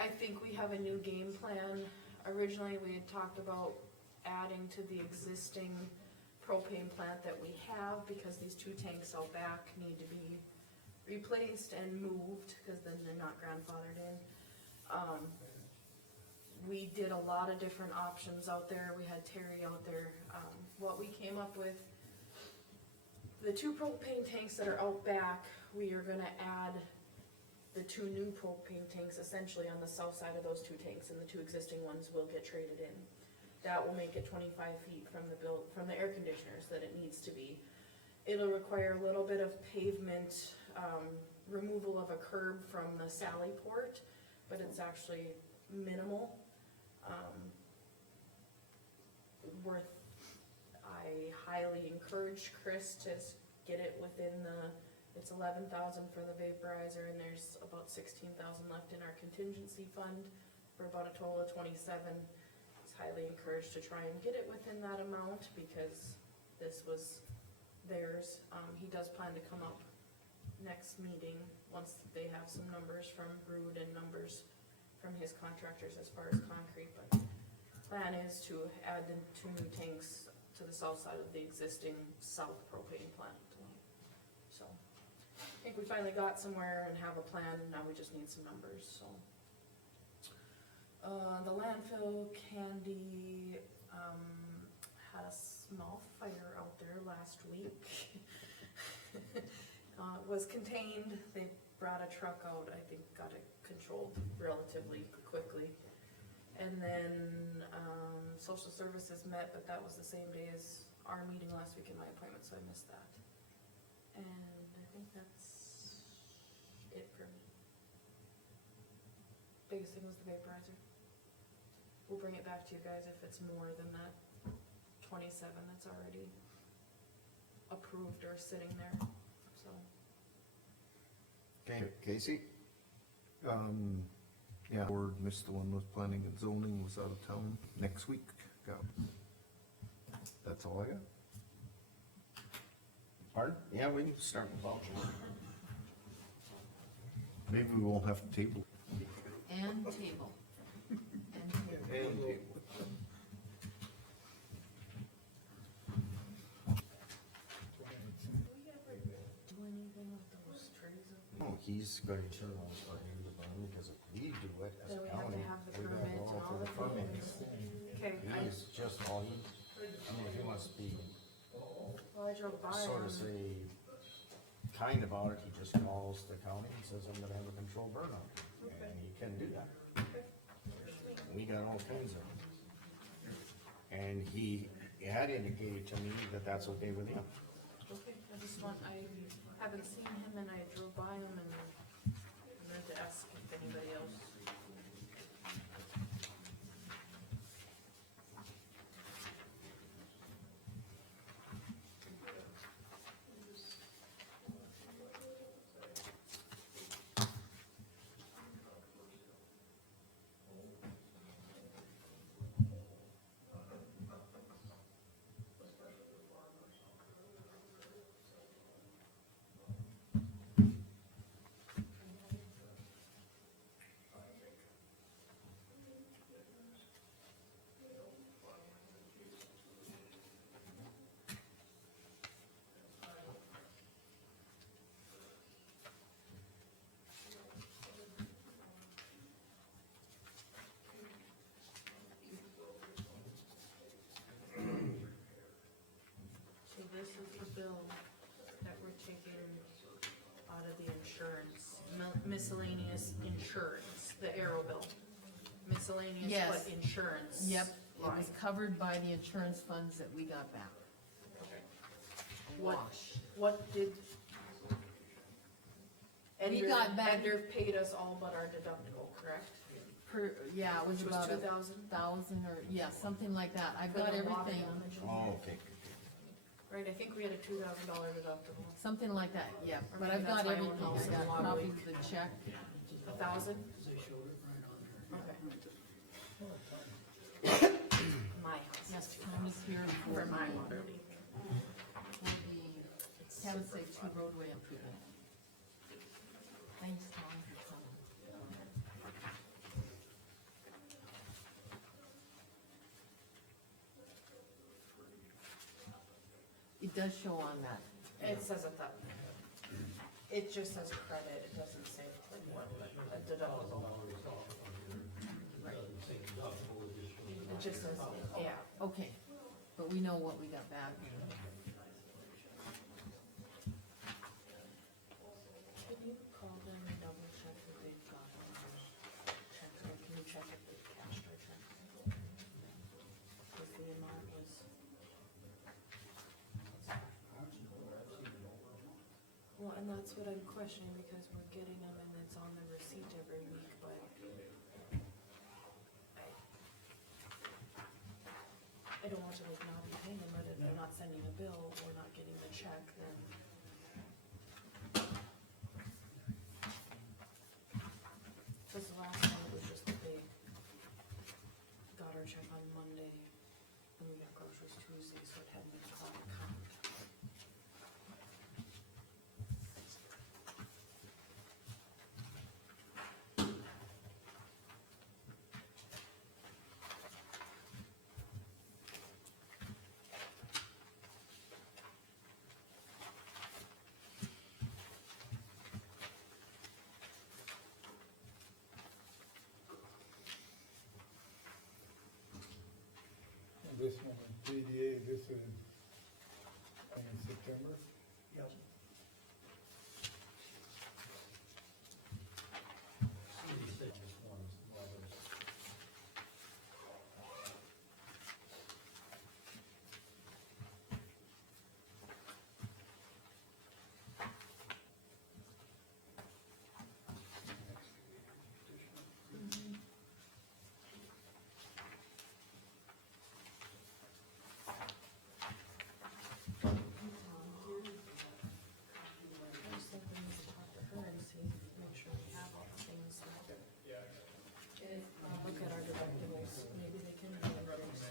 I think we have a new game plan. Originally, we had talked about adding to the existing propane plant that we have, because these 2 tanks out back need to be replaced and moved, cause then they're not grandfathered in. We did a lot of different options out there, we had Terry out there, what we came up with the two propane tanks that are out back, we are gonna add the two new propane tanks essentially on the south side of those two tanks, and the two existing ones will get traded in. That will make it 25 feet from from the air conditioners that it needs to be. It'll require a little bit of pavement, removal of a curb from the Sally Port, but it's actually minimal. I highly encourage Chris to get it within it's 11,000 for the vaporizer, and there's about 16,000 left in our contingency fund for about a total of 27. He's highly encouraged to try and get it within that amount because this was theirs. He does plan to come up next meeting once they have some numbers from Brood and numbers from his contractors as far as concrete, but plan is to add the two new tanks to the south side of the existing south propane plant. So, I think we finally got somewhere and have a plan, and now we just need some numbers, so. The landfill Candy, had a small fire out there last week. Was contained, they brought a truck out, I think got it controlled relatively quickly. And then, social services met, but that was the same day as our meeting last week in my appointment, so I missed that. And I think that's it for me. Biggest thing was the vaporizer. We'll bring it back to you guys if it's more than that 27 that's already approved or sitting there, so. Okay, Casey? Yeah, board missed the one with planning and zoning, was out of town next week. That's all I got. Pardon? Yeah, we can start with vouchers. Maybe we won't have to table. And table. And table. Do we ever do anything with those trees? No, he's going to turn on our end of the bond, because if we do it as Then a we have county, to have the we gotta permit go and all through the the permits. Okay, He's just all, I mean, he wants to be I drove by sort of and say kind about it, he just calls the county and says, I'm gonna have a controlled burn out, and he can do that. We got all kinds of, and he had indicated to me that that's okay with him. okay, I haven't seen him and I drove by him and I meant to ask if anybody else. So this is the bill that we're taking out of the insurance, miscellaneous insurance, the Arrow bill. Miscellaneous, Yes. but insurance. Yep, it line. was covered by the insurance funds that we got back. What, Wash. what did? We got back- Ender paid us all but our deductible, correct? Yeah, it was Which was about 2,000? or, yeah, something like that. I've For got the water everything, damage. Oh, okay. Right, I think we had a $2,000 deductible. something like that, yeah, Or but maybe I've got that's my own everything. house, I it's a got lot of copies leak. of the check. 1,000? Okay. My house. Yes, Tom is here For my water leak. for the Cabot State 2 roadway improvement. Thanks, Tom, for coming. It does show on that. It says it that, it just says credit, it doesn't say like what, a deductible. It just says, yeah. Okay, but we know what we got back. that's what I'm questioning, because we're getting them and it's on the receipt every week, but I don't want to like not be paying them, but if they're not sending a bill or not getting the check, then. Cause the last time it was just that they got our check on Monday and we got groceries Tuesday, so it hadn't been called account. And this one, DDA, this is in September. Yep. I just think we need to talk to her and see, make sure we have all the things that. Look at our deductibles, maybe they can be increased.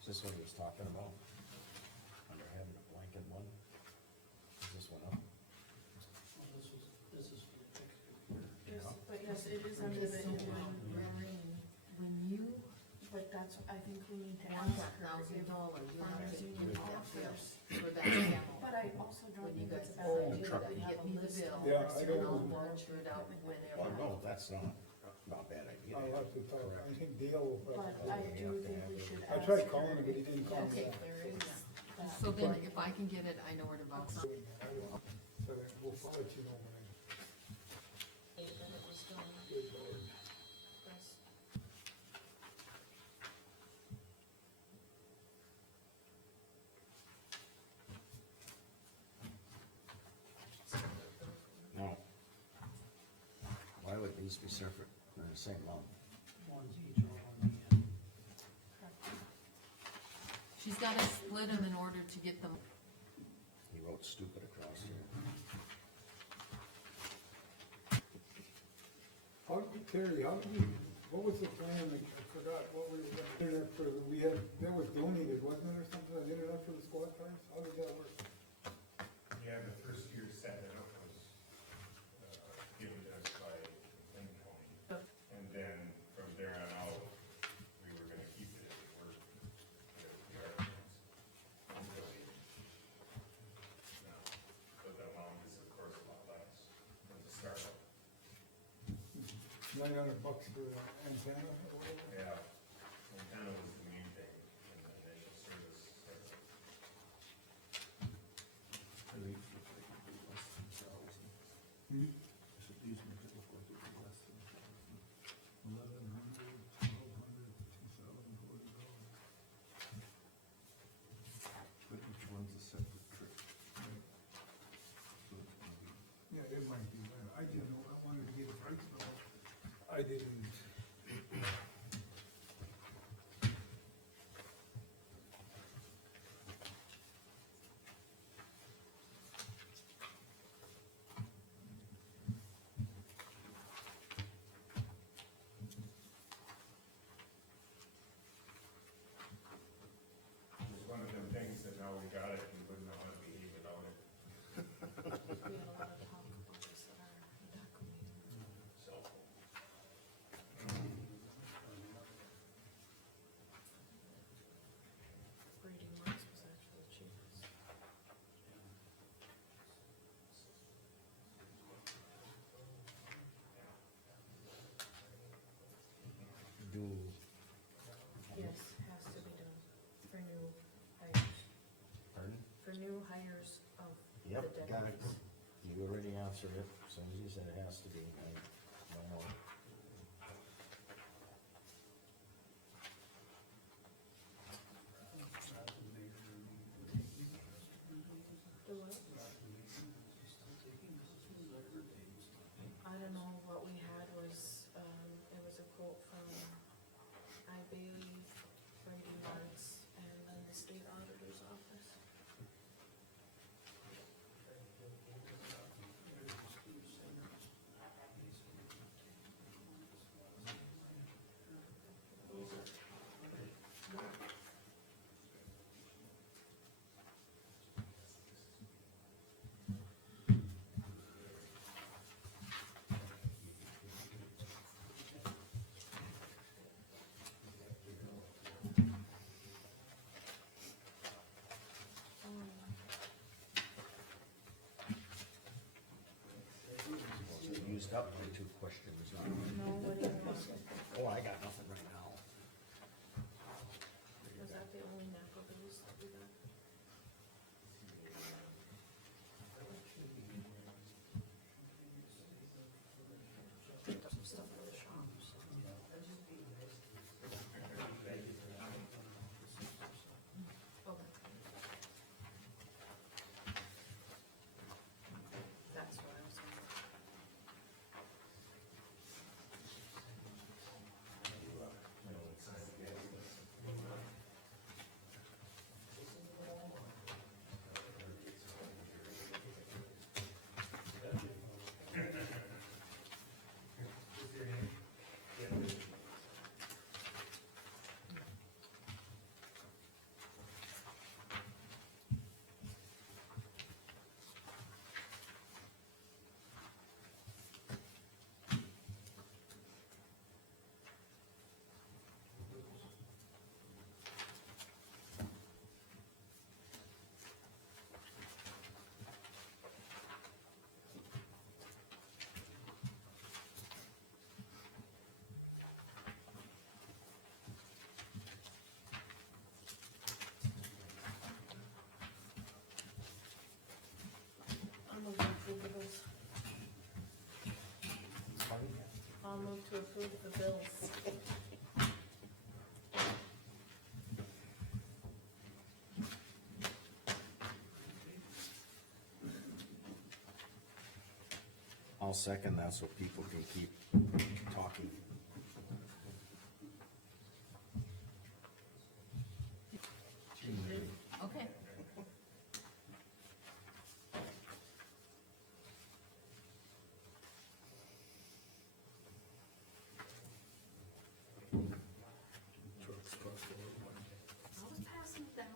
Is this what he was talking about? Under having a blanket one? Is this one up? Yes, but yes, it is under the in When you but that's, I think we need to want ask that her $1,000, if you have farmers to union give that bill offers. for that panel. But I also don't When you think it's a guys bad idea truck. that we have Get a me the list bill. of. Yeah, I And don't I'll know. voucher it out Oh, whenever. no, that's not a bad idea. I'll have to talk, I think Dale will But probably. I do think we should I ask. tried calling him, but he didn't call me Okay. back. There is that. So then if I can get it, I know where to voucher. So then I'll let you know when I. That it was done. Good Lord. Yes. No. Why would these be separate in the same month? She's gotta split them in order to get them. He wrote stupid across here. How, Terry, how did you, what was the plan, I forgot, what were you gonna, internet for, we had, that was donated, wasn't it, or something, the internet for the squad cars, how did that work? Yeah, the first year set it up was, given to us by Lynn County. And then from there on out, we were gonna keep it as work. Until we, but the amount is of course a lot less than the startup. $900 for the antenna or whatever? Yeah, antenna was the main thing in the initial service startup. These look like it'd be less than 1,000. Hmm? So these make it look like it'd be less than 1,000. 1,100, 1,200, 2,000, $40. But each one's a separate trip. So it's gonna be Yeah, it might be better, I didn't know, I wanted to get a price, but I didn't. It's one of them things that now we got it, we wouldn't know how to behave without it, We had a lot of talk about this at our DAC meeting. so. tires of the Yep, got it. deputies. You already answered it, as soon as you said it has to be, no more. The what? I don't know, what we had was, it was a quote from I. Bailey, Brady Marks, and then the state auditor's office. Used up my two questions now. No, what do you want? Oh, I got nothing right now. Was that the only NAPA bills that we got? Picked up some stuff for the shop, so. Okay. That's what I was saying. I'll move to approve the bills. I'll move to approve the bills. I'll second that so people can keep talking. Okay. I was passing it down.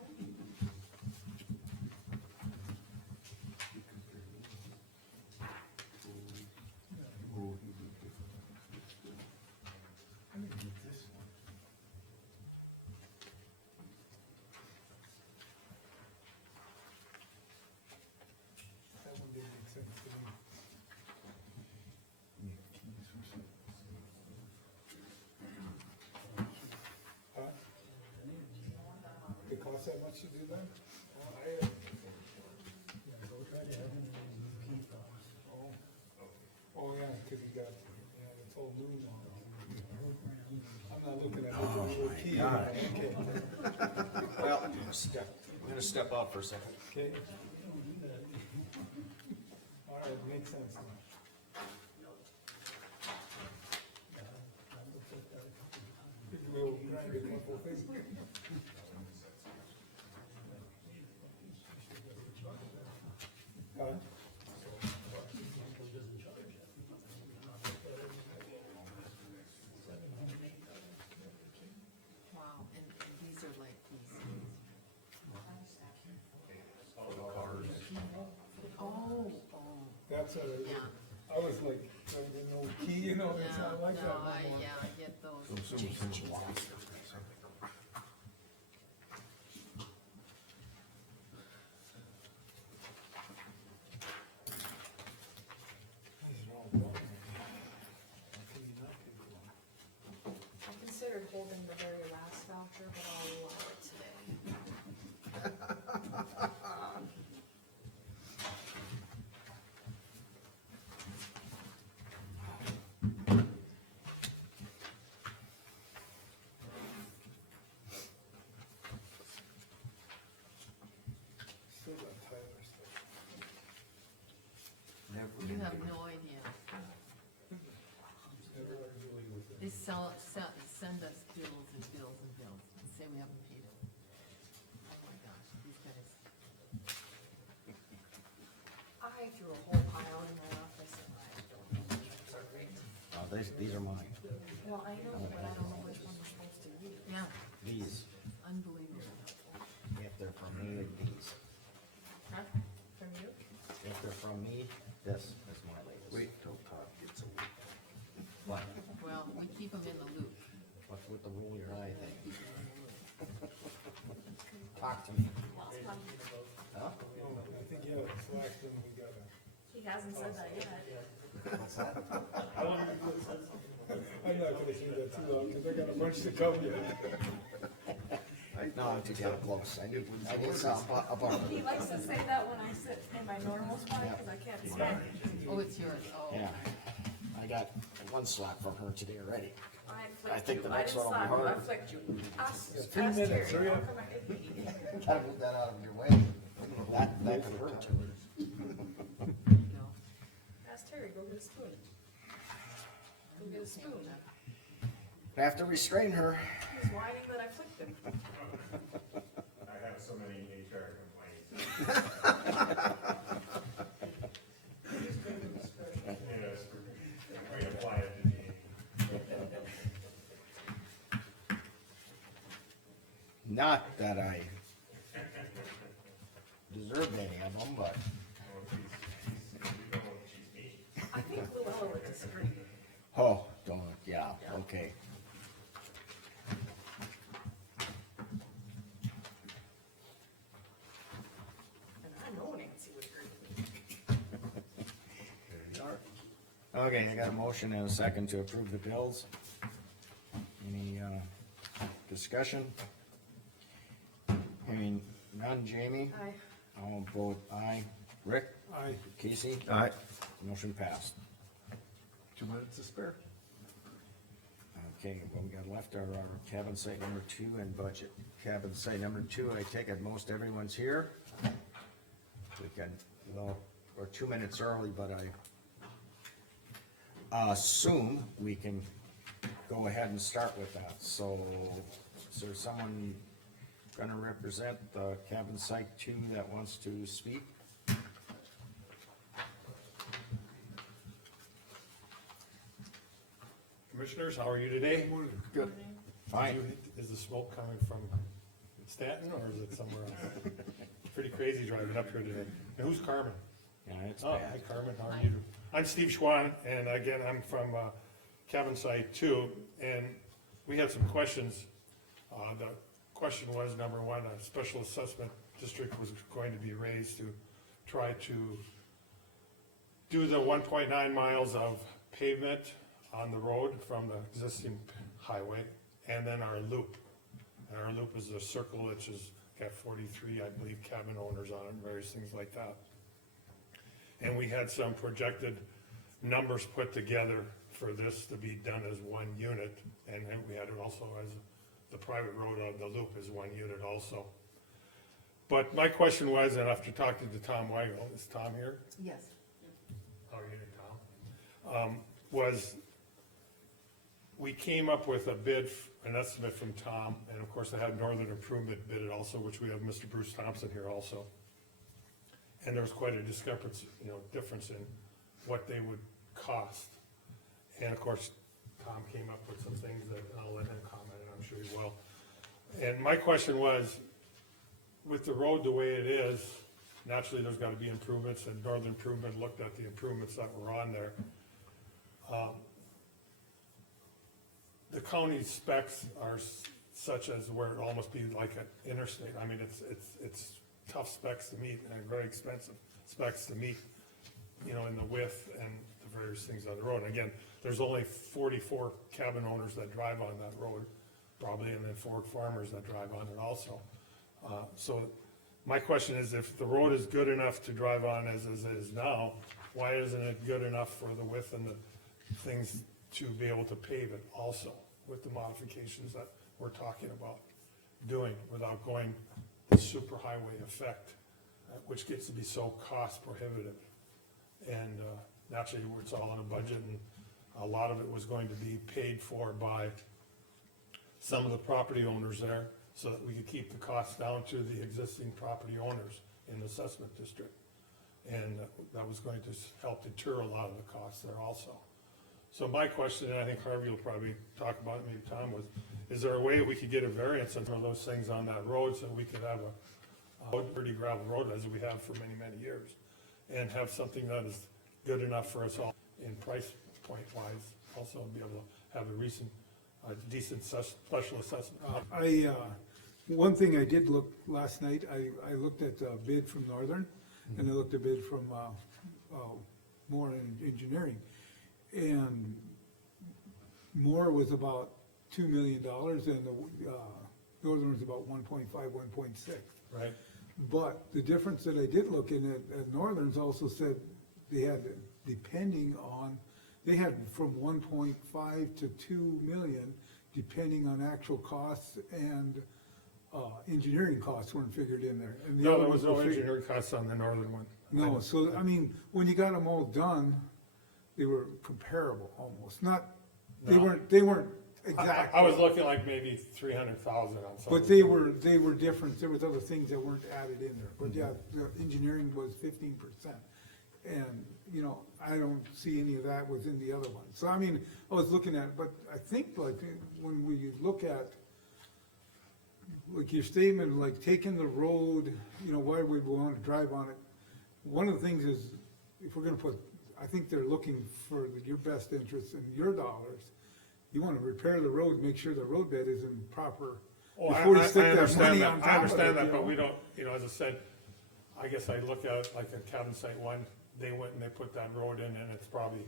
That one didn't make sense to me. Huh? It costs that much to do that? Oh, yeah, cause you got, yeah, it's all new now. I'm not looking at it, I'm looking God. okay, Well, I'm gonna step out for a second. okay. All right, makes sense now. We'll grind a couple things. Huh? Wow, and these are like these. Oh, That's a, yeah, I was like, no key, you know, it's yeah, not like that no, no I, more. yeah, I get those. So Jeez, These are all done. How can you not pay for them? I considered holding the very last voucher, but I'll allow it today. we haven't paid it. Oh my gosh, these guys. I threw a whole pile in my office and I don't know which ones are great. These are mine, Well, I know, but I don't know which one we're supposed to use. Yeah, these, unbelievable. if they're from me, these, Huh? From you? if they're from me, this is my latest. Wait till Todd gets away. What, Well, we keep them in the loop. what's with the roll your eye thing? Talk to me. Huh? I think, yeah, Slack, then we gotta. He hasn't said that yet. What's that? I wonder if it says something. I'm not gonna say that too loud, cause I got a bunch to come yet. No, I'm too damn close. I knew something about He likes to say that when I sit in my normal spot, cause I can't stand it. Oh, it's yours, oh. Yeah, I got one slap from her today already. I think flicked the you, I next didn't one will be slap you, I harder. flicked you. Ask, Yeah, ask 3 minutes, Terry, hurry how up. come I hit me? Gotta move that out of your way. That could hurt too. There you go. Ask Terry, go get a spoon. Go get a spoon. Have to restrain her. He's whining that I flicked him. I have so many HR complaints. Yes, we apply it to me. Not that I deserved any of them, but I think Luella would disagree. oh, don't, yeah, okay. And I know Nancy would agree with me. There you are. Okay, I got a motion and a second to approve the bills. Any, discussion? Hearing none, Jamie? Aye. I'll vote aye. Rick? Aye. Casey? Aye. Motion passed. 2 minutes to spare. Okay, what we got left are our cabin site number 2 and budget. Cabin site number 2, I take it most everyone's here. We can, well, we're 2 minutes early, but I assume we can go ahead and start with that. So, is there someone gonna represent the cabin site 2 that wants to speak? Commissioners, how are you today? Good. Fine. Is the smoke coming from Stanton or is it somewhere else? Pretty crazy driving up here today. And who's Carmen? Yeah, it's Oh, bad. hi Carmen, how are you? I'm Steve Schwan, and again, I'm from Cabin Site 2, and we had some questions. The question was, number one, a special assessment district was going to be raised to try to do the 1.9 miles of pavement on the road from the existing highway, and then our loop. And our loop is a circle which has got 43, I believe, cabin owners on it, and various things like that. And we had some projected numbers put together for this to be done as one unit, and then we had it also as the private road of the loop is one unit also. But my question was, and after talking to Tom Weigel, is Tom here? Yes. How are you, Tom? Was, we came up with a bid, an estimate from Tom, and of course I had Northern Improvement bid it also, which we have Mr. Bruce Thompson here also. And there's quite a discrepancy, difference in what they would cost. And of course, Tom came up with some things that I'll let him comment, and I'm sure he will. And my question was, with the road the way it is, naturally there's gotta be improvements, and Northern Improvement looked at the improvements that were on there. The county specs are such as where it almost be like an interstate. I mean, it's tough specs to meet and very expensive specs to meet, in the width and the various things on the road. And again, there's only 44 cabin owners that drive on that road, probably, and then 4 farmers that drive on it also. So my question is, if the road is good enough to drive on as it is now, why isn't it good enough for the width and the things to be able to pave it also with the modifications that we're talking about doing without going the super highway effect, which gets to be so cost prohibitive. And naturally, it's all in a budget, and a lot of it was going to be paid for by some of the property owners there, so that we could keep the costs down to the existing property owners in the assessment district. And that was going to help deter a lot of the costs there also. So my question, and I think Harvey will probably talk about it, maybe Tom was, is there a way we could get a variance on some of those things on that road so we could have a pretty gravel road as we have for many, many years? And have something that is good enough for us all in price point wise, also be able to have a decent special assessment. One thing I did look last night, I looked at a bid from Northern, and I looked at a bid from, Moore Engineering. And Moore was about $2 million, and the, Northern was about 1.5, 1.6. Right, But the difference that I did look in at Northern's also said they had, depending on, they had from 1.5 to 2 million, depending on actual costs, and, engineering costs weren't figured in there. And the no, other there was ones no were figured- engineering costs on the northern one. No, so, I mean, when you got them all done, they were comparable almost, not, they No. weren't exact. I was looking like maybe 300,000 on some. But of they them. were different, there was other things that weren't added in there, but yeah, the engineering was 15%. And, you know, I don't see any of that within the other ones, so I mean, I was looking at, but I think like, when we look at, like your statement, like taking the road, you know, why would we wanna drive on it? One of the things is, if we're gonna put, I think they're looking for your best interest in your dollars. You wanna repair the road, make sure the roadbed is in proper, Oh, before you I stick that understand money that, on I top of understand it, that, you but know? we don't, you know, as I said, I guess I look at it like at cabin site one, they went and they put that road in, and it's probably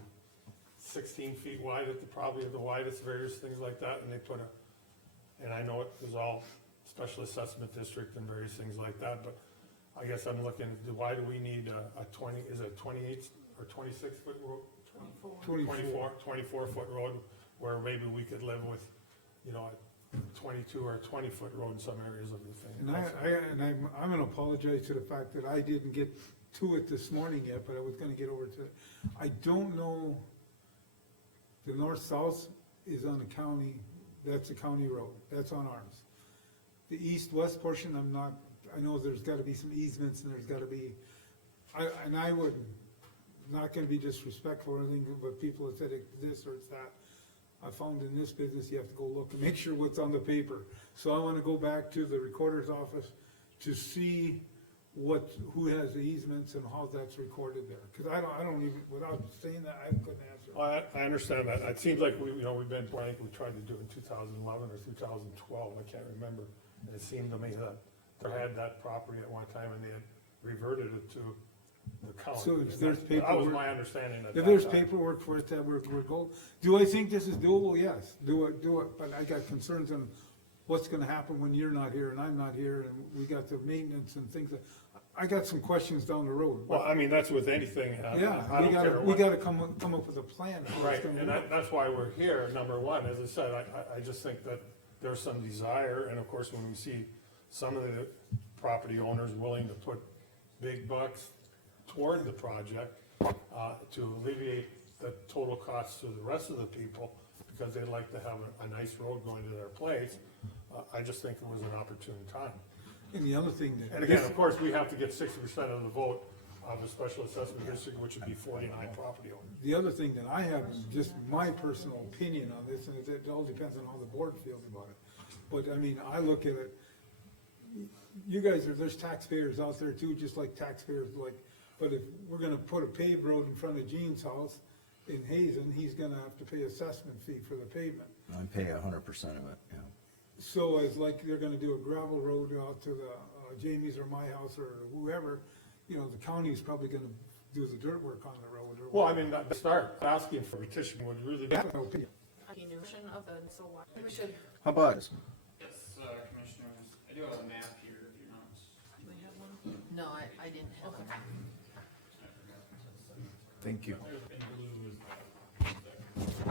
16 feet wide at probably the widest, various things like that, and they put and I know it was all special assessment district and various things like that, but I guess I'm looking, why do we need a 20, is it 28 or 26 foot road? 24 foot road, where maybe we could live with, you know, a 22 or 20 foot road in some areas of the thing. And I'm gonna apologize to the fact that I didn't get to it this morning yet, but I was gonna get over to it. I don't know, the north-south is on the county, that's a county road, that's on ours. The east-west portion, I know there's gotta be some easements, and there's gotta be, I would, not gonna be disrespectful or anything, but people have said it's this or it's that. I found in this business, you have to go look and make sure what's on the paper. So I wanna go back to the recorder's office to see who has the easements and how that's recorded there. Cause I don't even, without saying that, I couldn't answer. Well, I understand that, it seems like we've been, I think we tried to do it in 2011 or 2012, I can't remember. And it seemed to me that they had that property at one time, and they had reverted it to the county. So if there's That was paperwork- my understanding at If that there's time. paperwork for it that we're gold, do I think this is doable? Yes, do it, but I got concerns on what's gonna happen when you're not here and I'm not here, and we got the maintenance and things I got some questions down the road. Well, I mean, that's with anything, Yeah, I don't care we what. gotta come up with a plan. of what's Right, gonna and work. that's why we're here, number one, as I said, I just think that there's some desire, and of course, when we see some of the property owners willing to put big bucks toward the project, to alleviate the total costs to the rest of the people, because they'd like to have a nice road going to their place, I just think it was an opportune time. And the other thing that. And again, of course, we have to get 60% of the vote of the special assessment district, which would be 49 property owners. The other thing that I have, just my personal opinion on this, and it all depends on how the board feels about it. But I mean, I look at it, you guys there's taxpayers out there too, just like taxpayers but if we're gonna put a paved road in front of Gene's house in Hazen, he's gonna have to pay assessment fee for the pavement. I pay 100% of it, yeah. So it's like they're gonna do a gravel road out to the Jamie's or my house or whoever, you know, the county's probably gonna do the dirt work on the road or. Well, I mean, the start asking for petition would really be. That's my opinion. Notion of the, so what, we should, How about this? Yes, commissioners, I do have a map here, if you're not. do we have one? No, I didn't have it. Thank you. In blue is the.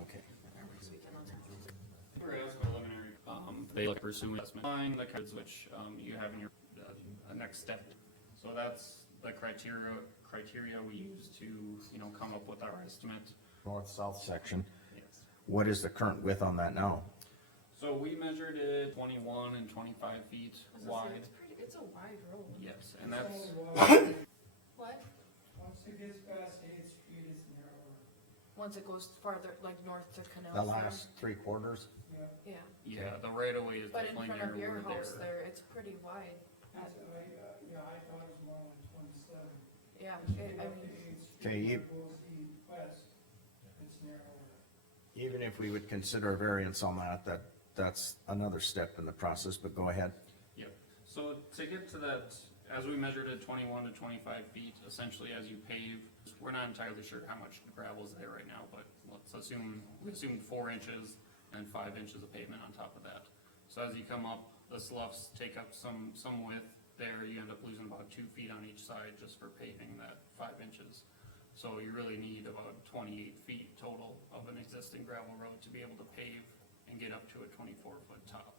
Okay. Right, that's preliminary. They look pursuing assessment line, the cards which, you have in your, next step. So that's the criteria we use to, you know, come up with our estimate. North-south section, Yes. what is the current width on that now? So we measured it 21 and 25 feet I was gonna say, wide. it's a wide road. Yes, and that's, What? Once it gets past 8th Street, it's narrower. Once it goes farther, like north to Canal. The last 3/4? Yeah, yeah, the right of way is but in definitely front of your narrower house there. there, it's pretty wide. That's, I thought it was more like 27. Yeah, Get I up to mean, 8th Street, Okay, where it goes east-west, it's narrower. Even if we would consider a variance on that's another step in the process, but go ahead. Yep, so to get to that, as we measured it 21 to 25 feet, essentially as you pave, we're not entirely sure how much gravel is there right now, but let's assume, we assumed 4 inches and 5 inches of pavement on top of that. So as you come up, the sloughs take up some width there, you end up losing about 2 feet on each side just for paving that 5 inches. So you really need about 28 feet total of an existing gravel road to be able to pave and get up to a 24-foot top.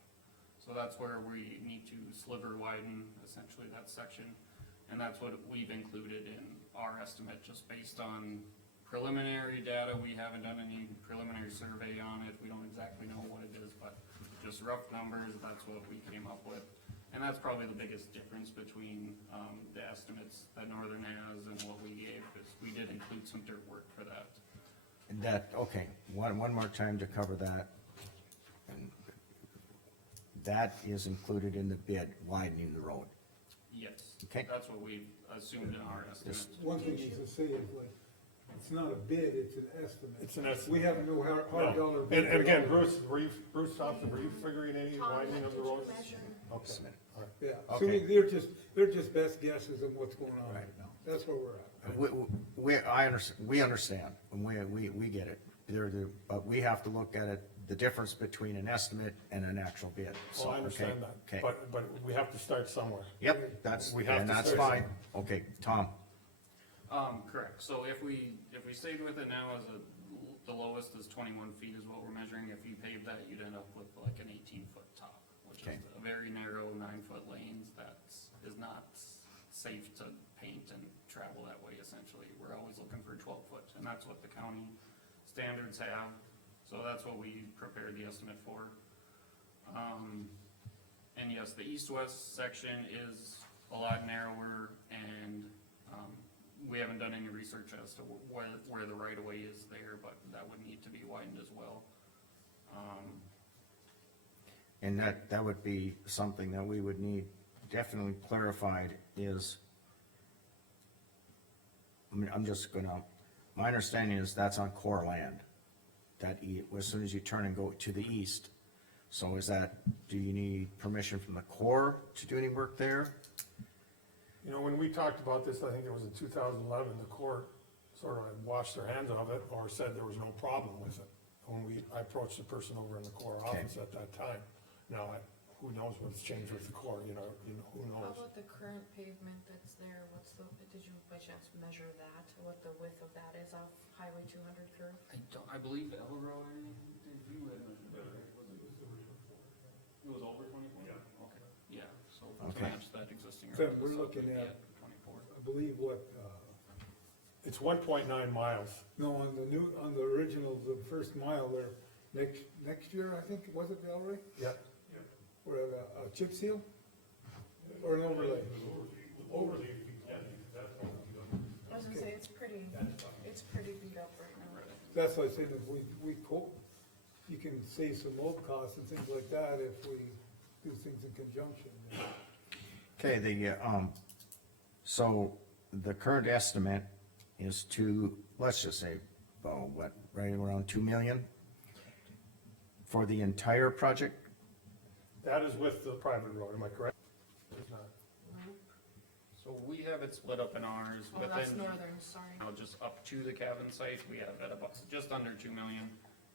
So that's where we need to sliver widen, essentially that section. And that's what we've included in our estimate, just based on preliminary data. We haven't done any preliminary survey on it. We don't exactly know what it is, but just rough numbers, that's what we came up with. And that's probably the biggest difference between, the estimates that Northern has and what we gave, is we did include some dirt work for that. And that, okay, one more time to cover that. And that is included in the bid, widening the road. Yes, Okay. that's what we assumed in our estimate. One thing is to say is like, it's not a bid, it's an estimate. It's an estimate. We have no hard No. dollar. bid And again, at all. Bruce Thompson, were you figuring any Tom, widening of the did you road? measure? Okay. all right. Yeah, so Okay. they're just best guesses of what's going on Right. right now. That's where we're at. We understand, and we get it. But we have to look at it, the difference between an estimate and an actual bid. So, Well, I okay, understand that, Okay, but we have to start somewhere. yep, that's, We have and to that's start fine. Okay, Tom, Correct, so if we stayed with it now as the lowest is 21 feet is what we're measuring, if you pave that, you'd end up with like an 18-foot top, which Okay. is a very narrow 9-foot lanes that is not safe to paint and travel that way essentially. We're always looking for 12-foot, and that's what the county standards have, so that's what we prepared the estimate for. And yes, the east-west section is a lot narrower, and, we haven't done any research as to where the right-of-way is there, but that would need to be widened as well. and that would be something that we would need definitely clarified is, I'm just gonna, my understanding is that's on core land. That as soon as you turn and go to the east. So is that, do you need permission from the Corps to do any work there? You know, when we talked about this, I think it was in 2011, the court sort of had washed their hands of it or said there was no problem with it. When I approached the person over in the Corps office at that time. Now, who knows what's changed with the Corps, you know, who How knows? about the current pavement that's there, did you by chance measure that, what the width of that is off Highway 200 curve? I believe Elroy, did you measure that, right? It was over 24? Yeah. Okay, yeah, so to Okay. match that existing. Tim, road, we're so looking we'd be at- 24. I believe what, It's 1.9 miles. no, on the original, the first mile there, next year, I think, was it Delray? Yeah. Or a chip seal? Or an overlay? Overly, I was gonna say, it's pretty beat up right now. That's why I said if we you can save some load costs and things like that if we do things in conjunction. Okay, so the current estimate is let's just say, right around 2 million? For the entire project? that is with the private road, am I correct? It's not. So we have it split up in ours Oh, that's within, northern, sorry. just up to the cabin site, we have that about, just under 2 million.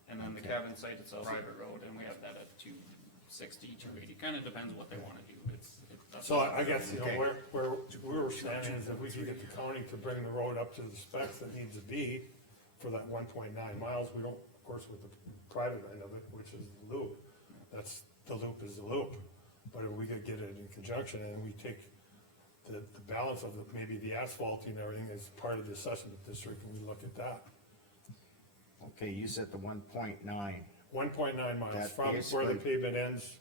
And then the cabin site itself, private road, and we have that at 260, 280, kinda depends what they wanna do, that's. So I guess, you know, Okay. where we were standing is if we could get the county to bring the road up to the specs that needs to be for that 1.9 miles, we don't, of course, with the private end of it, which is the loop, the loop is the loop. But if we could get it in conjunction and we take the balance of maybe the asphalting and everything is part of the assessment district, and we look at that. Okay, you said the 1.9. 1.9 miles That from where the basically- pavement ends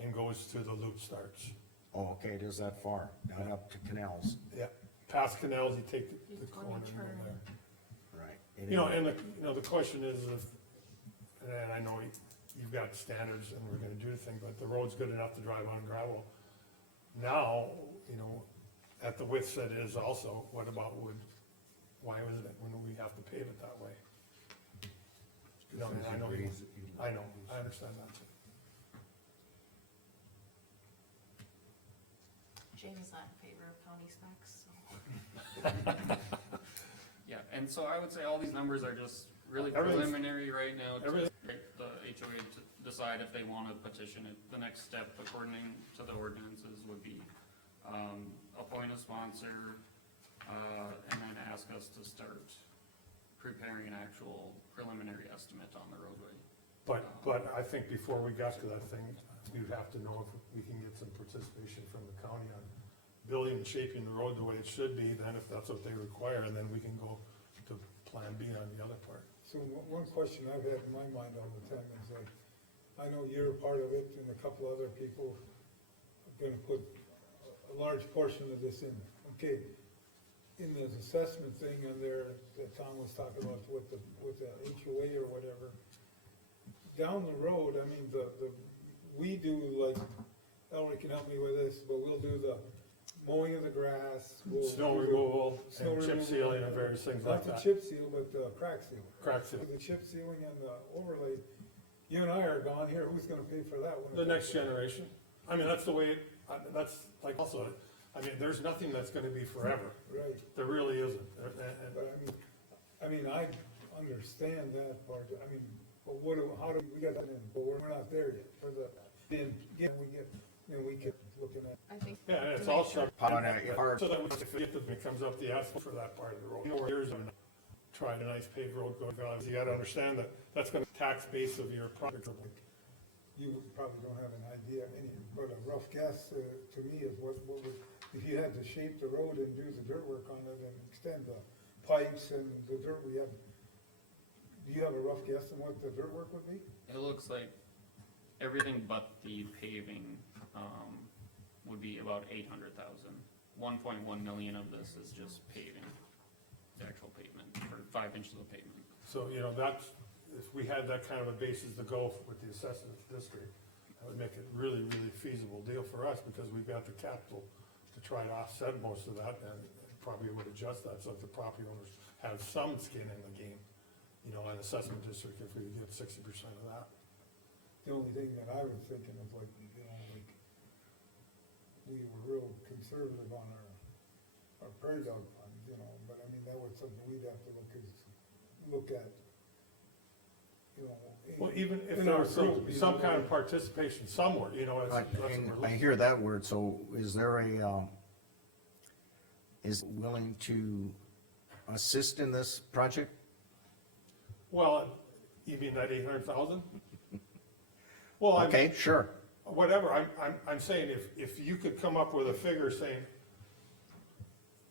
and goes to the loop starts. Oh, okay, it is that far, not up to canals, Yeah, past canals, you take the You corner wanna and go turn. there. right? You know, and the question is if, and I know you've got standards and we're gonna do the thing, but the road's good enough to drive on gravel. Now, you know, at the width that it is also, what about wood? Why isn't it when we have to pave it that way? You know, and I know, I understand that too. Jamie's not in favor of county specs, so. Yeah, and so I would say all these numbers are just really Everything's- preliminary right now to everything- get the HOA to decide if they wanna petition it. The next step, according to the ordinances, would be, appoint a sponsor, and then ask us to start preparing an actual preliminary estimate on the roadway. But I think before we got to that thing, we'd have to know if we can get some participation from the county on building and shaping the road the way it should be, then if that's what they require, and then we can go to plan B on the other part. So one question I've had in my mind all the time is like, I know you're a part of it and a couple other people are gonna put a large portion of this in. Okay, in this assessment thing in there that Tom was talking about with the HOA or whatever, down the road, I mean, we do like, Elric can help me with this, but we'll do the mowing of the grass. we'll Snow do the removal snow and chip removal, sealing and various things like Not the that. chip seal, but the crack seal. Crack seal. The chip sealing and the overlay, you and I are gone here, who's gonna pay for that one? The next generation. I mean, that's the way, that's like also, I mean, there's nothing that's gonna be forever. Right, There really isn't. And- but I mean, I understand that part, I mean, but how do, we got that in, but we're not there yet, for the, then we get looking at. I think. Yeah, and it's all stuff. How about if our- So that if it comes up the asphalt for that part of the road, you know, where years I'm trying a nice paved road going, you gotta understand that that's gonna tax base of your project. You probably don't have an idea, but a rough guess, to me is what would, if you had to shape the road and do the dirt work on it and extend the pipes and the dirt we have, do you have a rough guess on what the dirt work would be? It looks like everything but the paving, would be about 800,000. 1.1 million of this is just paving, the actual pavement, or 5 inches of pavement. So, you know, that's, if we had that kind of a basis to go with the assessment district, that would make it really, really feasible deal for us, because we've got the capital to try to offset most of that, and probably would adjust that, so if the property owners have some skin in the game, you know, an assessment district, if we get 60% of that. The only thing that I was thinking of like, you know, like, we were real conservative on our prairie dog funds, you know, but I mean, that was something we'd have to look at, you know. Well, even if in there our was group, some kind of participation somewhere, you know, that's what we're I looking. hear that word, so is there is willing to assist in this project? Well, you mean that 800,000? Well, I Okay, sure, whatever, I'm saying if you could come up with a figure saying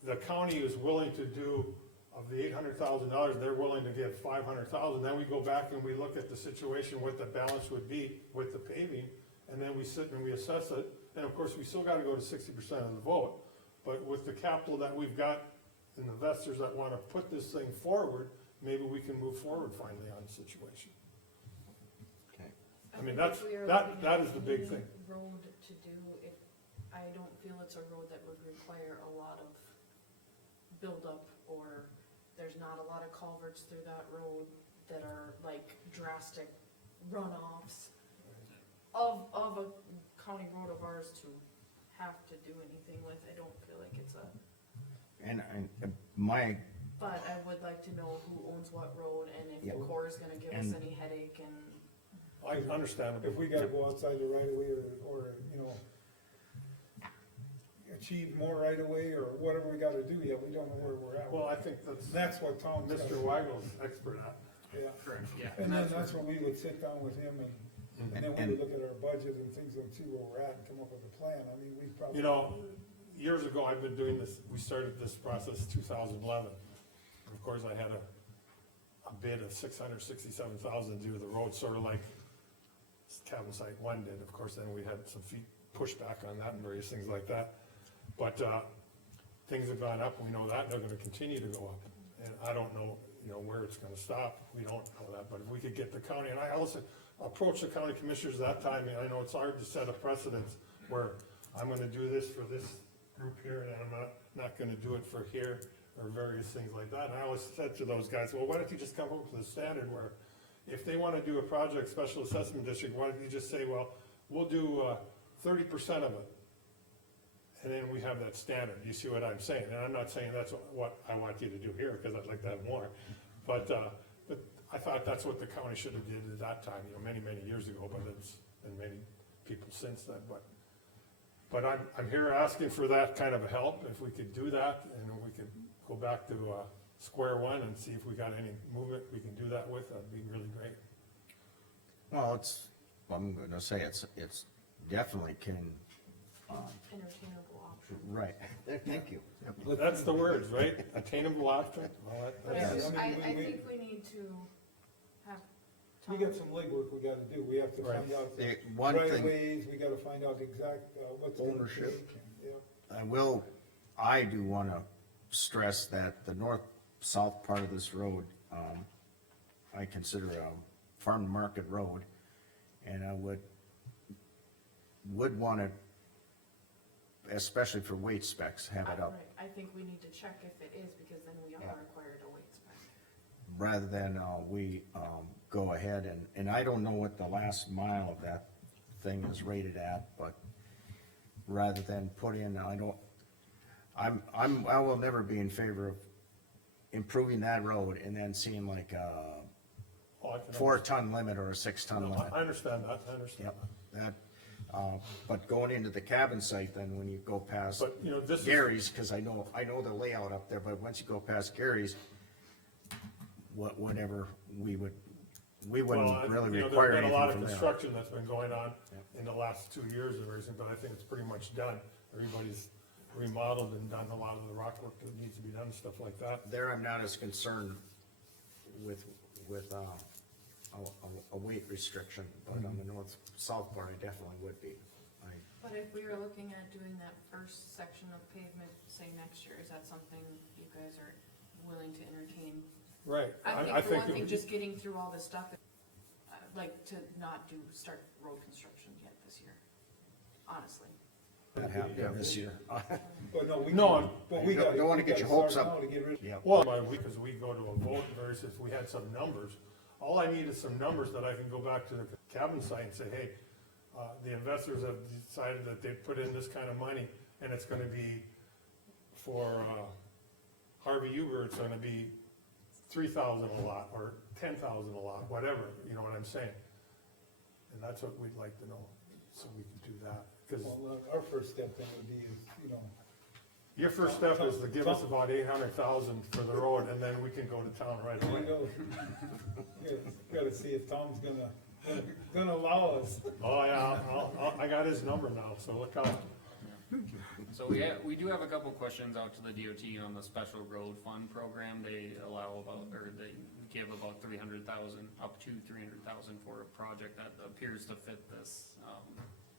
the county is willing to do, of the $800,000, they're willing to give 500,000, then we go back and we look at the situation, what the balance would be with the paving, and then we sit and we assess it, and of course, we still gotta go to 60% of the vote, but with the capital that we've got, and investors that wanna put this thing forward, maybe we can move forward finally on the situation. okay. I mean, think if we are that looking at is the big any thing. Road to do, I don't feel it's a road that would require a lot of buildup, or there's not a lot of culverts through that road that are like drastic runoffs of a county road of ours to have to do anything with. I don't feel like it's a, And my, but I would like to know who owns what road and if Yeah. the Corps is gonna give us And- any headache and. I understand. If we gotta go outside the right of way or, you know, achieve more right of way or whatever we gotta do, yet we don't know where we're at. Well, I think That's what Tom's got. Mr. Weigel's expert at. Yeah, Correct, yeah. and then that's when we would sit down with him and then we And- would look at our budget and things and see where we're at and come up with a plan. I mean, we probably. You know, years ago, I've been doing this, we started this process 2011. Of course, I had a bid of $667,000 to do the road, sort of like cabin site one did. Of course, then we had some pushback on that and various things like that. But, things have gone up, we know that, and they're gonna continue to go up. And I don't know, where it's gonna stop, we don't know that, but if we could get the county, and I also approached the county commissioners that time, and I know it's hard to set a precedence where I'm gonna do this for this group here, and I'm not gonna do it for here, or various things like that. And I always said to those guys, well, why don't you just come up with a standard where if they wanna do a project special assessment district, why don't you just say, well, we'll do 30% of it. And then we have that standard, you see what I'm saying? And I'm not saying that's what I want you to do here, because I'd like to have more. But I thought that's what the county should have did at that time, many, many years ago, but it's been many people since then, but I'm here asking for that kind of help, if we could do that, and we could go back to, square one and see if we got any movement we can do that with, that'd be really great. Well, I'm gonna say it's definitely can, Entertainable option. right, thank you. That's the words, right? Attainable option? Well, Yes. I think we need to have. We got some legwork we gotta do, we have to Right. find out the The one right thing, ways, we gotta find out exact, what's gonna Ownership. take, yeah. I do wanna stress that the north-south part of this road, I consider a farm to market road, and I would wanna, especially for weight specs, have it up, Right, I think we need to check if it is, because then we Yeah. are required to weight spec. rather than, we, go ahead and I don't know what the last mile of that thing is rated at, but rather than put in, I will never be in favor of improving that road and then seeing like a Oh, I can 4-ton limit or a 6-ton No, limit. I understand that, I understand Yep, that, but going into the cabin site, then when you go past But, this is. Gary's, cause I know the layout up there, but once you go past Gary's, whatever, we wouldn't Well, really there's require been a lot anything of from there. construction that's been going on Yeah. in the last 2 years and everything, but I think it's pretty much done. Everybody's remodeled and done a lot of the rock work that needs to be done, and stuff like that. There, I'm not as concerned with, a weight restriction, but on the north-south part, I definitely would be. But if we were looking at doing that first section of pavement, say next year, is that something you guys are willing to entertain? Right. I think for one it thing, would- just getting through all this stuff, like to not start road construction yet this year, honestly. That happened this year. But no, but we Don't gotta. wanna we get gotta your hopes start up. now to get rid- Yeah, Well, because we go to a vote versus if we had some numbers, all I need is some numbers that I can go back to the cabin site and say, hey, the investors have decided that they put in this kind of money, and it's gonna be for, Harvey Uber, it's gonna be 3,000 a lot, or 10,000 a lot, whatever, you know what I'm saying? And that's what we'd like to know, so we can do that, cause Well, our first step then would be is, your first step is to give us about 800,000 for the road, and then we can go to town right we away. go, gotta see if Tom's gonna allow us. Oh, yeah, I got his number now, so look out. So we do have a couple questions out to the DOT on the special road fund program. They allow about, or they give about 300,000, up to 300,000 for a project that appears to fit this,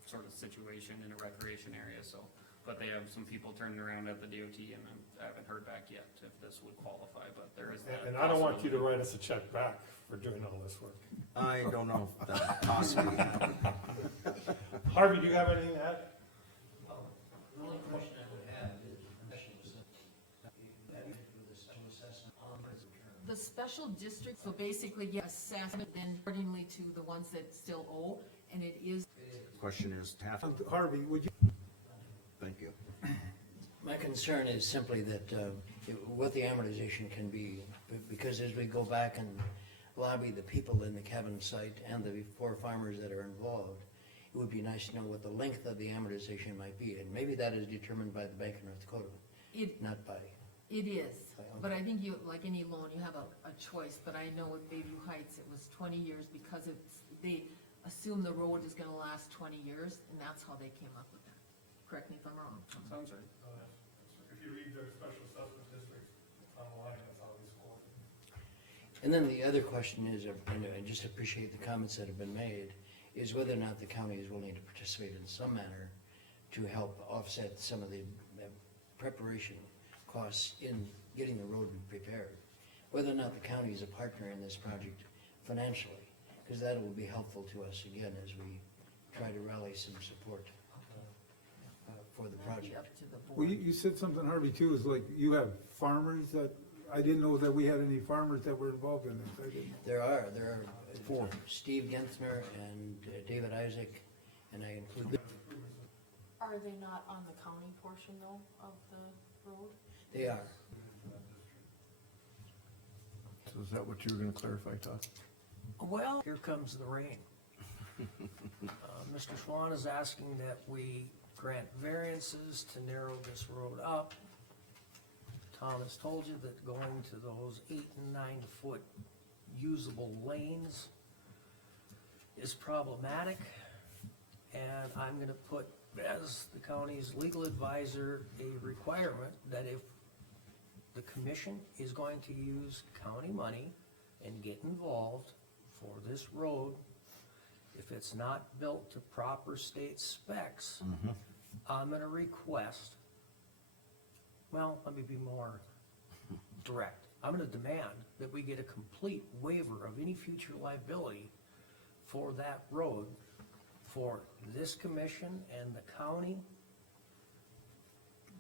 sort of situation in a recreation area, so. But they have some people turning around at the DOT and I haven't heard back yet if this would qualify, but there is that. And I don't want you to possibility. write us a check back for doing all this work. I don't know if that possibly happened. Harvey, do you have anything to add? The only question I would have is, having to do the special assessment on the The special district, so basically, yeah, assessment then accordingly to the ones that still owe, and it is. Question is, Harvey, would you? thank you. My concern is simply that, what the amortization can be, because as we go back and lobby the people in the cabin site and the 4 farmers that are involved, it would be nice to know what the length of the amortization might be, and maybe that is determined by the Bank of North Dakota, not by. It is, but I think you, like any loan, you have a choice, but I know with Bayview Heights, it was 20 years because they assume the road is gonna last 20 years, and that's how they came up with that. Correct me if I'm wrong. Sounds right. you read the special assessment districts online, that's how they score. And then the other question is, and I just appreciate the comments that have been made, is whether or not the county is willing to participate in some manner to help offset some of the preparation costs in getting the road prepared. Whether or not the county is a partner in this project financially, because that will be helpful to us again as we try to rally some support for the That'd be project. up to the Well, board. you said something, Harvey, too, is like, you have farmers that, I didn't know that we had any farmers that were involved in this, I didn't. There are Four. Steve Genthner and David Isaac, and I include, Are they not on the county portion though of the road? they are. So is that what you were gonna clarify, Todd? Well, here comes the rain. Mr. Swan is asking that we grant variances to narrow this road up. Tom has told you that going to those 8 and 9 foot usable lanes is problematic. And I'm gonna put, as the county's legal advisor, a requirement that if the commission is going to use county money and get involved for this road, if it's not built to proper state specs, I'm gonna request, well, let me be more direct. I'm gonna demand that we get a complete waiver of any future liability for that road for this commission and the county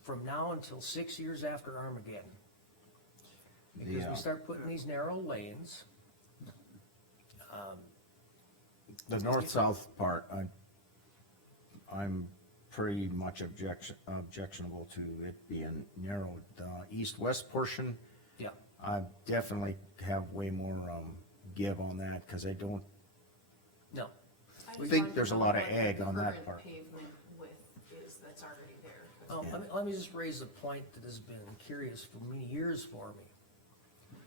from now until 6 years after Armageddon. Because we start putting these narrow lanes, The north-south part, I'm pretty much objectionable to it being narrowed. The east-west portion, yeah, I definitely have way more, give on that, cause I don't no, think there's a lot of ag on that part. Current pavement width is, that's already there. let me just raise a point that has been curious for many years for me.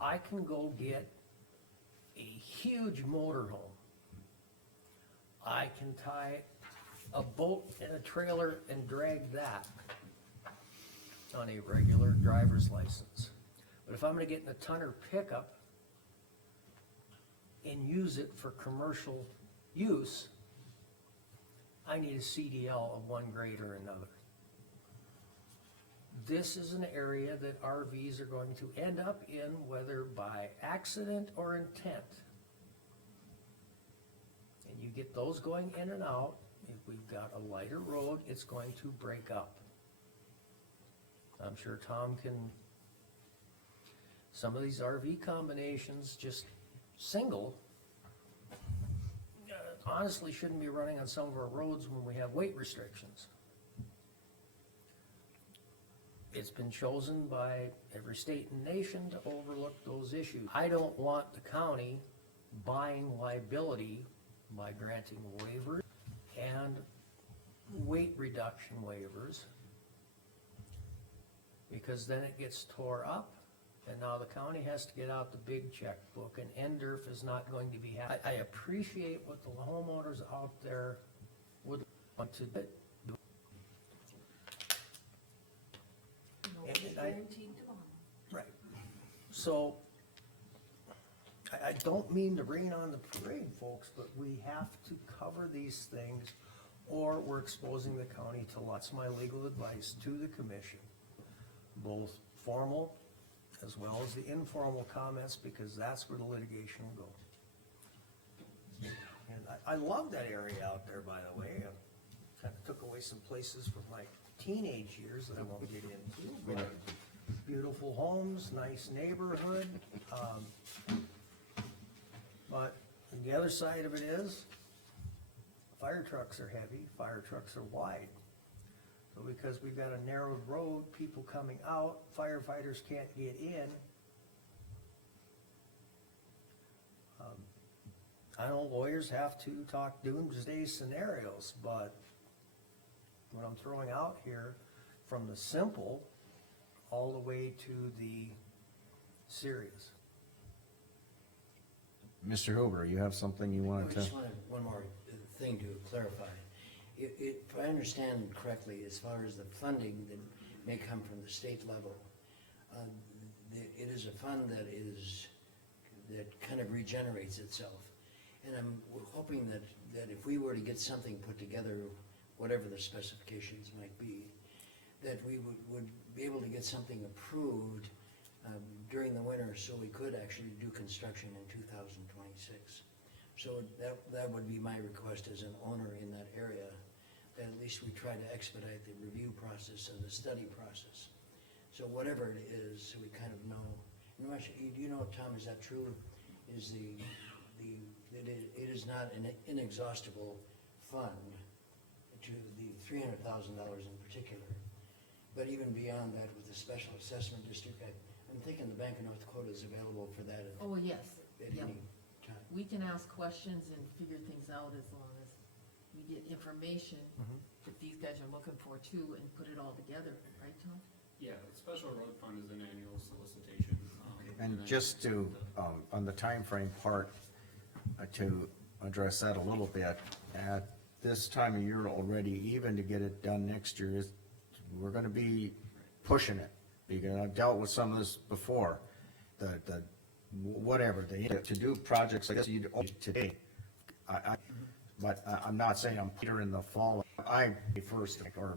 I can go get a huge motorhome. I can tie a boat and a trailer and drag that on a regular driver's license. But if I'm gonna get in a tonner pickup and use it for commercial use, I need a CDL of one grade or another. This is an area that RVs are going to end up in, whether by accident or intent. And you get those going in and out, if we've got a lighter road, it's going to break up. I'm sure Tom can, some of these RV combinations, just single, honestly shouldn't be running on some of our roads when we have weight restrictions. It's been chosen by every state and nation to overlook those issues. I don't want the county buying liability by granting waivers and weight reduction waivers, because then it gets tore up, and now the county has to get out the big checkbook, and NDRF is not going to be happy. I appreciate what the homeowners out there would want to do. Nobody's I- guaranteed tomorrow. Right. So, I don't mean to rain on the parade, folks, but we have to cover these things, or we're exposing the county to lots of my legal advice to the commission, both formal as well as the informal comments, because that's where the litigation will go. And I love that area out there, by the way. Kind of took away some places from my teenage years that I won't get into, but beautiful homes, nice neighborhood. But the other side of it is, fire trucks are heavy, fire trucks are wide. So because we've got a narrowed road, people coming out, firefighters can't get in. I know lawyers have to talk doomsday scenarios, but what I'm throwing out here, from the simple all the way to the serious. Mr. Huber, you have something you I wanted to? just wanted one more thing to clarify. If I understand correctly, as far as the funding, then may come from the state level. It is a fund that kind of regenerates itself. And I'm hoping that if we were to get something put together, whatever the specifications might be, that we would be able to get something approved during the winter, so we could actually do construction in 2026. So that would be my request as an owner in that area, that at least we try to expedite the review process and the study process. So whatever it is, so we kind of know. And do you know, Tom, is that true? Is it is not an inexhaustible fund to the $300,000 in particular. But even beyond that, with the special assessment district, I'm thinking the Bank of North Dakota is available for that Oh, yes, at yep. any time. We can ask questions and figure things out as long as we get information that these guys are looking for too, and put it all together, right, Tom? Yeah, the special road fund is an annual solicitation. And then- just to, on the time frame part, to address that a little bit, at this time of year already, even to get it done next year, we're gonna be pushing it. Because I've dealt with some of this before, to do projects, I guess you'd today. But I'm not saying I'm Peter in the fall, I first, or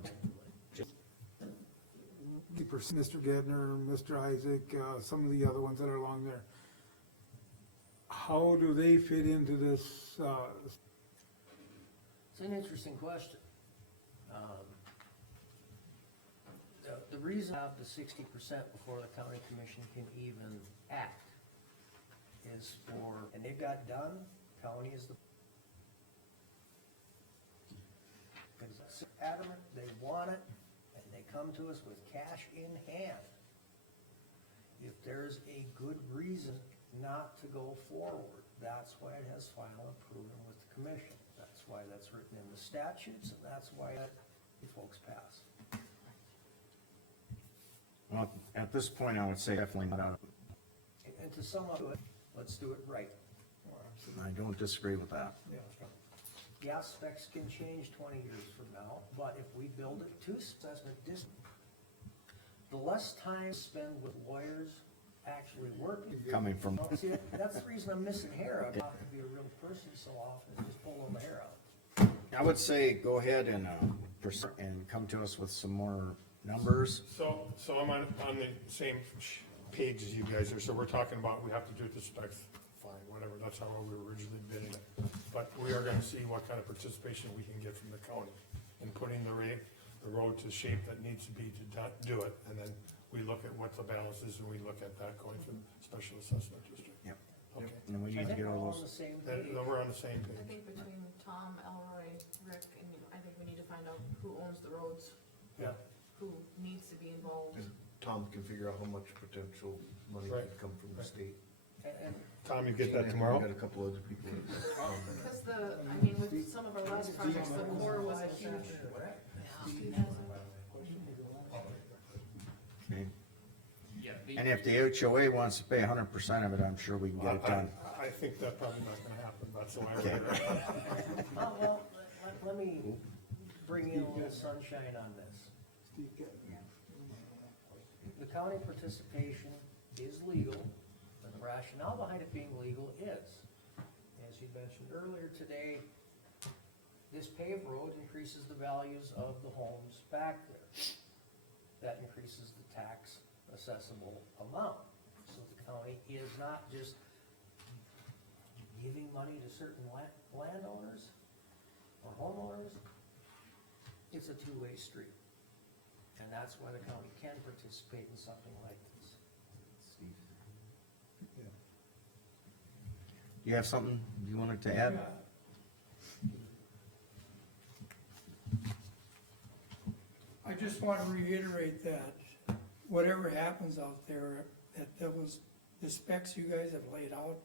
Mr. Gedner, Mr. Isaac, some of the other ones that are along there. How do they fit into this, It's an interesting question. The reason I have the 60% before the county commission can even act is and it got done, county is the. Because it's adamant, they want it, and they come to us with cash in hand. If there's a good reason not to go forward, that's why it has final approval with the commission. That's why that's written in the statutes, and that's why you folks pass. well, at this point, I would say definitely not. And to sum up it, let's do it right. I don't disagree with that. Yeah, specs can change 20 years from now, but if we build it to assessment district, the less time spent with lawyers actually working. Coming from, See, that's the reason I'm missing hair. I'm not to be a real person so often, is just pulling the hair out. I would say go ahead and come to us with some more numbers. So I'm on the same page as you guys are, so we're talking about, we have to do it to specs, fine, whatever, that's how we were originally bidding it. But we are gonna see what kind of participation we can get from the county in putting the road to shape that needs to be to do it, and then we look at what the balance is, and we look at that going from special assessment district. Yep. Okay, And we I need to think get we're all all on the those, same then page. we're on the same I page. think between Tom, Elroy, Rick, and you, I think we need to find out who owns the roads, Yeah, who needs to be involved. And Tom can figure out how much potential money Right. could come from the state. And Tom, you get And that tomorrow? We got a couple other people. Because with some of our last projects, the core was a huge. okay? Yeah, And if the HOA wants to pay 100% of it, I'm sure we can get it done. I think that probably not gonna happen, that's why Okay. well, let me bring in a little sunshine on this. The county participation is legal, and the rationale behind it being legal is, as you mentioned earlier today, this paved road increases the values of the homes back there. That increases the tax assessable amount. So the county is not just giving money to certain landowners or homeowners. It's a two-way street. And that's why the county can participate in something like this. You have something you wanted to add? I just want to reiterate that whatever happens out there, that was, the specs you guys have laid out,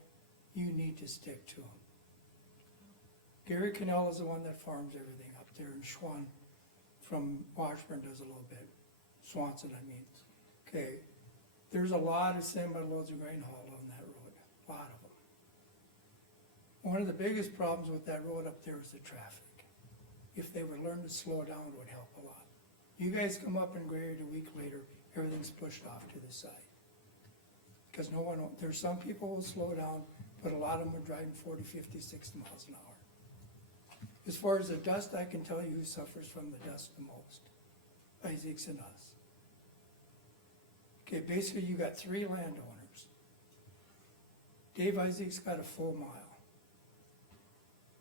you need to stick to them. Gary Cannell is the one that farms everything up there, and Schwann from Washburn does a little bit. Swanson, I mean. Okay, there's a lot of semi-loads of grain hauled on that road, a lot of them. One of the biggest problems with that road up there is the traffic. If they would learn to slow down, it would help a lot. You guys come up and grade a week later, everything's pushed off to the side. Cause no one, there's some people will slow down, but a lot of them are driving 40, 50, 60 miles an hour. As far as the dust, I can tell you who suffers from the dust the most. Isaacs and us. Okay, basically you got 3 landowners. Dave Isaac's got a full mile.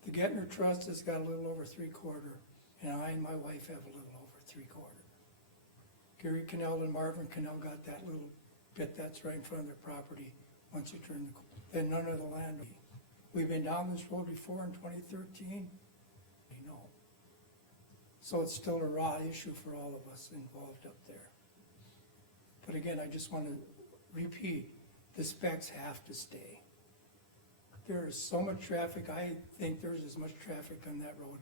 The Gettner Trust has got a little over 3/4, and I and my wife have a little over 3/4. Gary Cannell and Marvin Cannell got that little bit that's right in front of their property, once you turn the, then none of the land. We've been down this road before in 2013, you know. So it's still a raw issue for all of us involved up there. But again, I just wanna repeat, the specs have to stay. There is so much traffic, I think there's as much traffic on that road.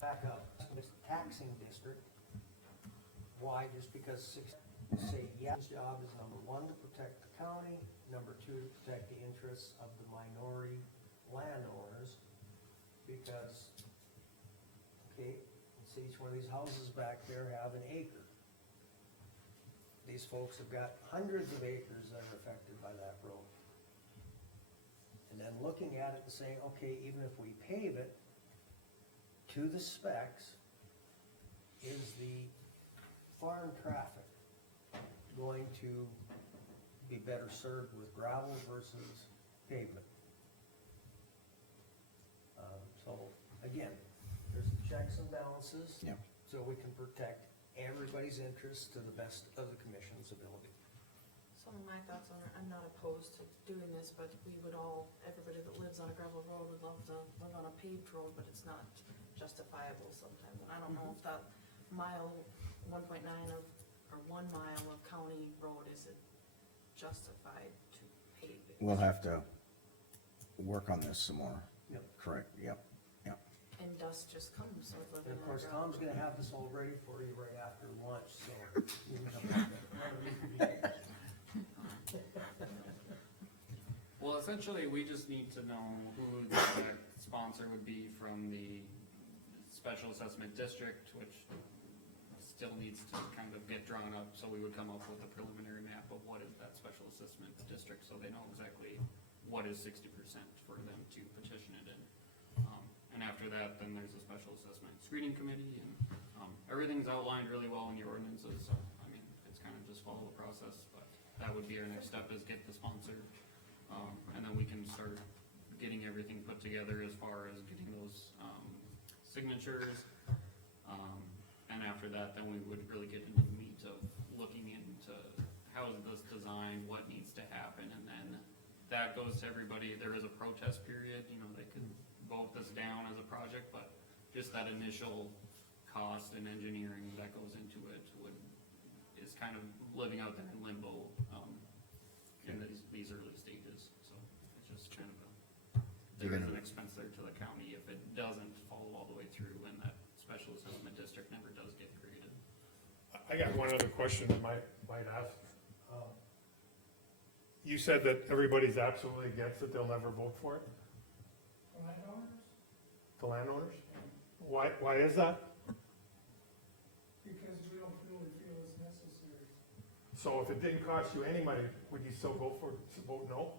Back up, this taxing district, why, just because say, yeah, his job is number 1 to protect the county, number 2 to protect the interests of the minority landowners, because, okay, let's see, each one of these houses back there have an acre. These folks have got hundreds of acres that are affected by that road. And then looking at it and saying, okay, even if we pave it to the specs, is the farm traffic going to be better served with gravel versus pavement? So, again, there's checks and balances. Yep. So we can protect everybody's interests to the best of the commission's ability. Some of my thoughts on it, I'm not opposed to doing this, but we would all, everybody that lives on a gravel road would love to live on a paved road, but it's not justifiable sometimes. And I don't know if that mile, 1.9 of, or 1 mile of county road, is it justified to pave it? We'll have to work on this some more. Yep. Correct, yep. And dust just comes with living And in of a course, gravel Tom's gonna road. have this all ready for you right after lunch, so. you can come back. Well, essentially, we just need to know who the sponsor would be from the special assessment district, which still needs to kind of get drawn up, so we would come up with a preliminary map of what is that special assessment district, so they know exactly what is 60% for them to petition it in. And after that, then there's a special assessment screening committee, and everything's outlined really well in the ordinances, so, I mean, it's kind of just follow the process, but that would be our next step, is get the sponsor. And then we can start getting everything put together as far as getting those signatures. And after that, then we would really get into the meat of looking into how is this designed, what needs to happen, and then that goes to everybody. There is a protest period, you know, they could vote this down as a project, but just that initial cost and engineering that goes into it is kind of living out there in limbo in these early stages. So it's just kind of there is an expense there to the county if it doesn't follow all the way through and that special assessment district never does get created. I got one other question I might ask. You said that everybody's absolutely against it, they'll never vote for it? The landowners? Why is that? Because we don't really feel it's necessary. So if it didn't cost you any money, would you still vote no?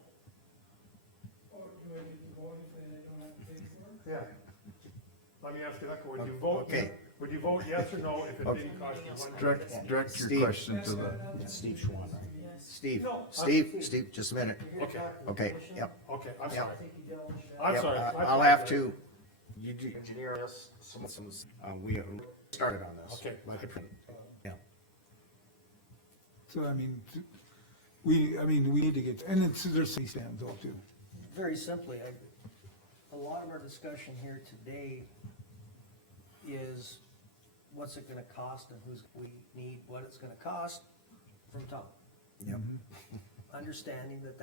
Or do I get to vote if I don't have to pay for it? Yeah. Let me ask you that, would you vote, Okay. would you vote yes or no if it Okay. didn't cost you money? Direct Steve. your question to the, It's Steve Schwann. Yes. Steve, just a minute. Okay, Okay, yep. okay, I'm Yep. sorry. I'm Yep, sorry. I'll have to, you do engineer this, we started on this. Okay. Like it, yeah. So, I mean, we need to get, and it's, there's C stands though too. Very simply, a lot of our discussion here today is what's it gonna cost and who's, we need what it's gonna cost from Tom. Yep. Understanding that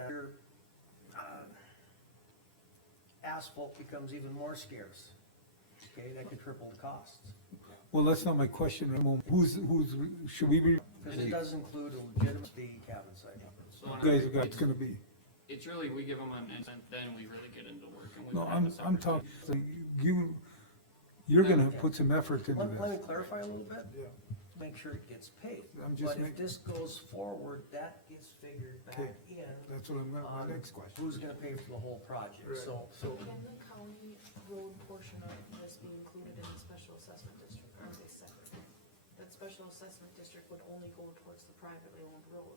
asphalt becomes even more scarce. Okay, that could triple the costs. Well, that's not my question, Ramon. Who's, should we be, Cause it does include a legitimate cabin site. So on guys, every- it's gonna be? it's really, we give them an instant, then we really get into work and we. No, have a I'm separate talking, meeting. you're gonna put some effort into Let me this. clarify a little bit. make sure it gets paid. I'm just But if this goes forward, that gets figured back Okay. in. That's what I'm, my on next question. Who's gonna pay for the whole project, Right. so. Can the county road portion of this be included in the special assessment district, or are they separate? That special assessment district would only go towards the privately owned road,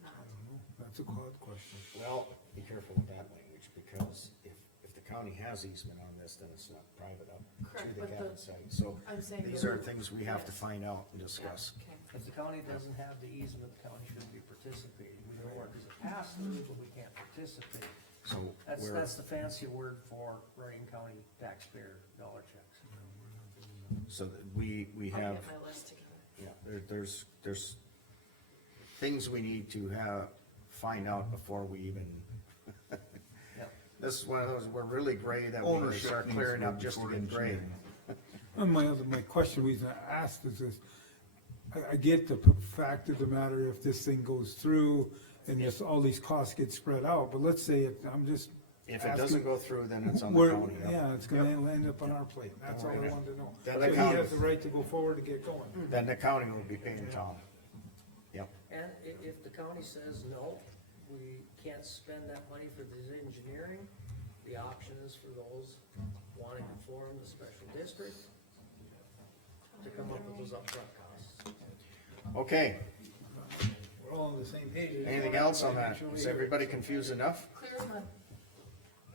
I not. don't know, that's a hard question. Well, be careful with that language, because if the county has easement on this, then it's not private up to Correct, the but cabin site, so I'm saying these the- are things we have to find out and discuss. Okay. If the county doesn't have the easement, the county shouldn't be participating. We know what is a pass-through, but we can't participate. So That's, we're, that's the fancy word for writing county taxpayer dollar checks. so that we I'll have, get my list together. yeah, there's things we need to find out before we even. Yep. This is one of those, we're really gray that we Ownership start needs clearing to up be just to before get gray. engineering. And my question, reason I asked is this, I get the fact of the matter, if this thing goes through and just all these costs get spread out, but let's say I'm just If it doesn't go through, then it's on the where, county. yeah, it's gonna end up on our plate, that's all I wanted to know. Then So the he county- has the right to go forward to get going. Then the county will be paying Tom. Yep, And if the county says, no, we can't spend that money for this engineering, the option is for those wanting to form the special district to come up with those upfront costs. okay, We're all on the same page. anything else on that? Is everybody confused enough? Clear as mud.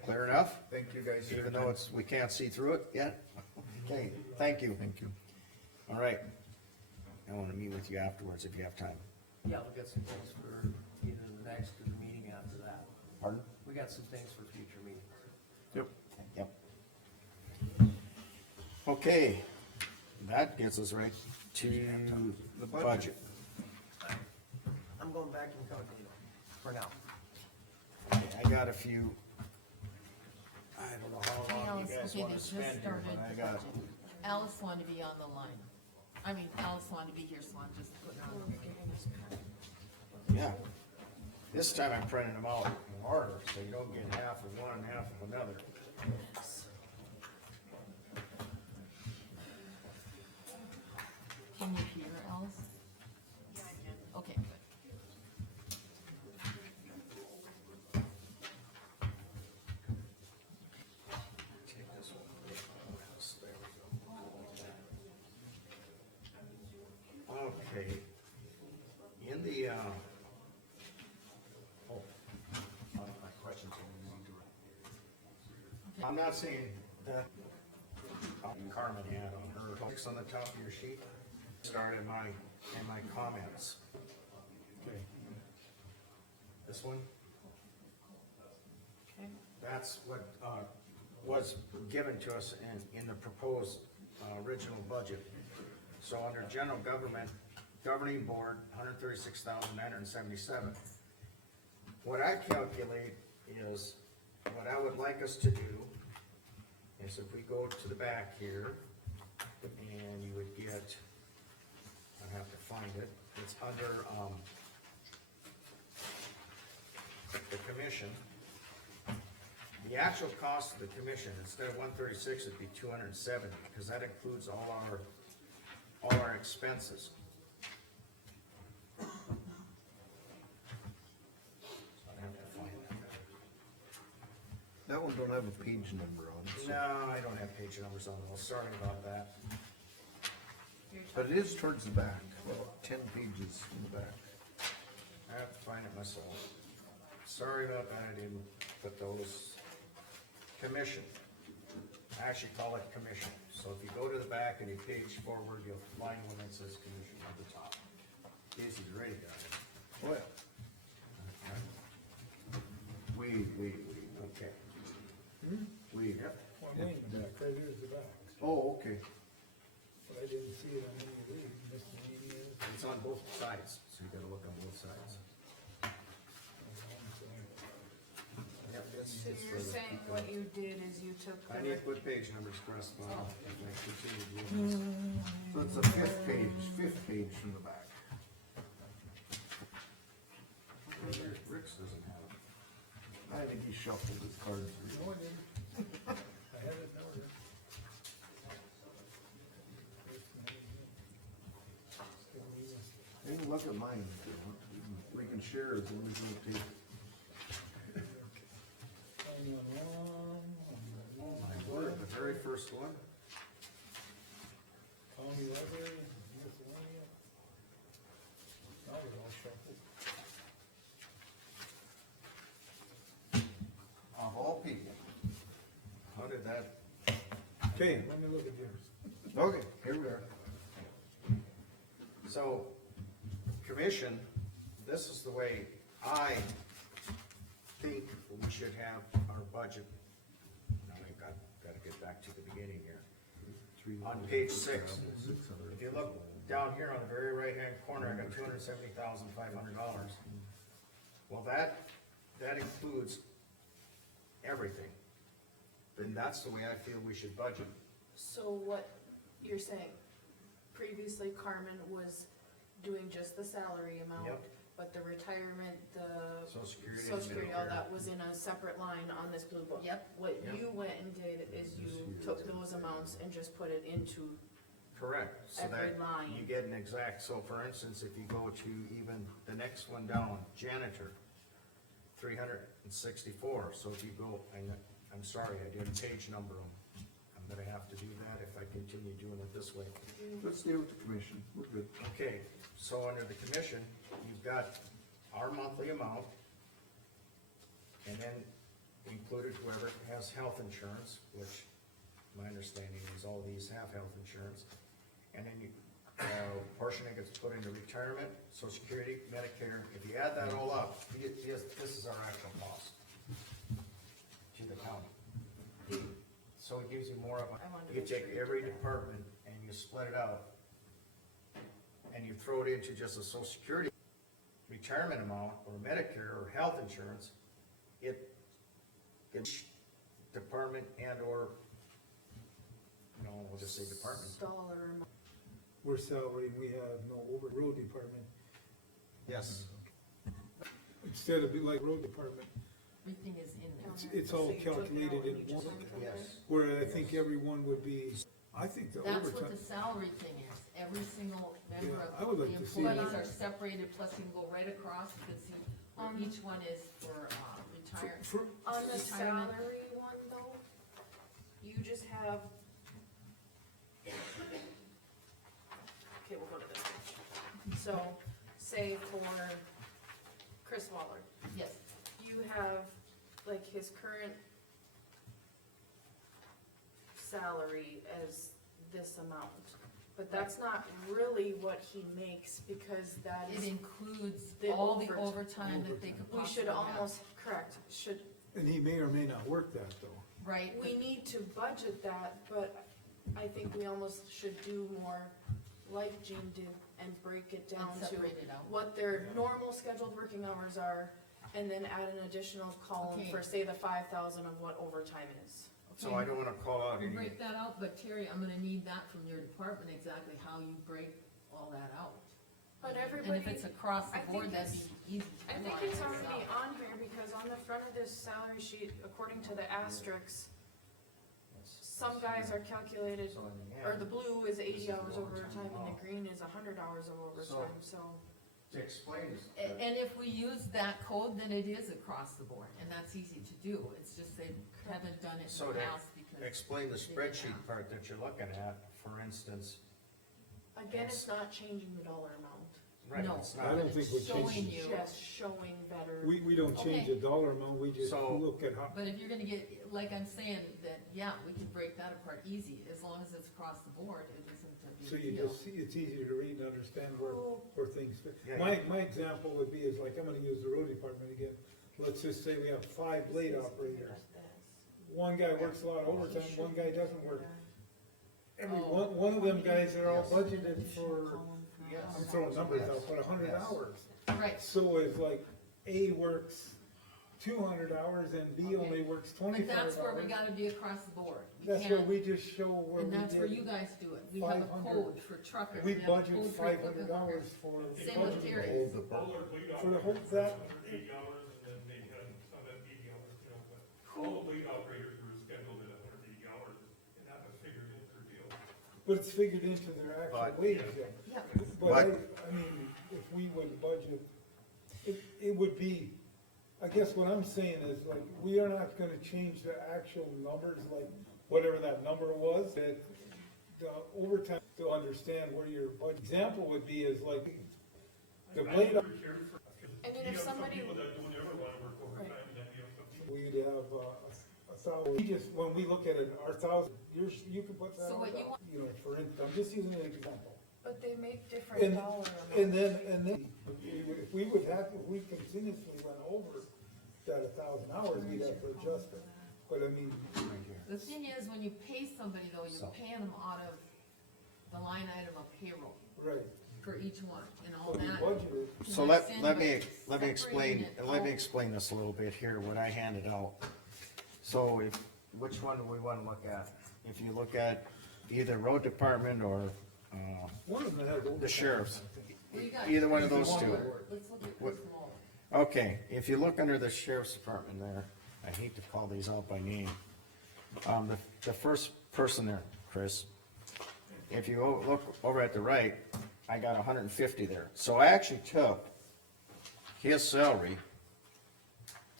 Clear enough? Thank you guys. Even though we can't see through it yet? Okay, thank you. Thank you. All right. I wanna meet with you afterwards if you have time. Yeah, we'll get some things for either the next or the meeting after that. Pardon? We got some things for future meetings. Yep. Yep. Okay, that gets us right to the budget. I'm going back incognito for now. Okay, I got a few. I don't know how long you Alice, guys okay, wanna they just spend here, started but I the got, budget. Alice wanted to be on the line. I mean, Alice wanted to be here, so I'm just putting her on. yeah. This time I'm printing them out in order, so you don't get half of one and half of another. Can you hear Alice? Yeah, I can. Okay, good. Take this one. There we go. Okay. In the, my questions are moving direct. I'm not saying that Carmen had on her, focus on the top of your sheet, started my comments. Okay. This one? Okay. That's what, was given to us in the proposed, original budget. So under general government, governing board, 136,977. What I calculate is, what I would like us to do is if we go to the back here, and you would get, I have to find it, it's under, the commission. The actual cost of the commission, instead of 136, it'd be 270, because that includes all our expenses. So I'd have to find that. That one don't have a page number on it, so- No, I don't have page numbers on those, sorry about that. but it is towards the back, about 10 pages in the back. I have to find it myself. Sorry about that, I didn't put those. Commission. I actually call it commission. So if you go to the back and you page forward, you'll find one that says commission at the top. Casey's already got it. Oh, yeah. Wait. Okay. Wait. Yep. Well, wait a minute, right here's the back, Oh, okay. but I didn't see it on any of these, miscellaneous. It's on both sides, so you gotta look on both sides. Yep, it's So for you're the- saying what you did is you took I the, need to put page numbers corresponding. I continue doing this. So it's the fifth page from the back. Rick's doesn't have it. I think he shuffled his cards. No, I didn't. I had it noted. of mine if you want. We can share as long as you take. My Word, the very first one. County library, miscellaneous. Now we're all shuffled. Of all people. How did that? Okay, let me look at yours. Okay, here we are. So, commission, this is the way I think we should have our budget. Now I gotta get back to the beginning here. On page 6, if you look down here on the very right-hand corner, I got $270,500. Well, that includes everything. Then that's the way I feel we should budget. So what you're saying, previously Carmen was doing just the salary amount, Yep. but the retirement, the Social Security. social security, all Medicare. that was in a separate line on this blue book. Yep. What Yep. you went and did is you took those amounts and just put it into, Correct, so every that line. you get an exact, so for instance, if you go to even the next one down, janitor, 364, so if you go, I'm sorry, I didn't page number them. I'm gonna have to do that if I continue doing it this way. Let's stay with the commission, we're good. Okay, so under the commission, you've got our monthly amount, and then included whoever has health insurance, which my understanding is all these have health insurance. And then you, portion that gets put into retirement, social security, Medicare, if you add that all up, this is our actual cost to the county. So it gives you more of I wanted to a, you make sure take you every did that. department and you split it out. And you throw it into just a social security retirement amount, or Medicare, or health insurance, it, each department and or, we'll just say department. dollar amount. We're salary, we have no over road department. Yes. Instead of be like road department, Everything is in there. it's all So you took it out calculated and in you just one, put it Yes. there? where I think everyone would be, I think the That's what overtime. the salary thing is, every single member Yeah, I of would the like to see employees that. are separated, plus you can go right across, you can see where each one is for, retirement. For, On the Retirement. salary one though, you just have. Okay, we'll go to this page. So, say for Chris Waller, Yes, you have like his current salary as this amount. But that's not really what he makes because that it is, includes The all the overtime. overtime that they could we possibly should have. almost, correct, should, and he may or may not work that though. Right, we need to budget that, but I think we almost should do more like Jean did and break it down and to separate it out. what their normal scheduled working hours are, and then add an additional column Okay. for, say, the 5,000 of what overtime is. So I don't wanna call out We'll any, break that out, but Terry, I'm gonna need that from your department, exactly how you break all that out. But And everybody, if it's across the I think board, that'd it's- be easy. to I do think on it's Excel. already on here, because on the front of this salary sheet, according to the asterisks, some guys are calculated, so in the or end, the blue is 80 is hours the overtime, and overtime the green is 100 hours of overtime, so. to explain, And if we use that code, then it is across the board, and that's easy to do, it's just they haven't done it So in the to past because. explain the spreadsheet part that you're looking at, for instance, Again, it's not changing the dollar amount, right, No. it's I not, don't think we're It's showing changing, you, just showing better. we don't change the dollar amount, we just So- look at how, but if you're gonna get, like I'm saying, that, yeah, we can break that apart easy, as long as it's across the board, it isn't a so big you deal. just see, it's easier to read and understand where things fit. Yeah, My example would be is like, I'm gonna use the road department again, let's just say we have 5 blade operators. One guy works a lot of overtime, one guy doesn't work. One of them guys are all budgeted for, I'm throwing numbers out, but 100 Yes. hours. Right, So if like A works 200 hours and B only works but 25 that's where we hours. gotta be across the board. We That's where can't- we just show where And we that's where you did, guys do it, we have a 500. code for truckers. we have a budget code for 500 equipment hours workers. for. Same with budget. Terry. Hold the All our bleed For the whole, operators, that, 180 hours, and then they had some at 80 hours, but all the bleed operators were scheduled at 180 hours, and that was figured into their deal. but it's figured into their actual But- wages, yeah. Yeah, But I mean, if we would budget, it would be, I guess what I'm saying is like, we are not gonna change the actual numbers, like whatever that number was, that the overtime, to understand where your budget, example would be is like, the blade, I mean, if somebody, People that don't ever wanna work overtime, and then you have some people. we'd have, a thousand, we just, when we look at it, our thousand, you can put that, So what you want- you know, for instance, I'm just using an example. but they make different And, dollar and amounts. then, if we would have, if we continuously went over that 1,000 hours, we'd have to adjust it. But I mean, The thing is, when you pay somebody though, you're So- paying them out of the line item of payroll right, for each one, and all so we that. budgeted, So Can I send let me you explain, separating it let me out? explain this a little bit here, what I handed out. So if, which one do we wanna look at? If you look at either road department or, one of them had overtime. the sheriff's, Well, you got either one of Chris those two. Muller. Let's look at What- Chris Muller. Okay, if you look under the sheriff's department there, I hate to call these out by name. The first person there, Chris, if you look over at the right, I got 150 there. So I actually took his salary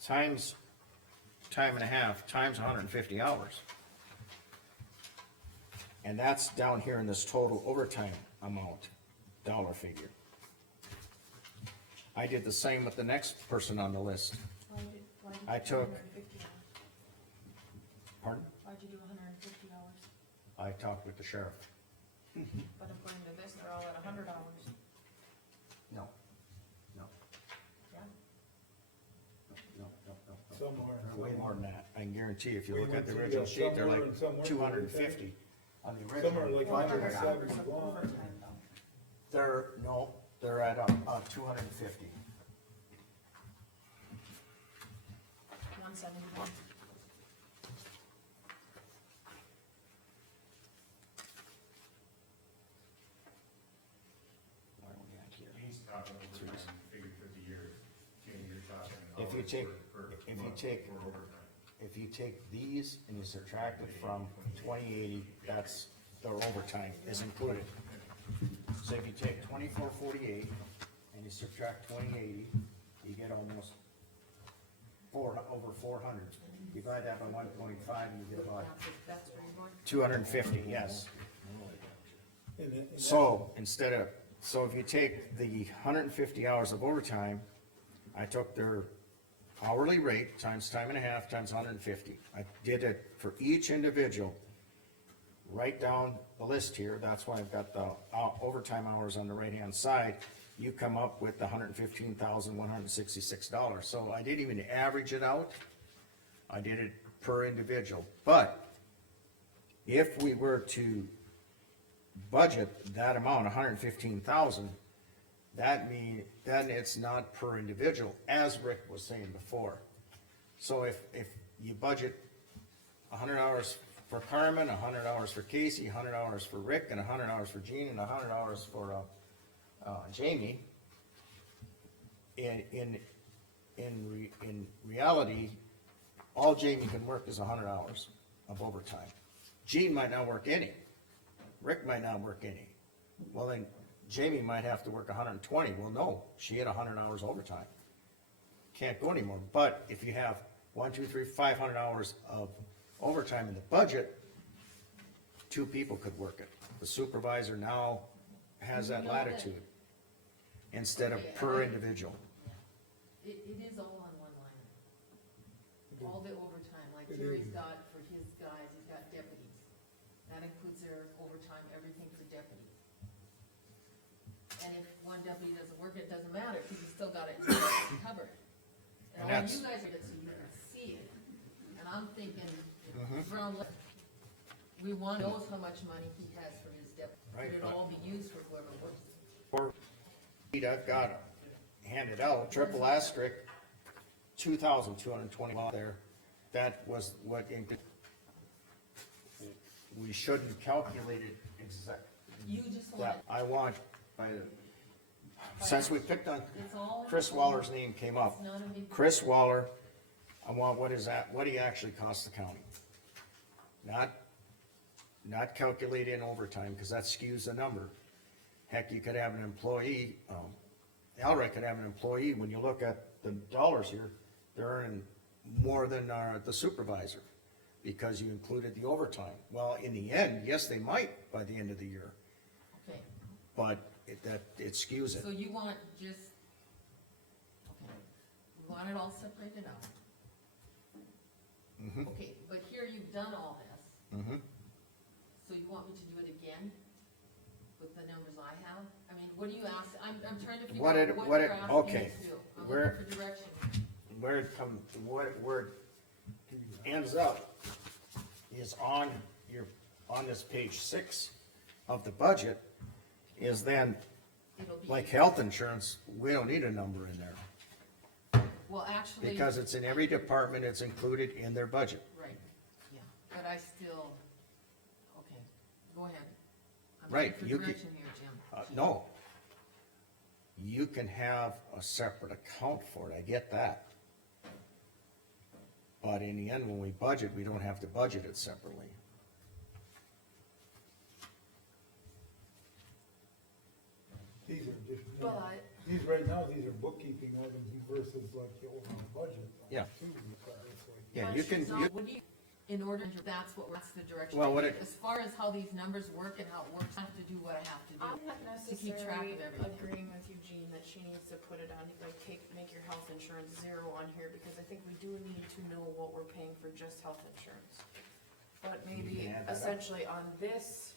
times time and a half, times 150 hours. And that's down here in this total overtime amount, dollar figure. I did the same with the next person on the list. Why'd you I do took- 150 hours? Pardon? Why'd you do 150 hours? I talked with the sheriff. But according to this, they're all at 100 hours. No. No. Yeah. No. Some are. They're way more than that. I can guarantee you, if you We look at went the through original that. sheet, they're Some were like and some weren't. 250. On the Some are original like budget, 170 of long. overtime though. they're at, 250. 171. Why are we at here? He's talking overtime figured for the year, Jim, you're talking If you hours take, per if you month take, for overtime. if you take these and you subtract it from 2080, that's, their overtime is included. So if you take 2448 and you subtract 2080, you get almost over 400. Divide that by 1.5 and you get about That's where you're going. 250, yes. And So so if you take the 150 hours of overtime, I took their hourly rate times time and a half times 150. I did it for each individual. Write down the list here, that's why I've got the overtime hours on the right-hand side. You come up with the $115,166. So I didn't even average it out. I did it per individual. But if we were to budget that amount, 115,000, that then it's not per individual, as Rick was saying before. So if you budget 100 hours for Carmen, 100 hours for Casey, 100 hours for Rick, and 100 hours for Gene, and 100 hours for, Jamie, in reality, all Jamie can work is 100 hours of overtime. Gene might not work any. Rick might not work any. Well, then Jamie might have to work 120. Well, no, she had 100 hours overtime. Can't go anymore. But if you have 500 hours of overtime in the budget, 2 people could work it. The supervisor now has that latitude instead of per individual. It is all on one line. All the overtime, like It Jerry's is. got for his guys, he's got deputies. That includes their overtime, everything for deputies. And if one deputy doesn't work, it doesn't matter, because he's still got it covered. And And all that's- you guys are, so you can see it. And I'm thinking, Mhm. from, we want, knows how much money he has for his deputy. Right, Could it but- all be used for whoever works? Or, I've got handed out, triple asterisk, 2,220 there. That was what, we shouldn't calculate it exact. You just want, That, I want, since we picked on, it's all. Chris Waller's name came up. It's not a big. Chris Waller, I want what is that, what he actually costs the county. Not calculate in overtime, cause that skews the number. Heck, you could have an employee, Alric could have an employee, when you look at the dollars here, they're earning more than, the supervisor, because you included the overtime. Well, in the end, yes, they might by the end of the year, Okay, but it skews it. so you want just, okay, you want it all separated out. Mhm. Okay, but here you've done all this, Mhm. so you want me to do it again with the numbers I have? I mean, what do you ask, I'm trying to figure What out it- what what you're it- asking me okay. to do. I'm Where- looking for direction. Where it come, where it ends up is on this page 6 of the budget, is then, It'll be, like health insurance, we don't need a number in there, well, actually. because it's in every department, it's included in their budget. Right, yeah, but I still, okay, go ahead. I'm Right, looking for you could- direction here, Jim. No. You can have a separate account for it, I get that. But in the end, when we budget, we don't have to budget it separately. These are just, But, these right now, these are bookkeeping items versus like the overall budget. Yeah. Too, because it's like- Yeah, But you she's can, not- what do you, in order to, that's the direction. Well, I what take. it- As far as how these numbers work and how it works, I have to do what I have to I'm do. not To keep track of necessarily everything. agreeing with Eugene that she needs to put it on, like, make your health insurance 0 on here, because I think we do need to know what we're paying for just health insurance. But maybe can add that up. essentially on this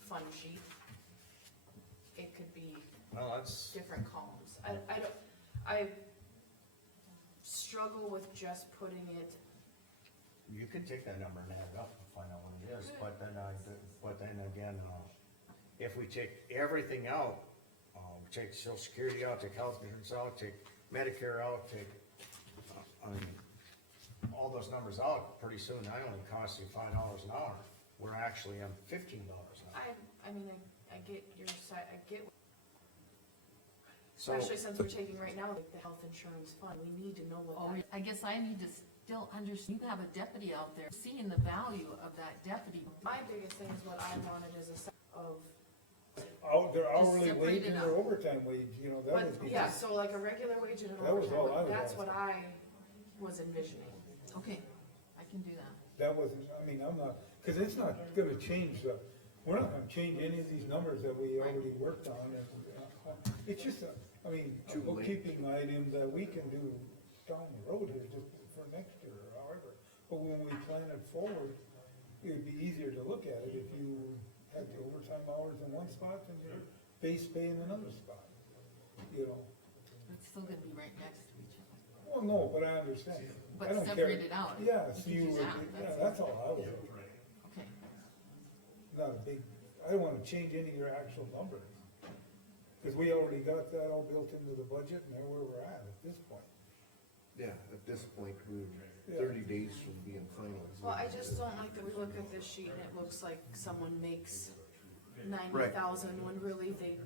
fund sheet, it could be well, that's, different columns. I struggle with just putting it, you can take that number and add it up and find out what it is, but then again, if we take everything out, take social security out, take health insurance out, take Medicare out, take, I mean, all those numbers out, pretty soon, that only costs you $5 an hour. We're actually on $15 an hour. I mean, I get your side, I get, So, especially since we're taking right now, like, the health insurance fund, we need to know what Oh, that. I guess I need to still understand, you have a deputy out there, seeing the value of that deputy. My biggest thing is what I wanted is a set of, Their hourly separate wage it and their out. overtime wage, you know, that but, would be. yeah, so like a regular wage and an That was all I overtime, was that's what asking. I was envisioning. Okay, I can do that. That wasn't, I mean, I'm not, cause it's not gonna change we're not gonna change any of these numbers that we already worked on, and, it's just a bookkeeping item that we can do down the road here, just for next year or however. But when we plan it forward, it'd be easier to look at it if you had the overtime hours in one spot and your base pay in another spot, you know? It's still gonna be right next to each other. Well, no, but I understand. But I don't care. separate it out. Yeah, You so can you, do would- that, yeah, that's all I was, Okay, not a big, I don't wanna change any of your actual numbers. Cause we already got that all built into the budget and there where we're at this point. Yeah, at this point, we're Yeah. 30 days from being finalized. Well, I just don't like that we look at this sheet and it looks like someone makes 90,000 when really they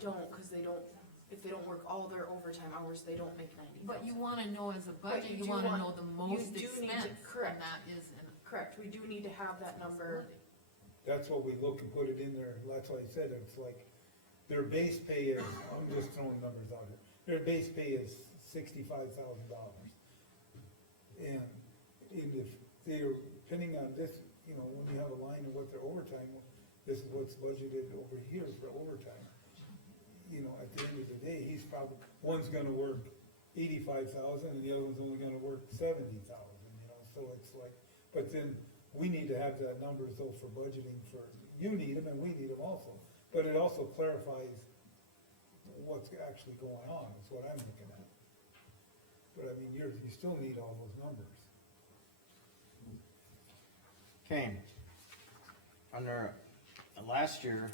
don't, cause they don't, if they don't work all their overtime hours, they don't make 90,000. but you wanna know as a But budget, you you do wanna want- know the most you do need to- expense, and correct. that is in. Correct, we do need to have that number, That's what we look and put it in there, that's why I said, it's like, their base pay is, I'm just throwing numbers out here, their base pay is $65,000. And if they're, depending on this, you know, when you have a line of what their overtime, this is what's budgeted over here for overtime. You know, at the end of the day, he's probably, one's gonna work 85,000 and the other one's only gonna work 70,000, you know, so it's like, but then we need to have that numbers though for budgeting for, you need them and we need them also. But it also clarifies what's actually going on, is what I'm looking at. But I mean, you still need all those numbers. okay. Under, last year,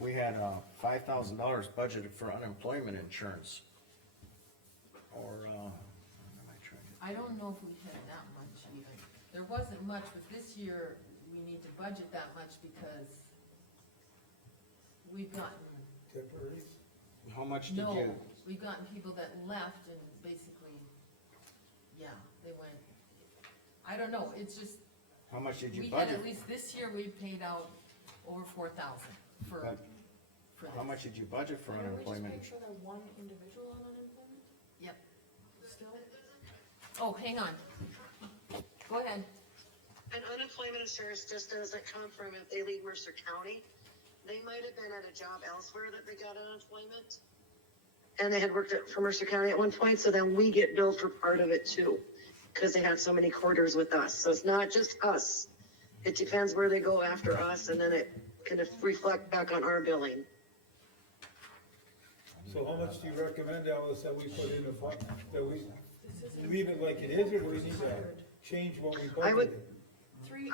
we had, $5,000 budgeted for unemployment insurance. Or, what am I trying to- I don't know if we had that much even. There wasn't much, but this year, we need to budget that much because we've gotten, Temporaries? How much did no, you, we've gotten people that left and basically, yeah, they went, I don't know, it's just, how much did you we had, budget? at least this year, we paid out over 4,000 for for How this. much did you budget for Why don't we just unemployment? make sure that one individual on unemployment Yep. still? Oh, hang on. Go ahead. And unemployment insurance just doesn't come from if they leave Mercer County. They might have been at a job elsewhere that they got unemployment. And they had worked for Mercer County at one point, so then we get billed for part of it too. Cause they had so many quarters with us. So it's not just us. It depends where they go after us and then it can reflect back on our billing. So how much do you recommend, Alice, that we put in a fund, that we leave it like it is, or do we need to change what we I would- budgeted?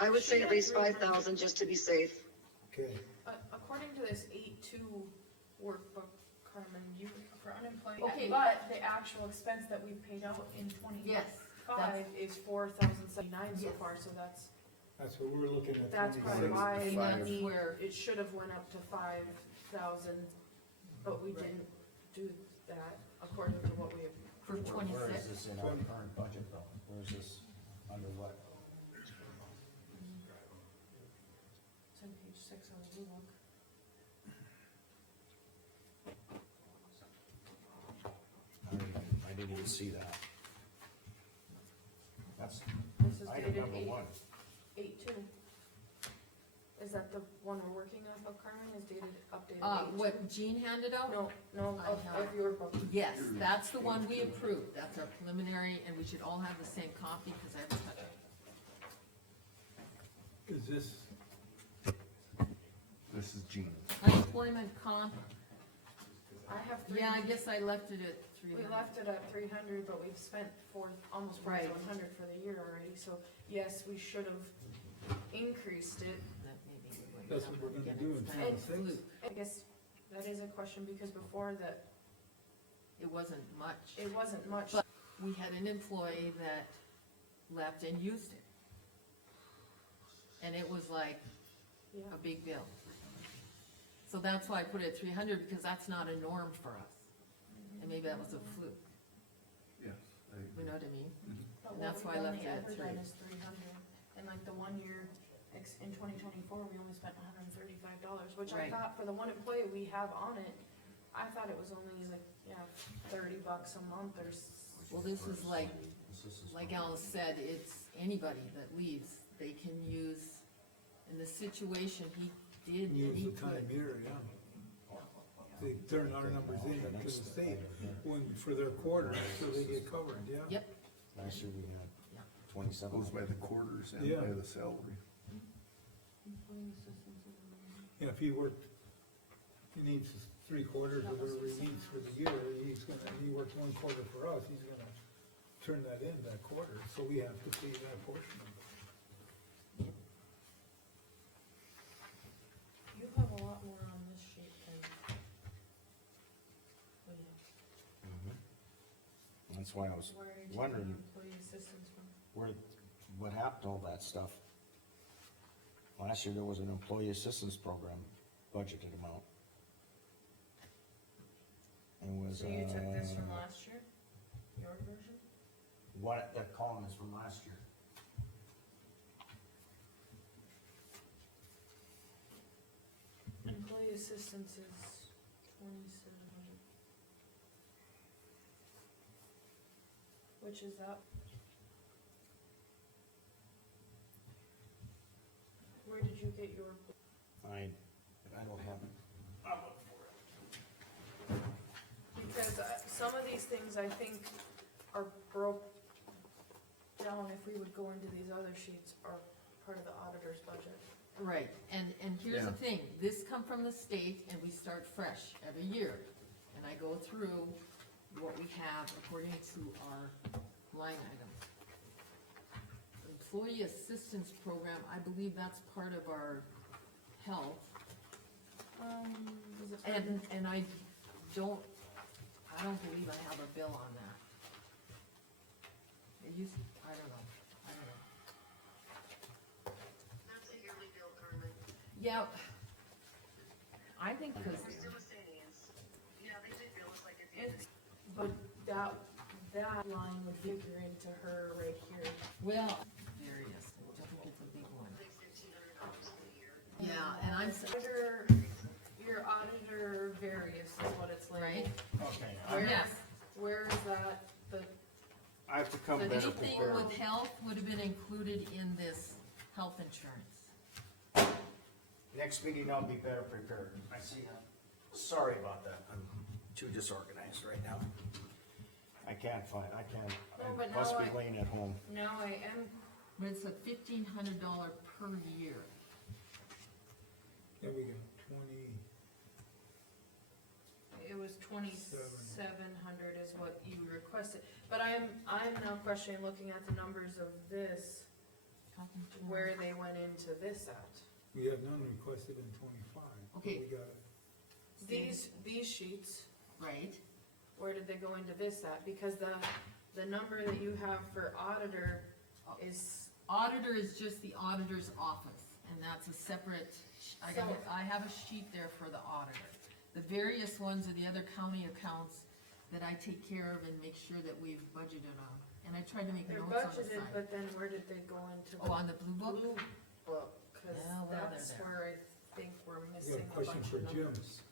I would say at least 5,000 just to be safe. Okay, According to this 8-2 workbook, Carmen, you, for unemployment, Okay. but the actual expense that we paid out in Yes, twenty-five is 4,079 so Yes. far, so that's what we're looking at. That's probably 26. why And that's we, where- it should have went up to 5,000, but we didn't do that according to what we have. For Where is 26. this in our current budget though? Where is this, under what? It's on page 6 on the blue book. I didn't even see that. That's This is item dated number 1. 8-2. Is that the one we're working off of, Carmen, is dated, updated 8-2? What Jean handed out? No, I have- of your book. Yes, that's the one we approved, that's our preliminary, and we should all have the same copy, cause I haven't touched it. Is this, This is Gene. Unemployment comp, I have three. yeah, I guess I left it at We 300. left it at 300, but we've spent almost Right. 4,100 for the year already, so yes, we should have increased it. That may be the way That's that what we're one gonna again, do in it's kind of 26. fluke. I guess that is a question, because before that, It wasn't much. it wasn't much. But we had an employee that left and used it. And it was like Yeah. a big bill. So that's why I put it at 300, because that's not a norm for us. And maybe that was a fluke, Yes. you know what I mean? But And what that's we've why I left only it at ever 3. done is 300, and like the 1 year, in 2024, we only spent $135, which I Right. thought for the one employee we have on it, I thought it was only like, yeah, $30 a month or Well, this is like Alice said, it's anybody that leaves, they can use, in the situation he did, and use he the time could. here, yeah. They turn our numbers in to the state when, for their quarter, so they get covered, yeah. Yep, Last year we had Yeah. 27. Goes by the quarters and Yeah. by the salary. Yeah, if he worked, he needs 3/4 or whatever he needs for the year, he worked 1 quarter for us, he's gonna turn that in, that quarter, so we have to pay that portion of it. You have a lot more on this sheet than we have. That's why I was Where are you taking wondering employee assistance from? what happened to all that stuff. Last year there was an employee assistance program budgeted amount. It was, So you took this from last year, your version? what, that column is from last year. Employee assistance is 2,700. Which is up. Where did you get your? I don't have it. Because some of these things I think are broke down, if we would go into these other sheets, are part of the auditor's budget. right, and here's the Yeah. thing, this come from the state, and we start fresh every year. And I go through what we have according to our line items. Employee assistance program, I believe that's part of our health, Is it? and I don't believe I have a bill on that. It used, I don't know. That's a yearly bill, Carmen. Yeah, I think, cause, We're still a savings. Yeah, they did bill us like at the end of the But that line would figure into her right here. well, various, I think it's a big one. $1,500 for the year. Yeah, and I'm, Your auditor auditor various is what it's labeled. Right? Okay, Where, Yes. where is that, the, I have to come So better Anything prepared. with health would have been included in this health insurance. Next meeting I'll be better prepared. I see. Sorry about that. I'm too disorganized right now. I can't, No, but I must now be I- laying at home. now I am, But it's a $1,500 per year. There we go, 20, it was 2,700 is what you requested, but I'm now questioning, looking at the numbers of this, where they went into this at. we have none requested in 25. but Okay. We got it. These sheets, Right? where did they go into this at? Because the number that you have for auditor is, Auditor is just the auditor's office, and that's a separate, So- I have a sheet there for the auditor. The various ones are the other county accounts that I take care of and make sure that we've budgeted on. And I tried to make they're notes on the budgeted, side. but then where did they go into Oh, the on the blue book? blue book? Cause Yeah, well, they're that's there. where I think we're I got missing a a question bunch for of Jim. numbers.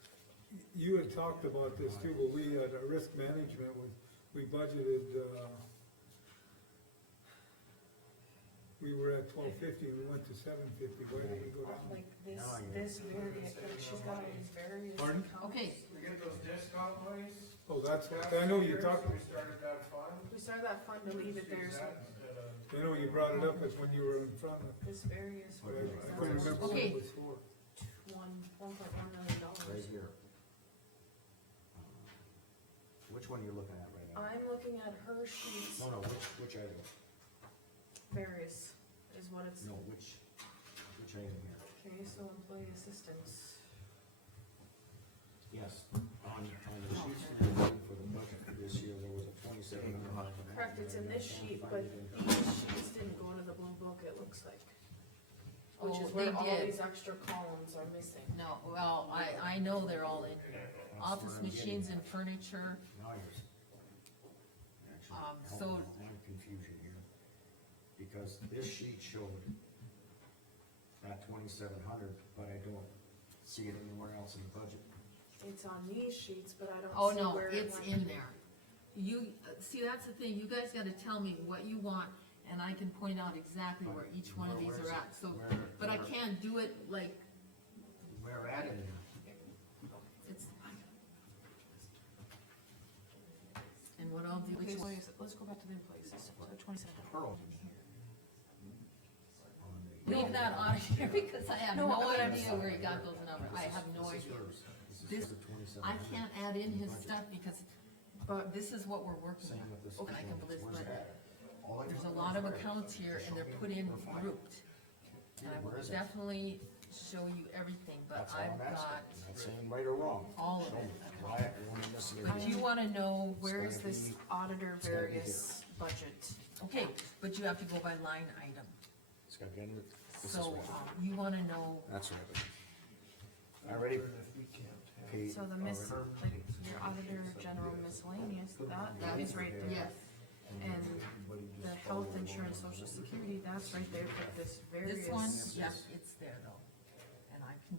You had talked about this too, but we had a risk management, we budgeted, we were at 1250, we went to 750, why did we go down? Like this, Now you- this various, like she's got all these various Pardon? accounts. Okay, We get those discount monies? Oh, that's, I know you talked, We started that fund. We started that fund to leave it there, so I know you brought it up, it's when you were in front of, this various. but I couldn't remember what Okay. it was for. $1.1 million. Right here. Which one are you looking at right now? I'm looking at her sheets, No, which item? various is what it's, No, which item here? okay, so employee assistance. Yes, on the sheets that you're looking for the budget for this year, there was a 2700. Correct, it's in this sheet, but these sheets didn't go to the blue book, it looks like. Which Oh, is where they all did. these extra columns are missing. no, well, I know they're all in here. Office machines and furniture, Now you're. Actually, so- hold on, I'm confusion here. Because this sheet showed that 2700, but I don't see it anywhere else in the budget. It's on these sheets, but I oh don't see no, where it it's went. in there. You, see, that's the thing, you guys gotta tell me what you want, and I can point out exactly where each one of these Where's are it? at, so, Where- but I where- can't do it like, Where at in there? it's. And what I'll do, Okay, which so one? let's go back to the employees, so 27. Pearl. Leave that on here, because I have No, no but I'm- idea where he got those numbers, I have no This is idea. hers. This This- is the 2700. I can't add in his stuff because, but this is what we're working Same on. with this. Okay, I can believe, Where's but it at? All I there's a found lot was of where. accounts here and they're put in grouped. And I will Where is it? definitely show you everything, but That's all I've I'm asking. got I'm not saying right or wrong. all of Show it. me. Why, when you listen to But me. you wanna know, Where is gonna this be- auditor it's gonna be various budget? okay, but you have to go by line item. It's got to be under, this is So, right. you wanna know, That's right. Already paid. So the like, your auditor general miscellaneous, that is right there. yes, And the health insurance, social security, that's right there, but this various. this one, yes, it's there though. And I can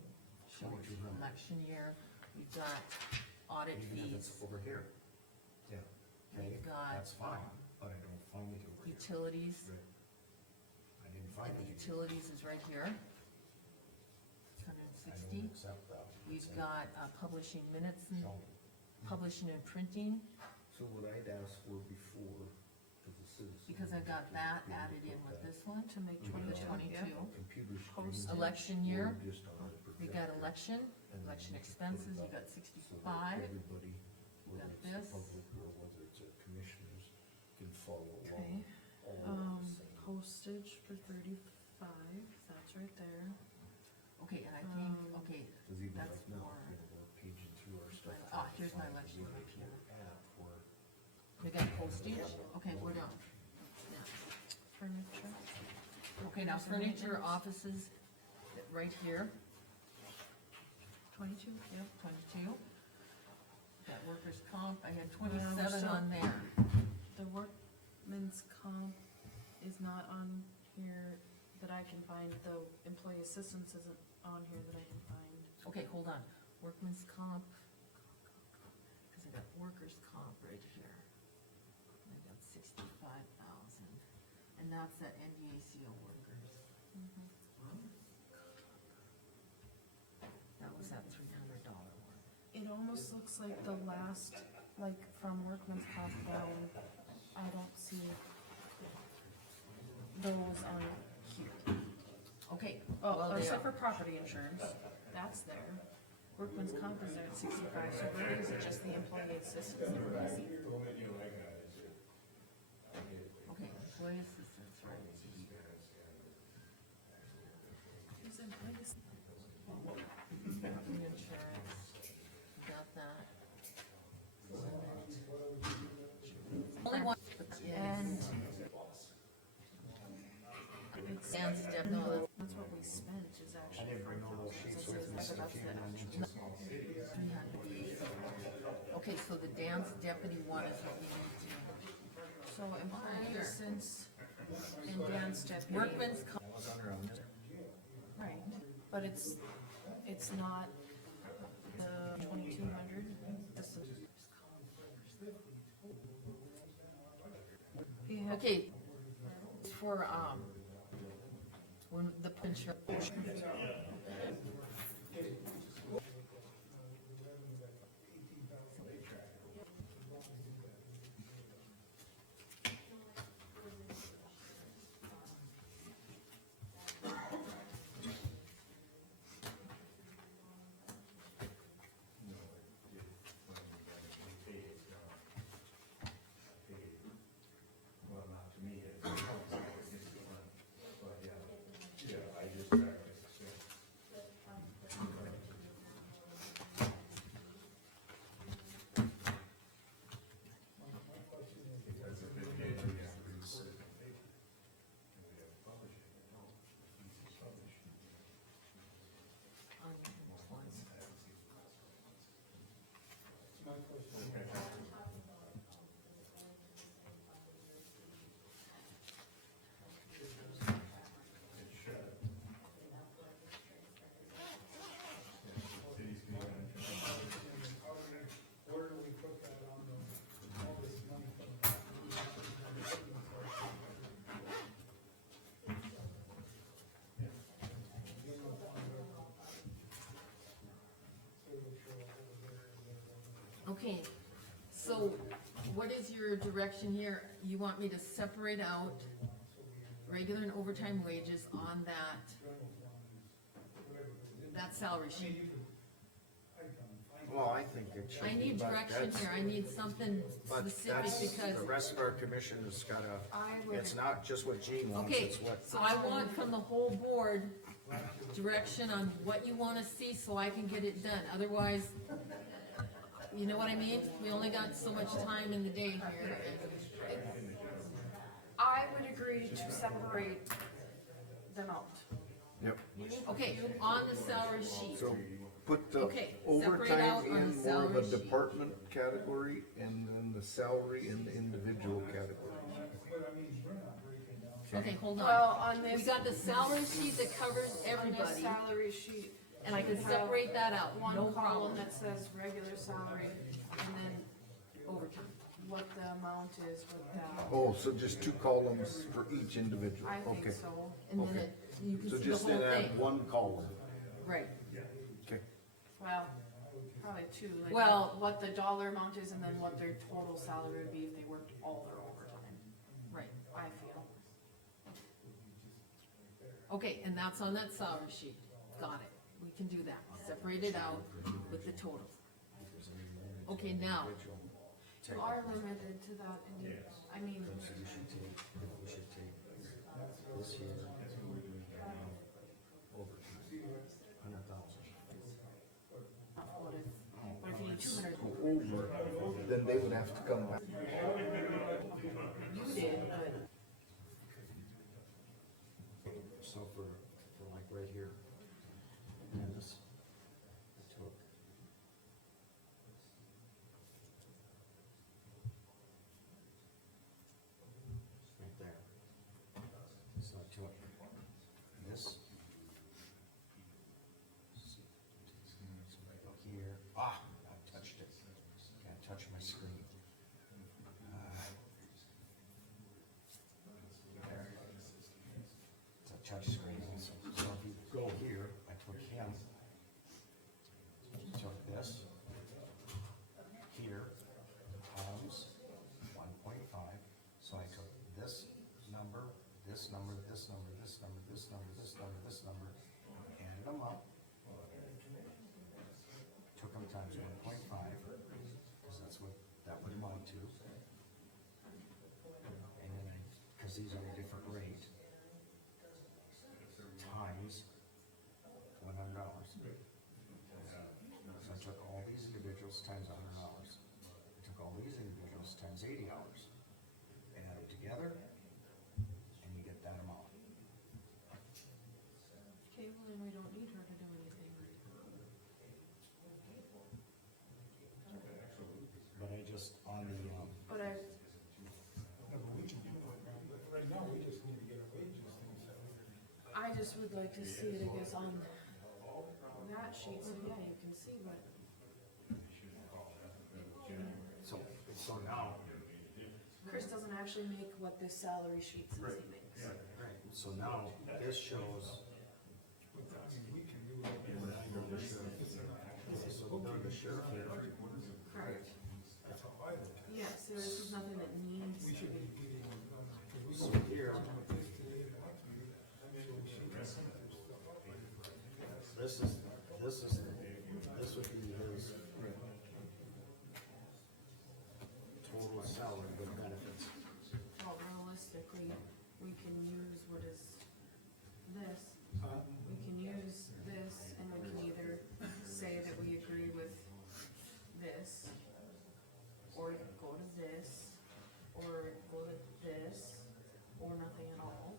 show you election year, we've got audit Even if it's fees, over here. Yeah. Okay, we've got, that's fine, but I don't find it over here. utilities. I didn't find The it. utilities is right here. Hundred and I sixty. don't accept that. We've got, publishing minutes and Show me. publishing and printing, So what I'd asked for before, as a citizen. because I've got that added in with this one, To make the 22, yeah. 22. Computer Post screen. Election year, or just on the we got projector, election, and then election you can put expenses, it you up got so that 65. Everybody, We got whether it's the this. public or whether it's a commissioners, can follow Okay. along. All the same. Postage for 35, that's right there. Okay, and I think, okay, Cause even that's like now, for, you know, we're paging through our stuff. Ah, trying to here's my find election where up here. we're at, where we got postage, okay, we're done. Yeah. Furniture. Okay, now furniture, offices, right here, 22, yep. 22. Got workers' comp, I had we're 27 still- on there. The workman's comp is not on here that I can find, the employee assistance isn't on here that I can find. Okay, hold on. workman's comp, cause I got workers' comp right here. I got 65,000, and that's that NDACO workers. That was that $300 one. It almost looks like the last, like from workman's comp down, I don't see those on here. Okay, Oh, well, they except are. for property insurance, that's there. Workman's comp is there at 65, so where is it, just the employee assistance that we're missing? Okay, employee assistance, right. Who's employee assistance? Property insurance, got that. Only one, and. And step, no, That's what we spent is I actually. didn't bring all those sheets with me, so That's if you the want actual. to- okay, so the dance deputy one is what we need to. So employee assistance and dance deputy. Workman's comp, Right, but it's not the 2,200. okay. For, when the insurance. Well, not to me, it's, but yeah, I just practiced. Because if it did, we have to research it. And we have to publish it, publish. My question. It should. Cities can even. Where do we put that on all this money from? Okay, so what is your direction here? You want me to separate out regular and overtime wages on that salary sheet? Well, I think it should I be, need but direction that's- here, I need something But specific that's, because, the rest of our commission has gotta, I would, it's not just what Gene wants, okay, it's what, so I want from the whole board direction on what you wanna see so I can get it done, otherwise, you know what I mean? We only got so much time in the day here, and I would agree to separate them out. Yep, okay, on the salary sheet. so put the Okay, separate out overtime on in the more of a salary sheet. department category and then the salary in the individual category. Okay, hold on. Well, on We this, got the salary sheet that covers on this everybody, salary sheet, and I can you have separate that out, no one problem. column that says regular salary, and then Overtime. what the amount is with that. Oh, so just two columns for each individual, I think okay. so. And then Okay. it, you can So see the just whole then add thing, one column, right. okay. Well, probably two, like Well- what the dollar amount is and then what their total salary would be if they worked all their overtime, Right, I feel. okay, and that's on that salary sheet, got it, we can do that, separate it out with the total. Okay, now, You are limited to that, and I mean, so we should take this here, overtime, 100,000. what if you need 200? Over, then they would have to come back. You did, but So for like right here, and this, I took. Right there. So I took this. So I go here, this number, this number, this number, this number, this number, added them up. Took them times 1.5, cause that's what that would amount to. And then cause these are a different rate, times $100. So I took all these individuals times $100. I took all these individuals times $80. Add them together, and you get that amount. Okay, well then we don't need her to do anything. But I just, on the, But I, Right now, we just need to get our wages thing set. I just would like to see it, I guess, on that sheet, so yeah, you can see what. so now, Chris doesn't actually make what this salary sheet says he makes. right, so now this shows. We can do Okay, so we'll go to the sheriff here. Correct. that's how I look at it. Yes, there is nothing that needs We to should be. be getting, cause we So don't here, this today, and that today. So we should have some of this stuff up. this would be his total salary with benefits. Well, realistically, we can use what is this, we can use this, and we can either say that we agree with this, or go to this, or go to this, or nothing at all,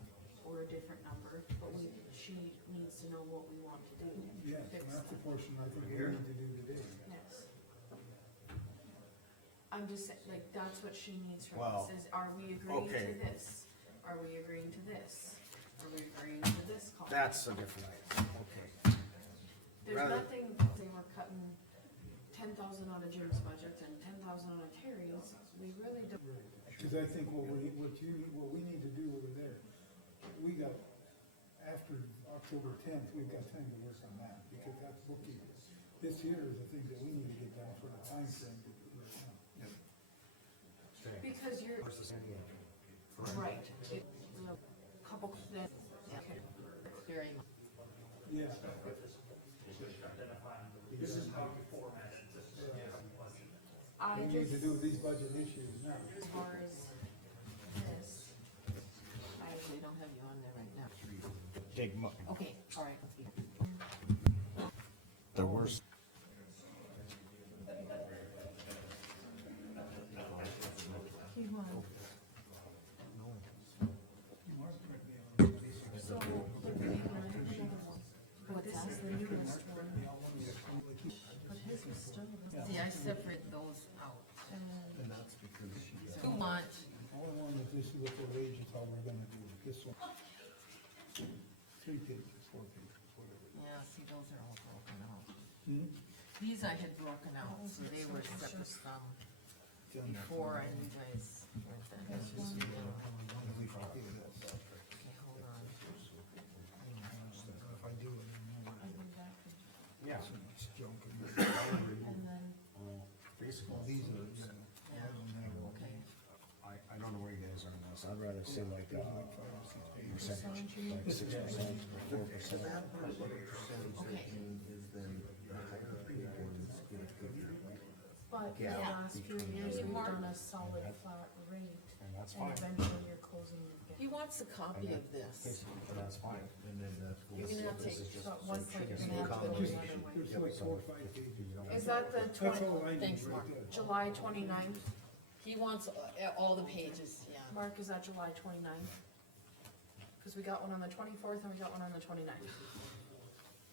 or a different number, but she needs to know what we want to do. Yes, and Fix that's the that. portion I think we need to do today. Yes. I'm just saying, like, that's what she needs from Well, us, is are we agreeing to okay. this? Are we agreeing to this? Are we agreeing to this column? That's a different item, okay. There's rather- nothing, they were cutting 10,000 out of Jim's budget and 10,000 out of Terry's, we really don't. Cause I think what we need to do over there, we got, after October 10th, we've got time to work on that, because that's bookkeeping. This here is the thing that we need to get done for the time frame to do it now. Because you're, Versus any other. right, it, a couple, that, okay. Very much. Yeah. This is how you format it, this is. I We need to just, do these budget issues now. as far as this, I actually don't have you on there right now. Dig Okay, all right. the worst. he won. So, but then I have another one, but this is the newest one. But his was still. See, I separate those out. And that's because she's. Who want, All I want is this with the wages, how we're gonna do it, this one. 3 pages, 4 pages, whatever. yeah, see, those are all broken out. Hmm? These I had broken out, so they were separate from before and you guys went then. Okay, hold on. If I do it, I think that could, Yeah. so much junk in there. and then, Basically, These are, yeah. Yeah, okay. I don't know where you guys are on this, I'd rather see like, percentage, like 6% or 4%. That part of the percentage Okay. thinking is then the higher paid ones get a bigger. but the Yeah. last few years, we've done a solid flat rate, And that's and fine, eventually you're closing your He gap. wants a copy of this. that's fine. And then that You're goes. gonna have to This is take, just But one point, you're gonna have to go Just, another way. there's like 4 or 5 pages. Is that the That's 20, all I need Thanks, right Mark. there. July 29th? he wants all the pages, yeah. Mark, is that July 29th? Cause we got one on the 24th and we got one on the 29th.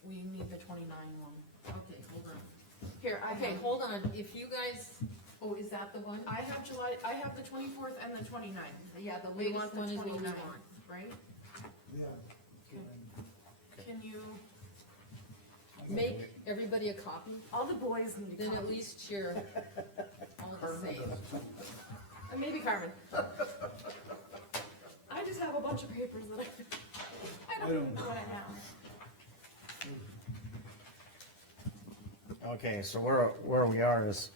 We need the 29 one. Okay, hold on. Here, Okay, hold on, if you guys, oh, is that the one? I have I have the 24th and the 29th. Yeah, the We latest want the one is what we 29th, want. right? Yeah. Can you, Make everybody a copy, all the boys need a then at copy. least you're all the same. And maybe Carmen. I just have a bunch of papers that I don't even know what I have. Okay, so where we are is,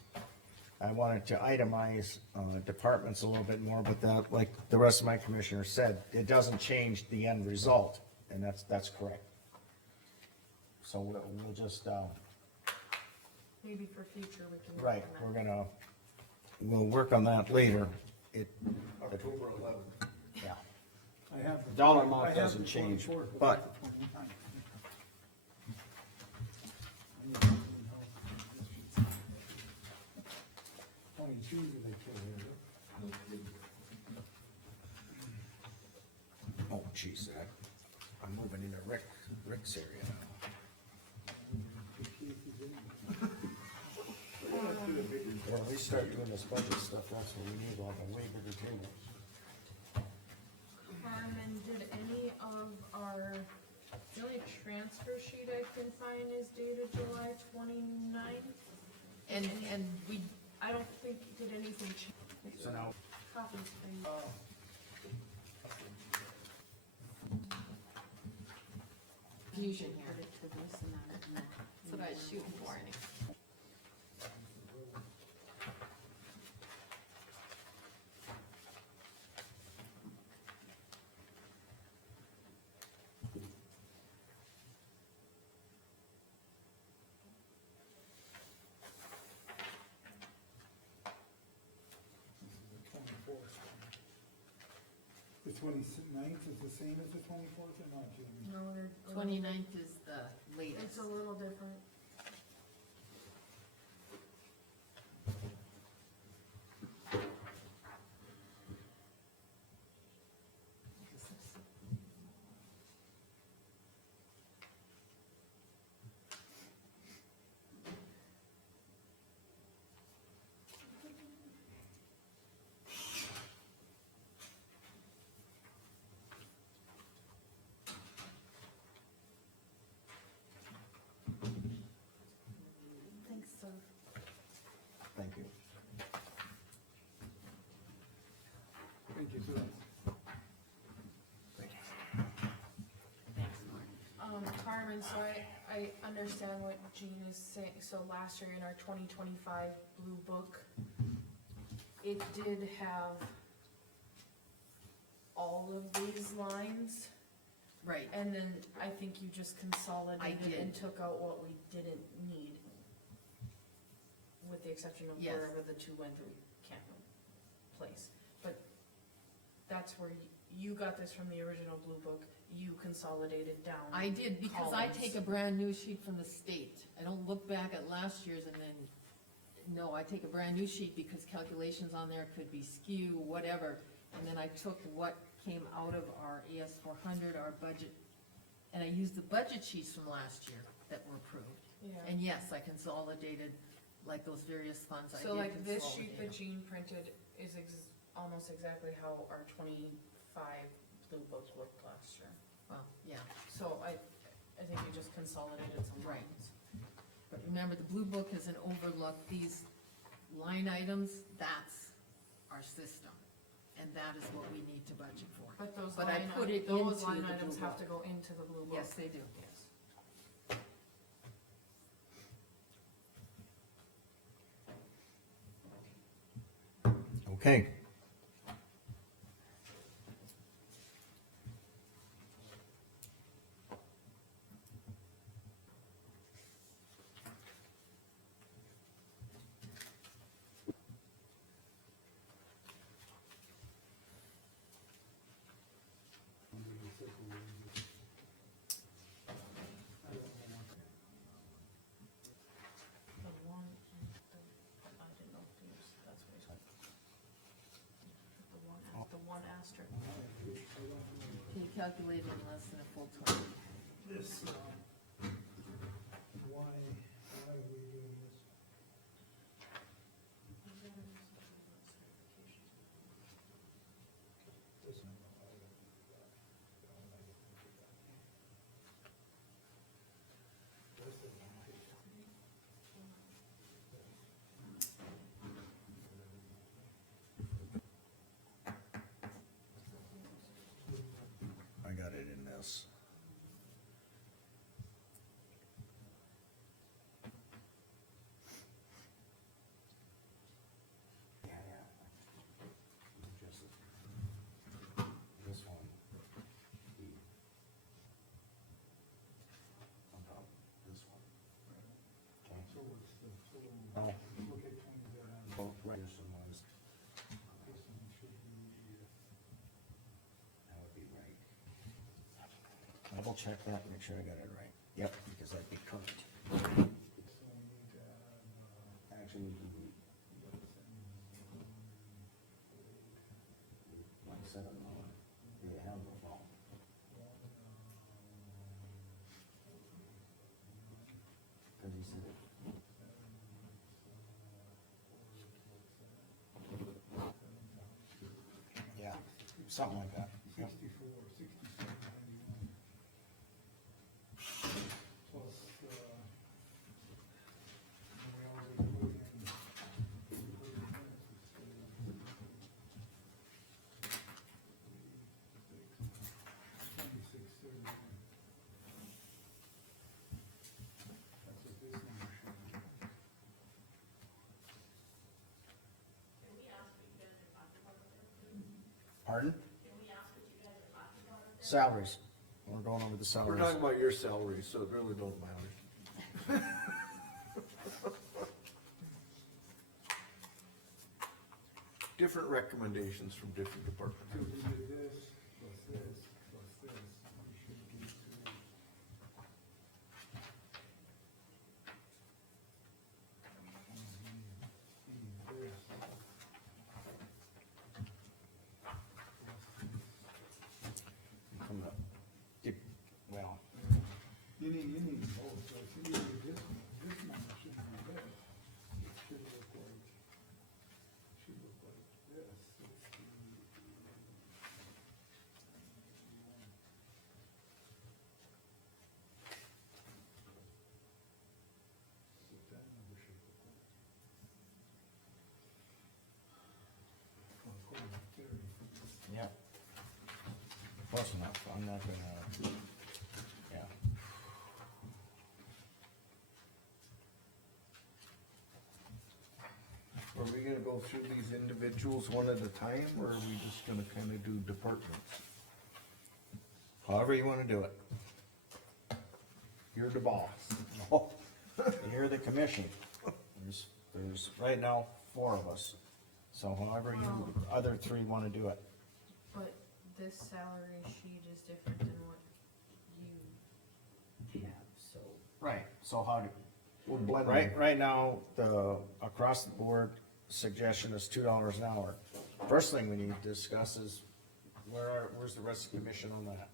I wanted to itemize, departments a little bit more, but that, like the rest of my commissioners said, it doesn't change the end result, and that's correct. So we'll just, Maybe for future we can. work right, on we're that. we'll work on that later. October 11th. Yeah, I have. the dollar amount I have doesn't the change, 24th, but the 29th. Only Tuesday they kill here. oh geez, I'm moving into Rick's area now. Well, we start doing this budget stuff, that's what we need, like a way bigger table. Carmen, did any of our, the only transfer sheet I can find is dated July 29th. And we, I don't think, did anything change? So now, Copies, please. fusion here. That's what I was shooting for. The 29th is the same as the 24th or not, Jamie? No, they're. 29th is the latest. It's a little different. Thanks, sir. thank you. Thank you, sir. Carmen, so I understand what Jean is saying, so last year in our 2025 blue book, it did have all of these lines, Right, and then I think you just consolidated did. and took out what we didn't need, with the exception of Yes. wherever the two went through can't place. But that's where you got this from the original blue book, you consolidated down. I did, because I columns. take a brand new sheet from the state. I don't look back at last year's and then, no, I take a brand new sheet because calculations on there could be skew, whatever. And then I took what came out of our AS 400, our budget, and I used the budget sheets from last year that were approved. Yeah. And yes, I consolidated, like those various funds, I did So like this sheet consolidate that them. Jean printed is almost exactly how our 25 blue book looked last year. Well, yeah, So I think you just consolidated some Right. lines. but remember, the blue book is an overlook, these line items, that's our system. And that is what we need to budget for. But those But I line, put it those into line the items blue have to book. go into the blue book. Yes, they do. Yes. Okay. The one, I didn't know if you, that's what he's like. The one asterisk. Can you calculate it in less than a full 20? This, why are we doing this? This one, I don't do that. I don't like it. This is not- I got it in this. double check that, and make sure I got it right. Yep, because that'd be current. So we need to add, Actually, we can do 27 now. Yeah, have no problem. Cause he said it. Yeah, something like that. Yep. 64, 67, 91. Plus, we always put in, $26.31. That's what this number should be. Can we ask what you guys are talking about up there? Pardon? Can we ask what you guys are talking about up there? Salaries. We're going over the We're salaries. talking about your salary, so it really don't matter. Different recommendations from different So departments. we did this, plus this, plus this, we should get to. This. From the, well, You need both, so if you do this number should be this. It should look like this. What that number should look like. According to Terry. yeah. Close enough, I'm not gonna, yeah. Are we gonna go through these individuals one at a time, or are we just gonna kinda do departments? However you wanna do it. You're the boss. You're the commission. There's right now 4 of us. So however you, other 3 wanna do it. But this salary sheet is different than what you have, so. Right. So how do, We'll blend them. right now, the, across the board suggestion is $2 an hour. First thing we need to discuss is, where's the rest of the commission on that?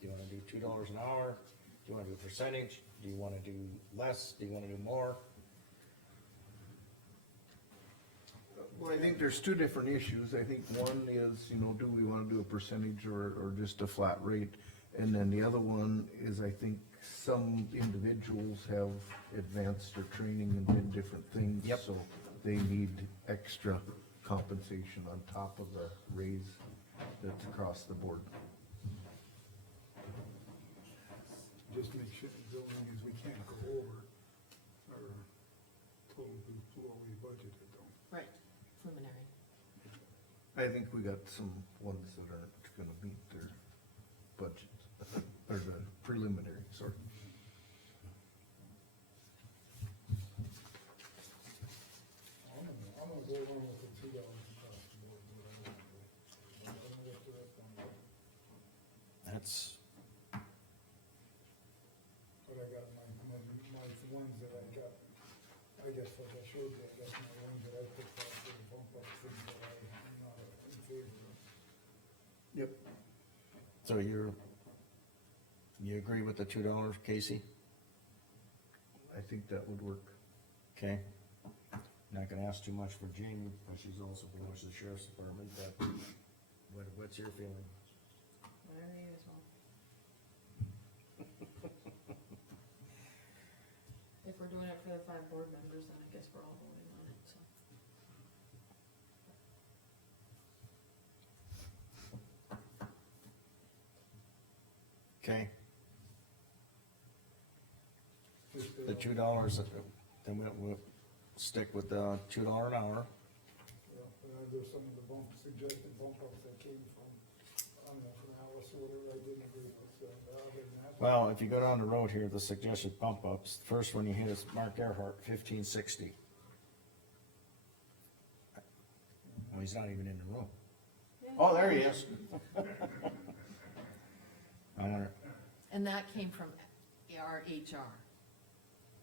Do you wanna do $2 an hour? Do you wanna do a percentage? Do you wanna do less? Do you wanna do more? Well, I think there's 2 different issues. I think one is, do we wanna do a percentage or just a flat rate? And then the other one is, I think some individuals have advanced their training and did different things. Yep. So they need extra compensation on top of the raise that's across the board. Just make sure, the only thing is we can't go over our total what we budgeted though. Right, preliminary. I think we got some ones that aren't gonna meet their budget, or the preliminary, sorry. I'm gonna go along with the $2 across the board, but I won't go. I'm gonna get to that point. That's, But I got my ones that I got, I guess like I showed you, I got my ones that I picked out for the bump up things that I'm not in favor of. Yep. so you agree with the $2, Casey? I think that would work. Okay. Not gonna ask too much for Jamie, because she's also belongs to the sheriff's department, but what's your feeling? Whatever you guys want. If we're doing it for the 5 board members, then I guess we're all voting on it, so. Okay, Just, the $2, then we'll stick with the $2 an hour. there's some of the suggested bump ups that came from, I don't know, from Alice or whatever, I didn't agree with, so, other than that. Well, if you go down the road here, the suggested bump ups, the first one you hit is Mark Earhart, 1560. Well, he's not even in the room. Oh, there he is. I wonder, And that came from our HR.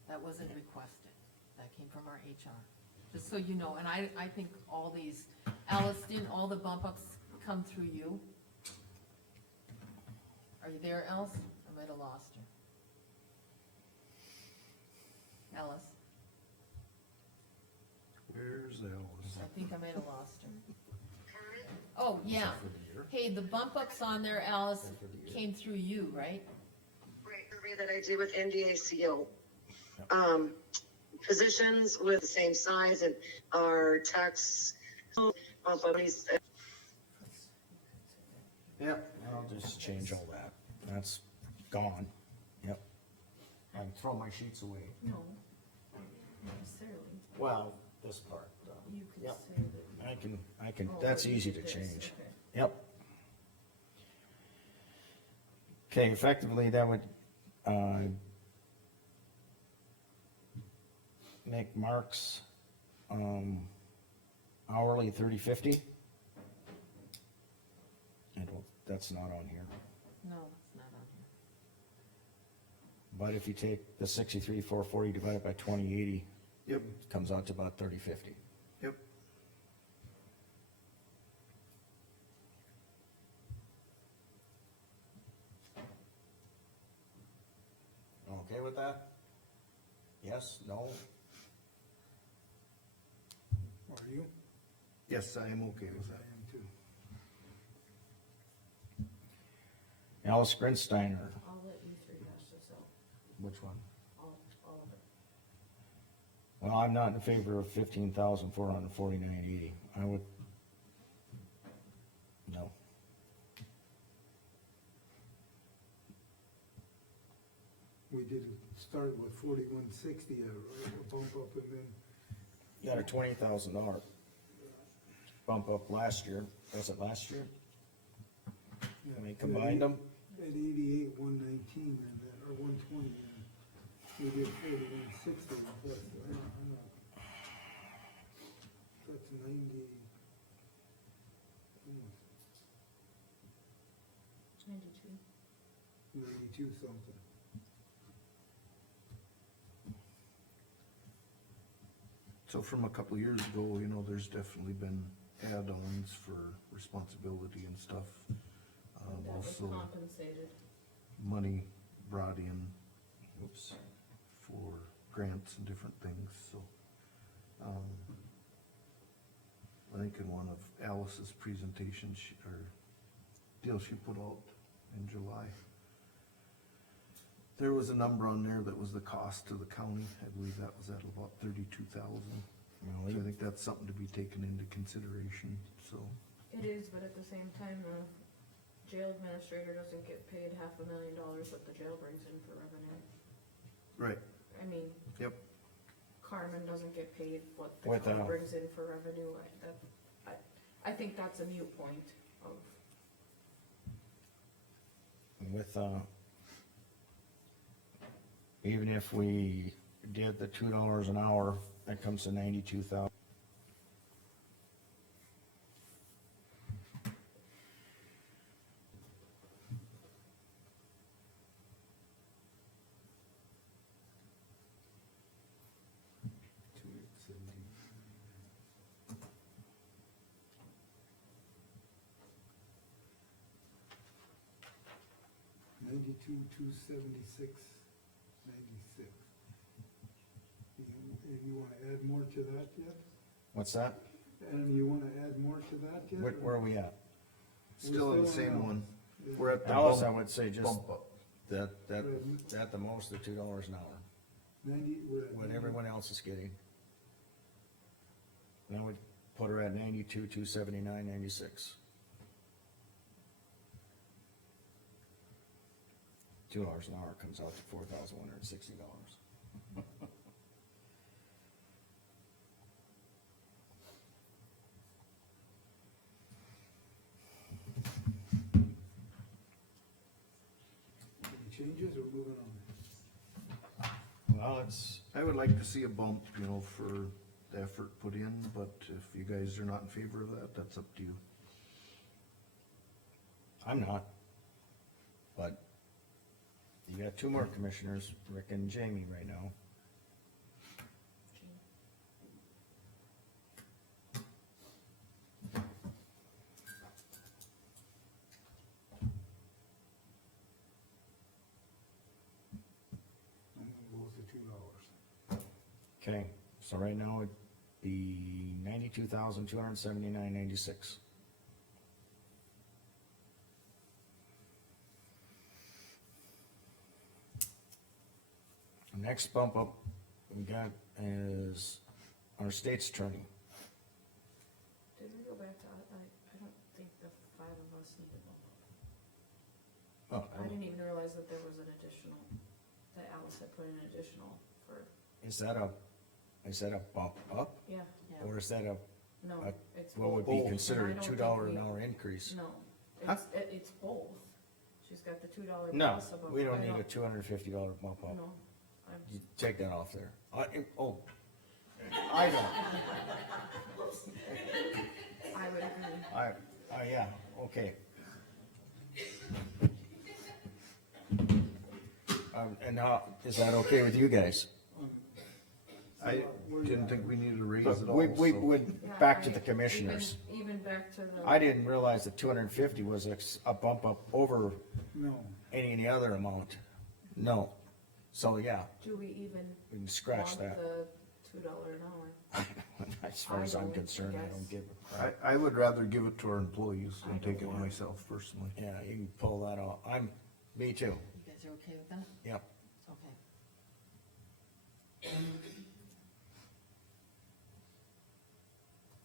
That wasn't requested, that came from our HR, just so you know, and I think all these, Alice, didn't all the bump ups come through you? Are you there, Alice? I might have lost you. Alice, Where's Alice? I think I might have lost her. Oh, yeah, hey, the bump ups on there, Alice, came through you, right? Right, survey that I did with NDACO. Positions with the same size and our tax, Yep, I'll just change all that, that's gone, yep. I can throw my sheets away. No, not necessarily. Well, this part, You could Yep. say that. I can, Oh, that's you easy did to this, change. okay. Yep. Okay, effectively, that would, make Mark's, hourly 30.50. I don't, that's not on here, No, it's not on here. but if you take the 63,440 divided by 2080, Yep, comes out to about 30.50. yep. Okay with that? Yes, no? Are you? Yes, I am okay with I that. am too. Alice Grinsteiner, I'll let you three hash this out, which one? all of it. Well, I'm not in favor of 15,449.80. I would, no. We did start with 4160, a bump up, and then You got a $20,000 bump up last year, was it last year? yeah, We combined them, at 88, 119, and then, or 120, and we did 4160, plus, that's 90. almost 92. 92 something. So from a couple of years ago, you know, there's definitely been add-ons for responsibility and stuff. That was Also, compensated. money brought in oops, for grants and different things, so. I think in one of Alice's presentations, or deal she put out in July, there was a number on there that was the cost to the county. I believe that was at about 32,000. So I think that's something to be taken into consideration, so. It is, but at the same time, the jail administrator doesn't get paid $500,000 what the jail brings in for revenue. Right, I mean, yep, Carmen doesn't get paid what the With, county brings in for revenue. I think that's a mute point of, with, even if we did the $2 an hour, that comes to 92,000. Ninety-two, 276, 96. You wanna add more to that yet? What's that? Adam, you wanna add more to that yet? Where are we at? still in the still on same that. one. Yeah. We're at the Alice, I bump, would say just bump up. that, at the most, the $2 an hour, 90, we're at what 90. everyone else is getting. And I would put her at 92, 279, 96. $2 an hour comes out to $4,160. Any changes or moving on? Well, it's, I would like to see a bump, you know, for the effort put in, but if you guys are not in favor of that, that's up to you. I'm not, but You got two more commissioners, Rick and Jamie right now. I'm gonna go with the $2. Okay, so right now it'd be 92,279.96. Next bump up we got is our state's attorney. Did we go back to, I don't think the five of us need to bump up. Oh, I didn't even realize that there was an additional, that Alice had put in additional for, is that a bump up, yeah, or is that a, no, Uh, it's what would both. be And considered I a don't think $2 an we- hour increase? No, Huh? it's both. She's got the $2 No, plus above. we don't I need a $250 bump up. No, You take that off there. Oh, I don't, I would agree. yeah, okay. And now, is that okay with you guys? I didn't think we needed to raise But it all, we so- would, Yeah, back to I- the commissioners. Even back to the. I didn't realize that 250 was a bump up over No, any other amount. No. So, yeah, Do we even we can scratch want that. the $2 an hour? As far as I I'm don't, concerned, I guess. don't give a crap. I would rather give it to our employees I than take it don't. myself personally. Yeah, you can pull that off. Me too. You guys are okay with that? Yep. Okay.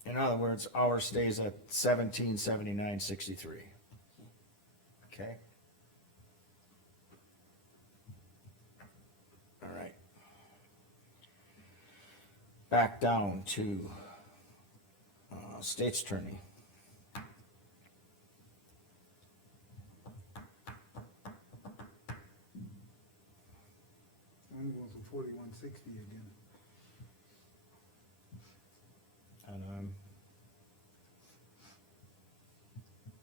In other words, ours stays at 1779.63. Okay? All right. Back down to, state's attorney. I'm going for 4160 again. And,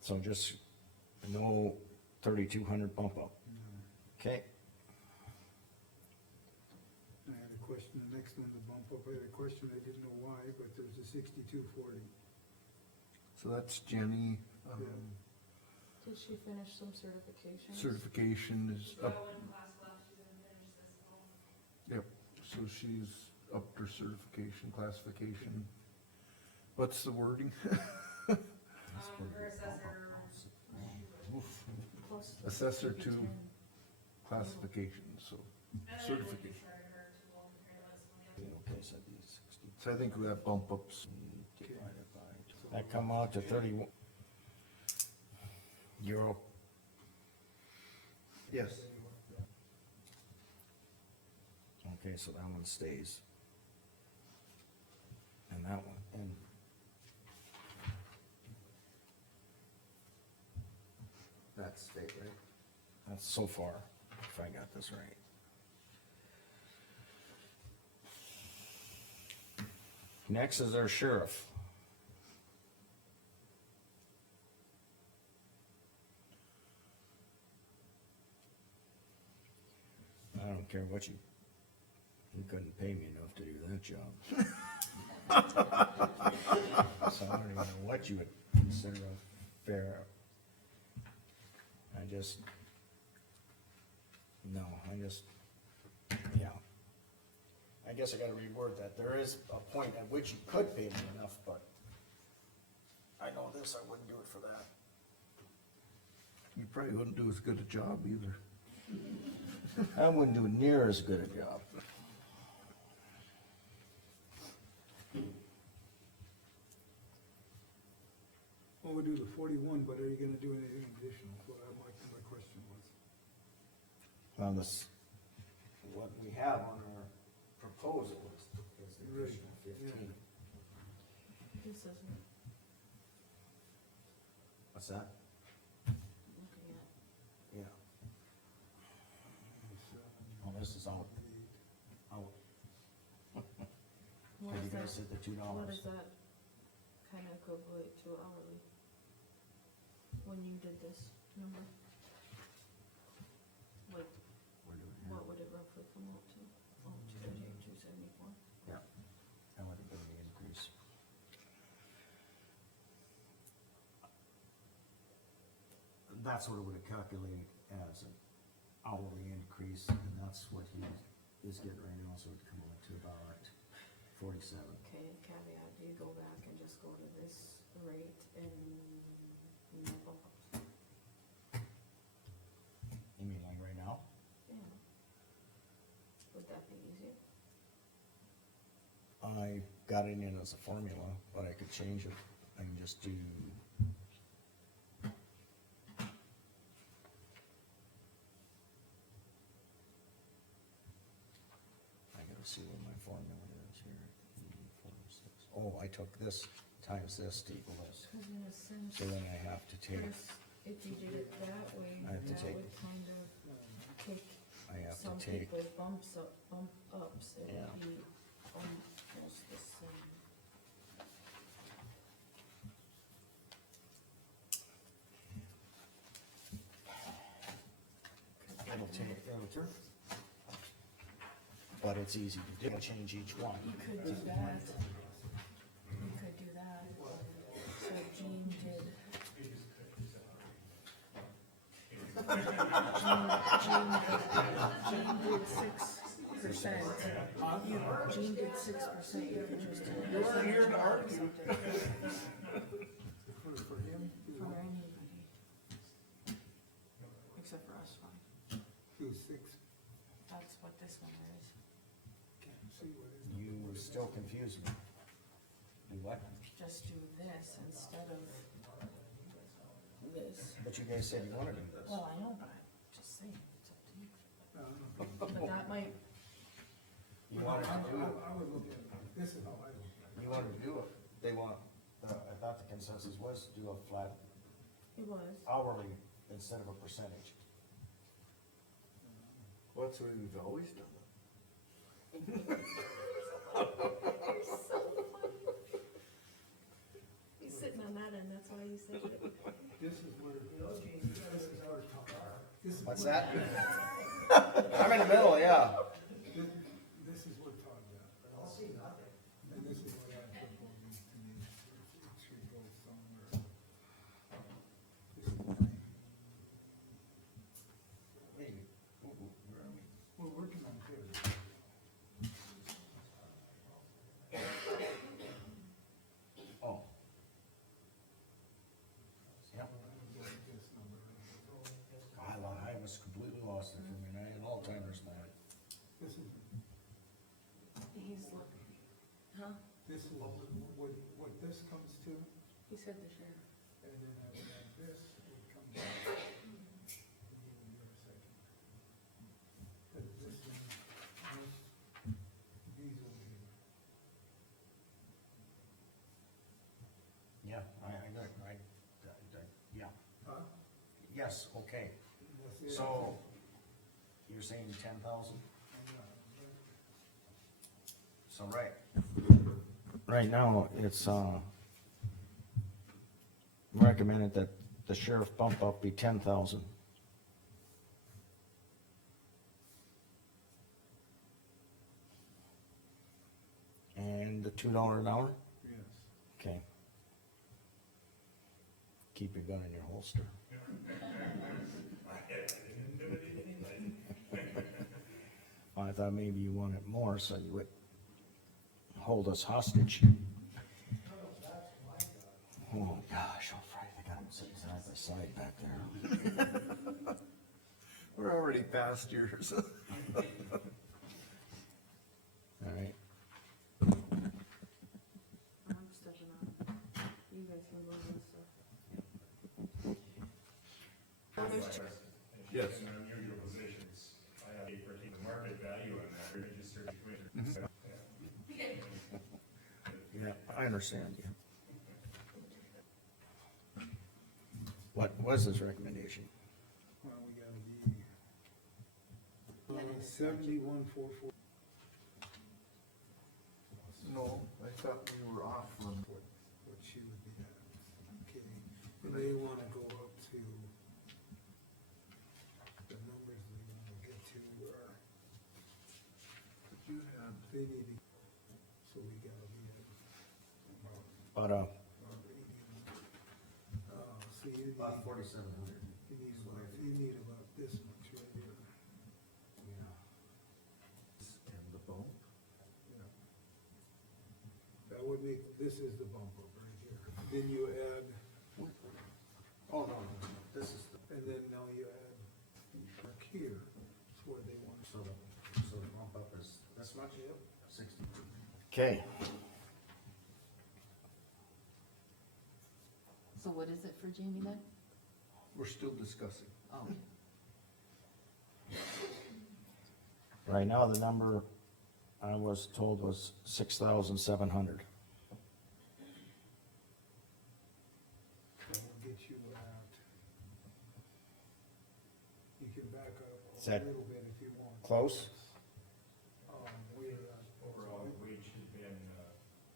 so just no 3,200 bump up. Okay? I had a question, the next one to bump up, I had a question, I didn't know why, but there's a 6240. So that's Jenny, Did she finish some certifications? certification is She's up, got one class left, she's gonna finish this fall. yep, so she's up her certification, classification. What's the wording? Her assessor, Plus the Assessor to 10. classification, so and then I believe we certification. started her too, well, compared to what it's Okay, so these 60 So I think that bump ups, divided by, that come out to 31 euro. yes, Okay, so that one stays. And that one, and. That's state, right? That's so far, if I got this right. Next is our sheriff. I don't care what you couldn't pay me enough to do that job. So I don't even know what you would consider a fair. Yeah. I guess I gotta reword that. There is a point at which you could pay me enough, but I know this, I wouldn't do it for that. you probably wouldn't do as good a job either. I wouldn't do near as good a job. Well, we do the 41, but are you gonna do anything additional? That's what my question was. On this, what we have on our proposal is the Right, additional 15. This isn't What's that? looking at. Yeah. Oh, this is out. Out. What Cause is you guys that, said the $2. what does that kinda equivalent to hourly? When you did this number? Like, would come out to, 238, 274. Yeah, that would have been the increase. That's what it would have calculated as an hourly increase, and that's what he is getting right now, so it'd come out to about 47. Okay, caveat, do you go back and just go to this rate and no bump ups? You mean like right now? Yeah. Would that be easier? I got it in as a formula, but I could change it. I can just do. I gotta see what my formula is here. 46. Oh, I took this times this to equal this. Cause in a sense, So then I have to take, Chris, if you did it that way, I have to that take- would kind of take I have some to take, people's bump ups, it Yeah. would be almost the same. it'll turn. But it's easy to do, change each one. You could do that. You could do that. So Jean did. Jean did 6%. Jean did 6%, you could just. You weren't here to argue. For him, For anybody. Except for us, fine. do 6, That's what this one is. can't see what his. You still confuse me. Do what? Just do this instead of this. But you guys said you wanted to do this. Well, I know, but I'm just saying, it's up to you. I But that might, You wanted to do it. I would look at it, this is how I look at it. You wanted to do it. They want, I thought the consensus was to do a flat it was. hourly instead of a percentage. Well, that's the way we've always done it. He's sitting on that end, that's why he said it. This is where, this is our top. This is What's where- that? I'm in the middle, yeah. This is what Todd's at. And this is what I propose to me, it should go somewhere. Wait, where are we? We're working on it. Oh. Yep. This number. I was completely lost there for a minute. I had Alzheimer's now. This is, He's looking. Huh? this is what this comes to, He said the sheriff. and then I would add this, would come back. Give me a second. Cause this one, these over here. Yeah, yeah. Huh? Yes, okay. That's it. So, you're saying 10,000? So, right now, it's, recommended that the sheriff bump up be 10,000. And the $2 an hour? Yes. Okay. Keep your gun in your holster. I thought maybe you wanted more, so you would hold us hostage. Oh, gosh, oh, Friday, they got them sitting side by side back there. We're already past yours. All right, I'm stepping on. You guys can go on this stuff. Oh, there's two. Yes. In unusual positions, I have the market value on that, registered commission. yeah, I understand you. What was his recommendation? Well, we gotta be, 71,440. No, I thought we were off one. What she would be at, okay, and they wanna go up to, the numbers they wanna get to are they need to, so we gotta be at But, about 80. So you need, 4,700. you need about this much right here. And the bump? Yeah. That would make, this is the bump up right here. Then you add, Oh, no, this is the, and then now you add back here, it's where they want. so the bump up is this much? Yep. 60. okay, So what is it for Jamie then? We're still discussing. Oh, right now, the number I was told was 6,700. That will get you at, you can back up Is a that little bit if you want. close? We're, Overall wage has been,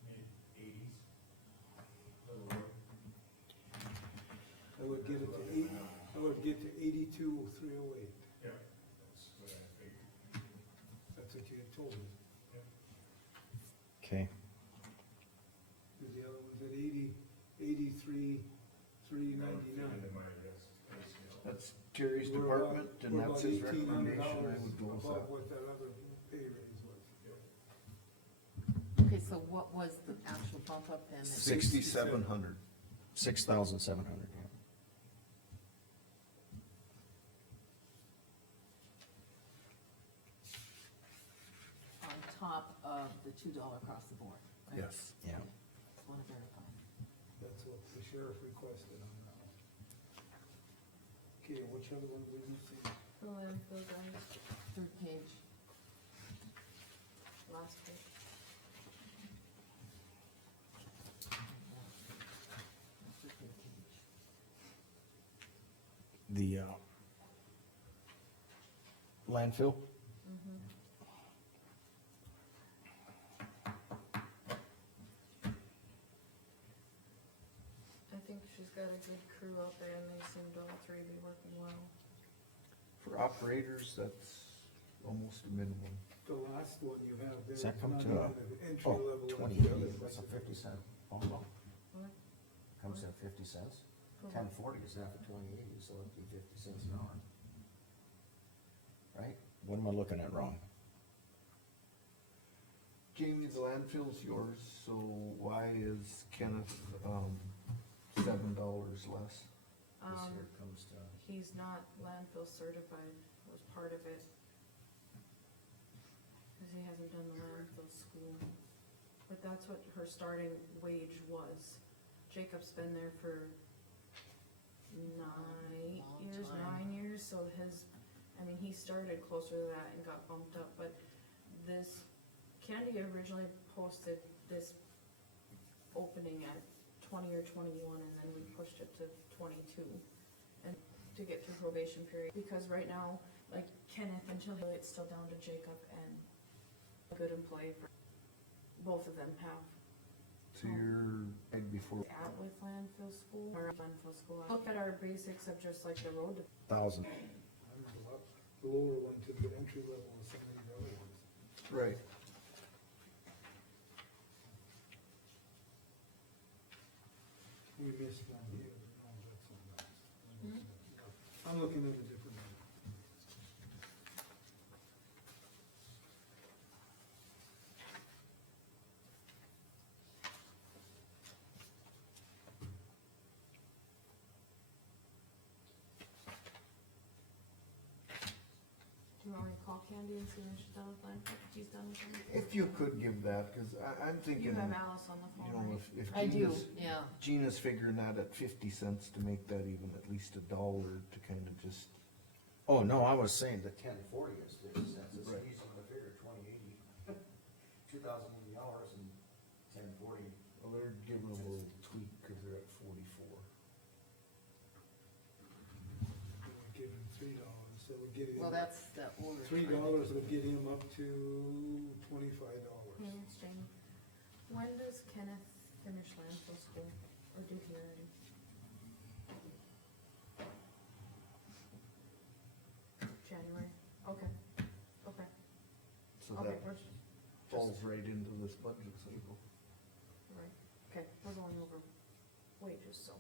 mid-80s. I would get it to eight, I would get to 82,308. Yeah, that's what I figured. That's what you had told me. Okay, Cause the other one's at 83,399. That's Terry's We're about- department, and we're that's about his $1,800 recommendation, I would go with above that. what that other pay raise was. okay, so what was the actual bump up then? 6,700. 6,700, yeah. On top of the $2 across the board? right? Yes. Yeah. Just wanna verify. That's what the sheriff requested on that one. Okay, which other one did you see? The landfill guys, Third page. last page. Third page. The, landfill? I think she's got a good crew out there and they seem to all three be working well. For operators, that's almost a minimum. The last one you have there. Does that come is to not a- even an entry Oh, level as 20, the other that's a places. 50 cent bump up. What? Comes at 50 cents. For 1040 is half of 2080, so it'd be 50 cents an hour. Right? What am I looking at wrong? Jamie, the landfill's yours, so why is Kenneth, $7 less? This here comes to, He's not landfill certified, was part of it. Cause he hasn't done the landfill school. But that's what her starting wage was. Jacob's been there for Long years, time. 9 years, so his, I mean, he started closer to that and got bumped up, but this, Candy originally posted this opening at 20 or 21, and then we pushed it to 22. And to get through probation period, because right now, like Kenneth and Chili, it's still down to Jacob and a good employee for, both of them have So you're right before, at with landfill school, or landfill school. Look at our basics of just like the road. 1,000. I'm a lot lower one to the entry level of some of these other ones. right, We missed one here, no, that's not that. I'm looking at a different one. Do you want me to call Candy and see when she's done with landfill, if she's done with landfill? if you could give that, cause I'm You thinking, have Alice on the you phone, know, right? if I do, Gina's, yeah. Gina's figuring that at 50 cents to make that even at least $1 to kinda just, Oh, no, I was saying the 1040 is 50 cents. It's Right. easy to figure 2080. 2,080 hours and 1040. well, they're giving a little tweak, cause they're at 44. We would give him $3, so we'd get him. Well, that's the older. $3 would get him up to $25. Hey, it's Jamie. When does Kenneth finish landfill school, or did he already? January, okay, okay. So Okay, that we're falls right into this budget cycle. Right, okay, we're going over wages, so.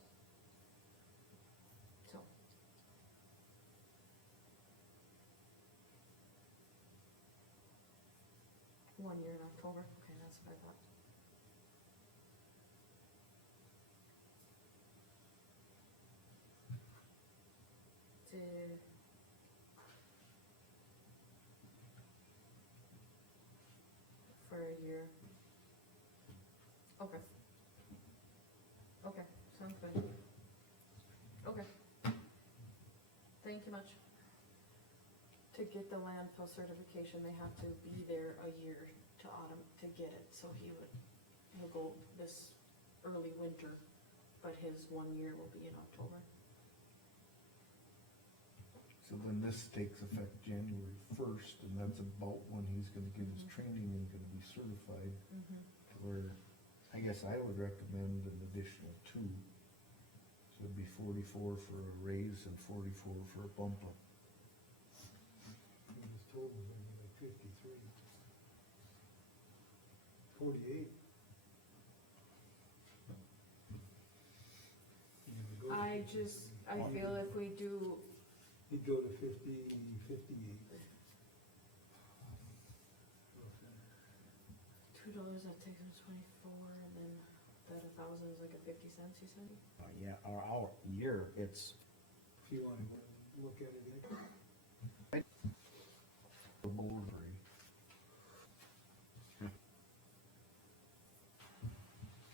So. One year in October, okay, that's what I thought. To. For a year. Okay. Okay, sounds good. Okay. Thank you much. To get the landfill certification, they have to be there a year to autumn, to get it, so he'll go this early winter, but his 1 year will be in October. So then this takes effect January first, and that's about when he's gonna get his training and gonna be certified. Where, I guess I would recommend an additional 2. So it'd be 44 for a raise and 44 for a bump up. His total is gonna be like 53. 48. I feel if we do, He'd go to 58. $2, that takes him to 24, and then that 1,000 is like a 50 cents, you said? Yeah, our year, it's, If you wanna look at it again. The Bouldering.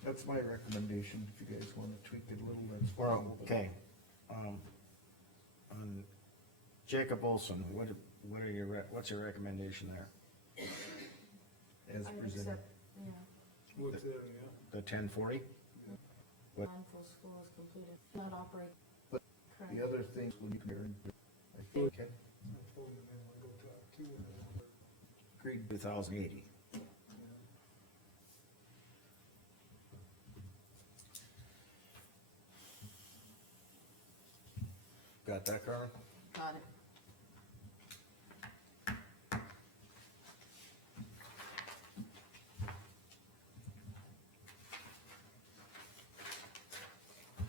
That's my recommendation, if you guys wanna tweak it a little, that's fine. well, okay. On Jacob Olson, what's your recommendation there? As I presented. accept, yeah, What's there, yeah? The 1040? What? landfill school is completed, not operate. But Correct. The other things, when you compare, I think, okay, I told him they wanna go to 2 and agreed. 2080. Got that, Carmen? Got it.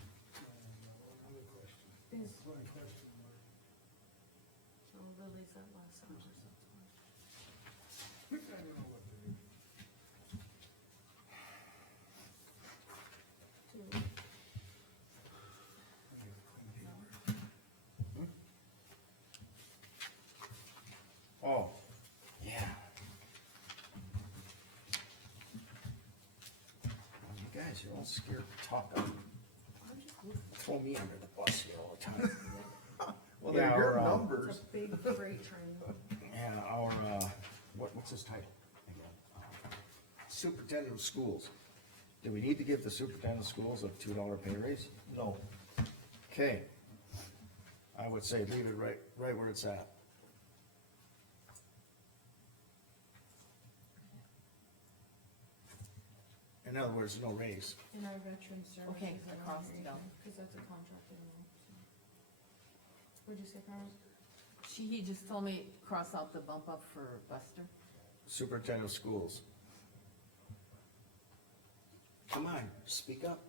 Another question. Is, One question mark. oh, Lily's that last hour, so. I don't know what to do. Two. Oh, yeah. Well, you guys are all scared to talk. Throw me under the bus here all the time. Well, Yeah, they're your our, numbers. It's a big freight train. Yeah, our, what's his title? again? Superintendent of Schools. Do we need to give the superintendent of schools a $2 pay raise? No. Okay. I would say leave it right where it's at. In other words, no raise. In our veteran services. Okay, and I crossed it out. Cause that's a contracted amount, so. What'd you say, Carmen? He just told me cross out the bump up for Buster. Superintendent of schools. Come on, speak up,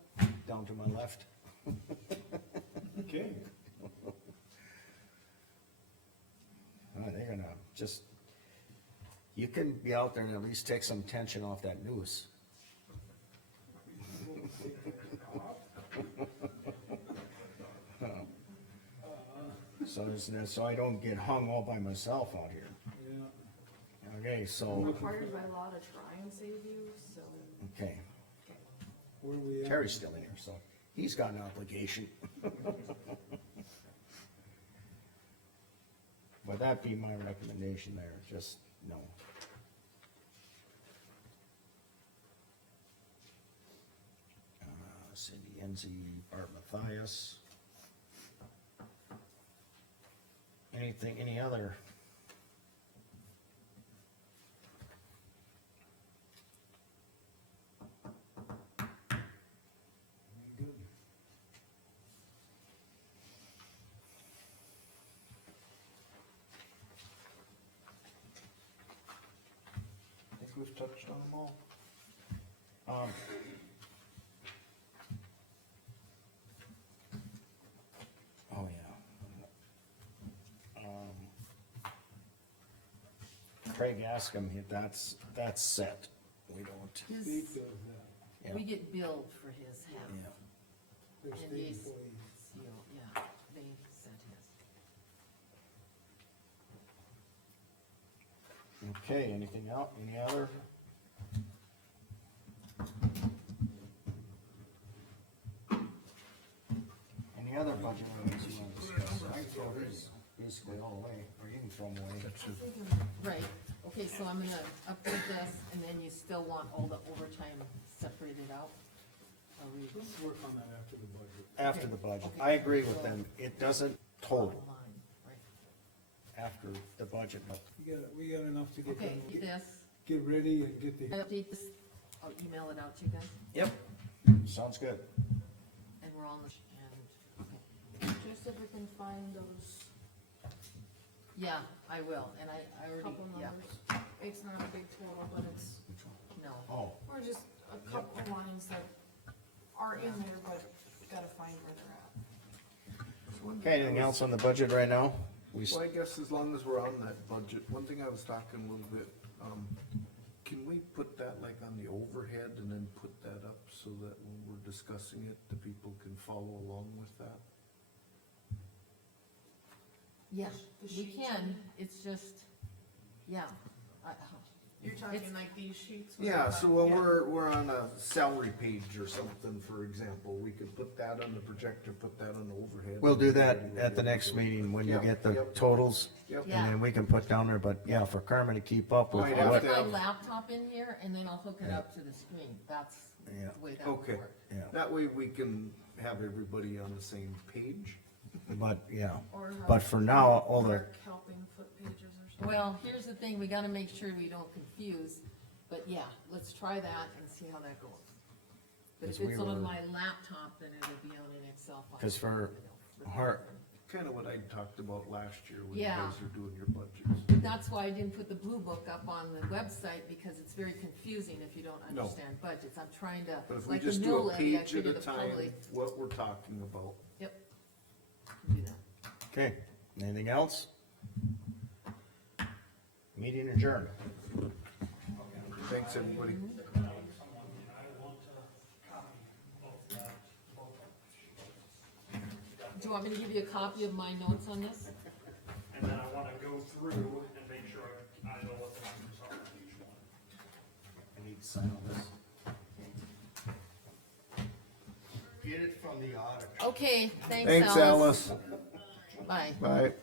down to my left. Okay. They're gonna just, you can be out there and at least take some tension off that noose. So I don't get hung all by myself out here. Yeah. Okay, I'm so, required by law to try and save you, so. okay, Where we at? Terry's still in here, so he's got an obligation. But that'd be my recommendation there, just no. Cindy Enzi, Art Mathias. Anything, any other? Good. I think we've touched on them all. Um, Oh, yeah. Craig asked him, that's set, we don't, Steve His, does that, yeah, we get billed for his half. yeah. they're And state he's- employees. CO, yeah, they sent his. Okay, anything else, any other? Any other budget items you want to discuss? I can throw these basically all away, or you can throw them away. Right, okay, so I'm gonna update this, and then you still want all the overtime separated out? Are we? Let's work on that after the budget. After the budget, I agree with them, it doesn't total Line, right. after the budget, but We got enough to get Okay, done. this, Get ready and get the, update this, I'll email it out to you guys, Yep. Sounds good. and we're on the, and, okay. Just if we can find those Yeah, I will, and I already, couple yeah, numbers. It's not a big total, but it's, no. Oh, we're just a couple lines that are in there, but gotta find where they're at. okay, anything else on the budget right now? We, Well, I guess as long as we're on that budget, one thing I was talking a little bit, can we put that like on the overhead and then put that up so that when we're discussing it, the people can follow along with that? Yeah, The we sheets. can, it's just, yeah, You're talking like these sheets? with Yeah, the- so when yeah. we're on a salary page or something, for example, we could put that on the projector, put that on the overhead. we'll do that at the next meeting when you Yep, get the yep. totals, Yep. Yeah. and then we can put down there, but yeah, for Carmen to keep up with Might I'll have what, put to my have- laptop in here, and then I'll hook it up to the screen, that's Yeah. the way that would Okay. work. yeah, That way we can have everybody on the same page. but, yeah. Or have But for now, all the, Mark helping flip pages or something. Well, here's the thing, we gotta make sure we don't confuse, but yeah, let's try that and see how that goes. But if Because we it's on were- my laptop, then it'll be on an Excel file. 'Cause for her- Kinda what I talked about last year when you Yeah. guys were doing your budgets. But that's why I didn't put the blue book up on the website, because it's very confusing if you don't No. understand budgets, I'm trying to, But if we like the just do mill a levy, I page at figured a the time, probably, what we're talking about. yep. Can do that. okay, anything else? Meeting adjourned. Thanks, everybody. I want a copy of that. Do you want me to give you a copy of my notes on this? And then I wanna go through and make sure I know what the numbers are on each one. I need to sign all this. Get it from the auditor. Okay, Thanks, Alice. Bye. Bye.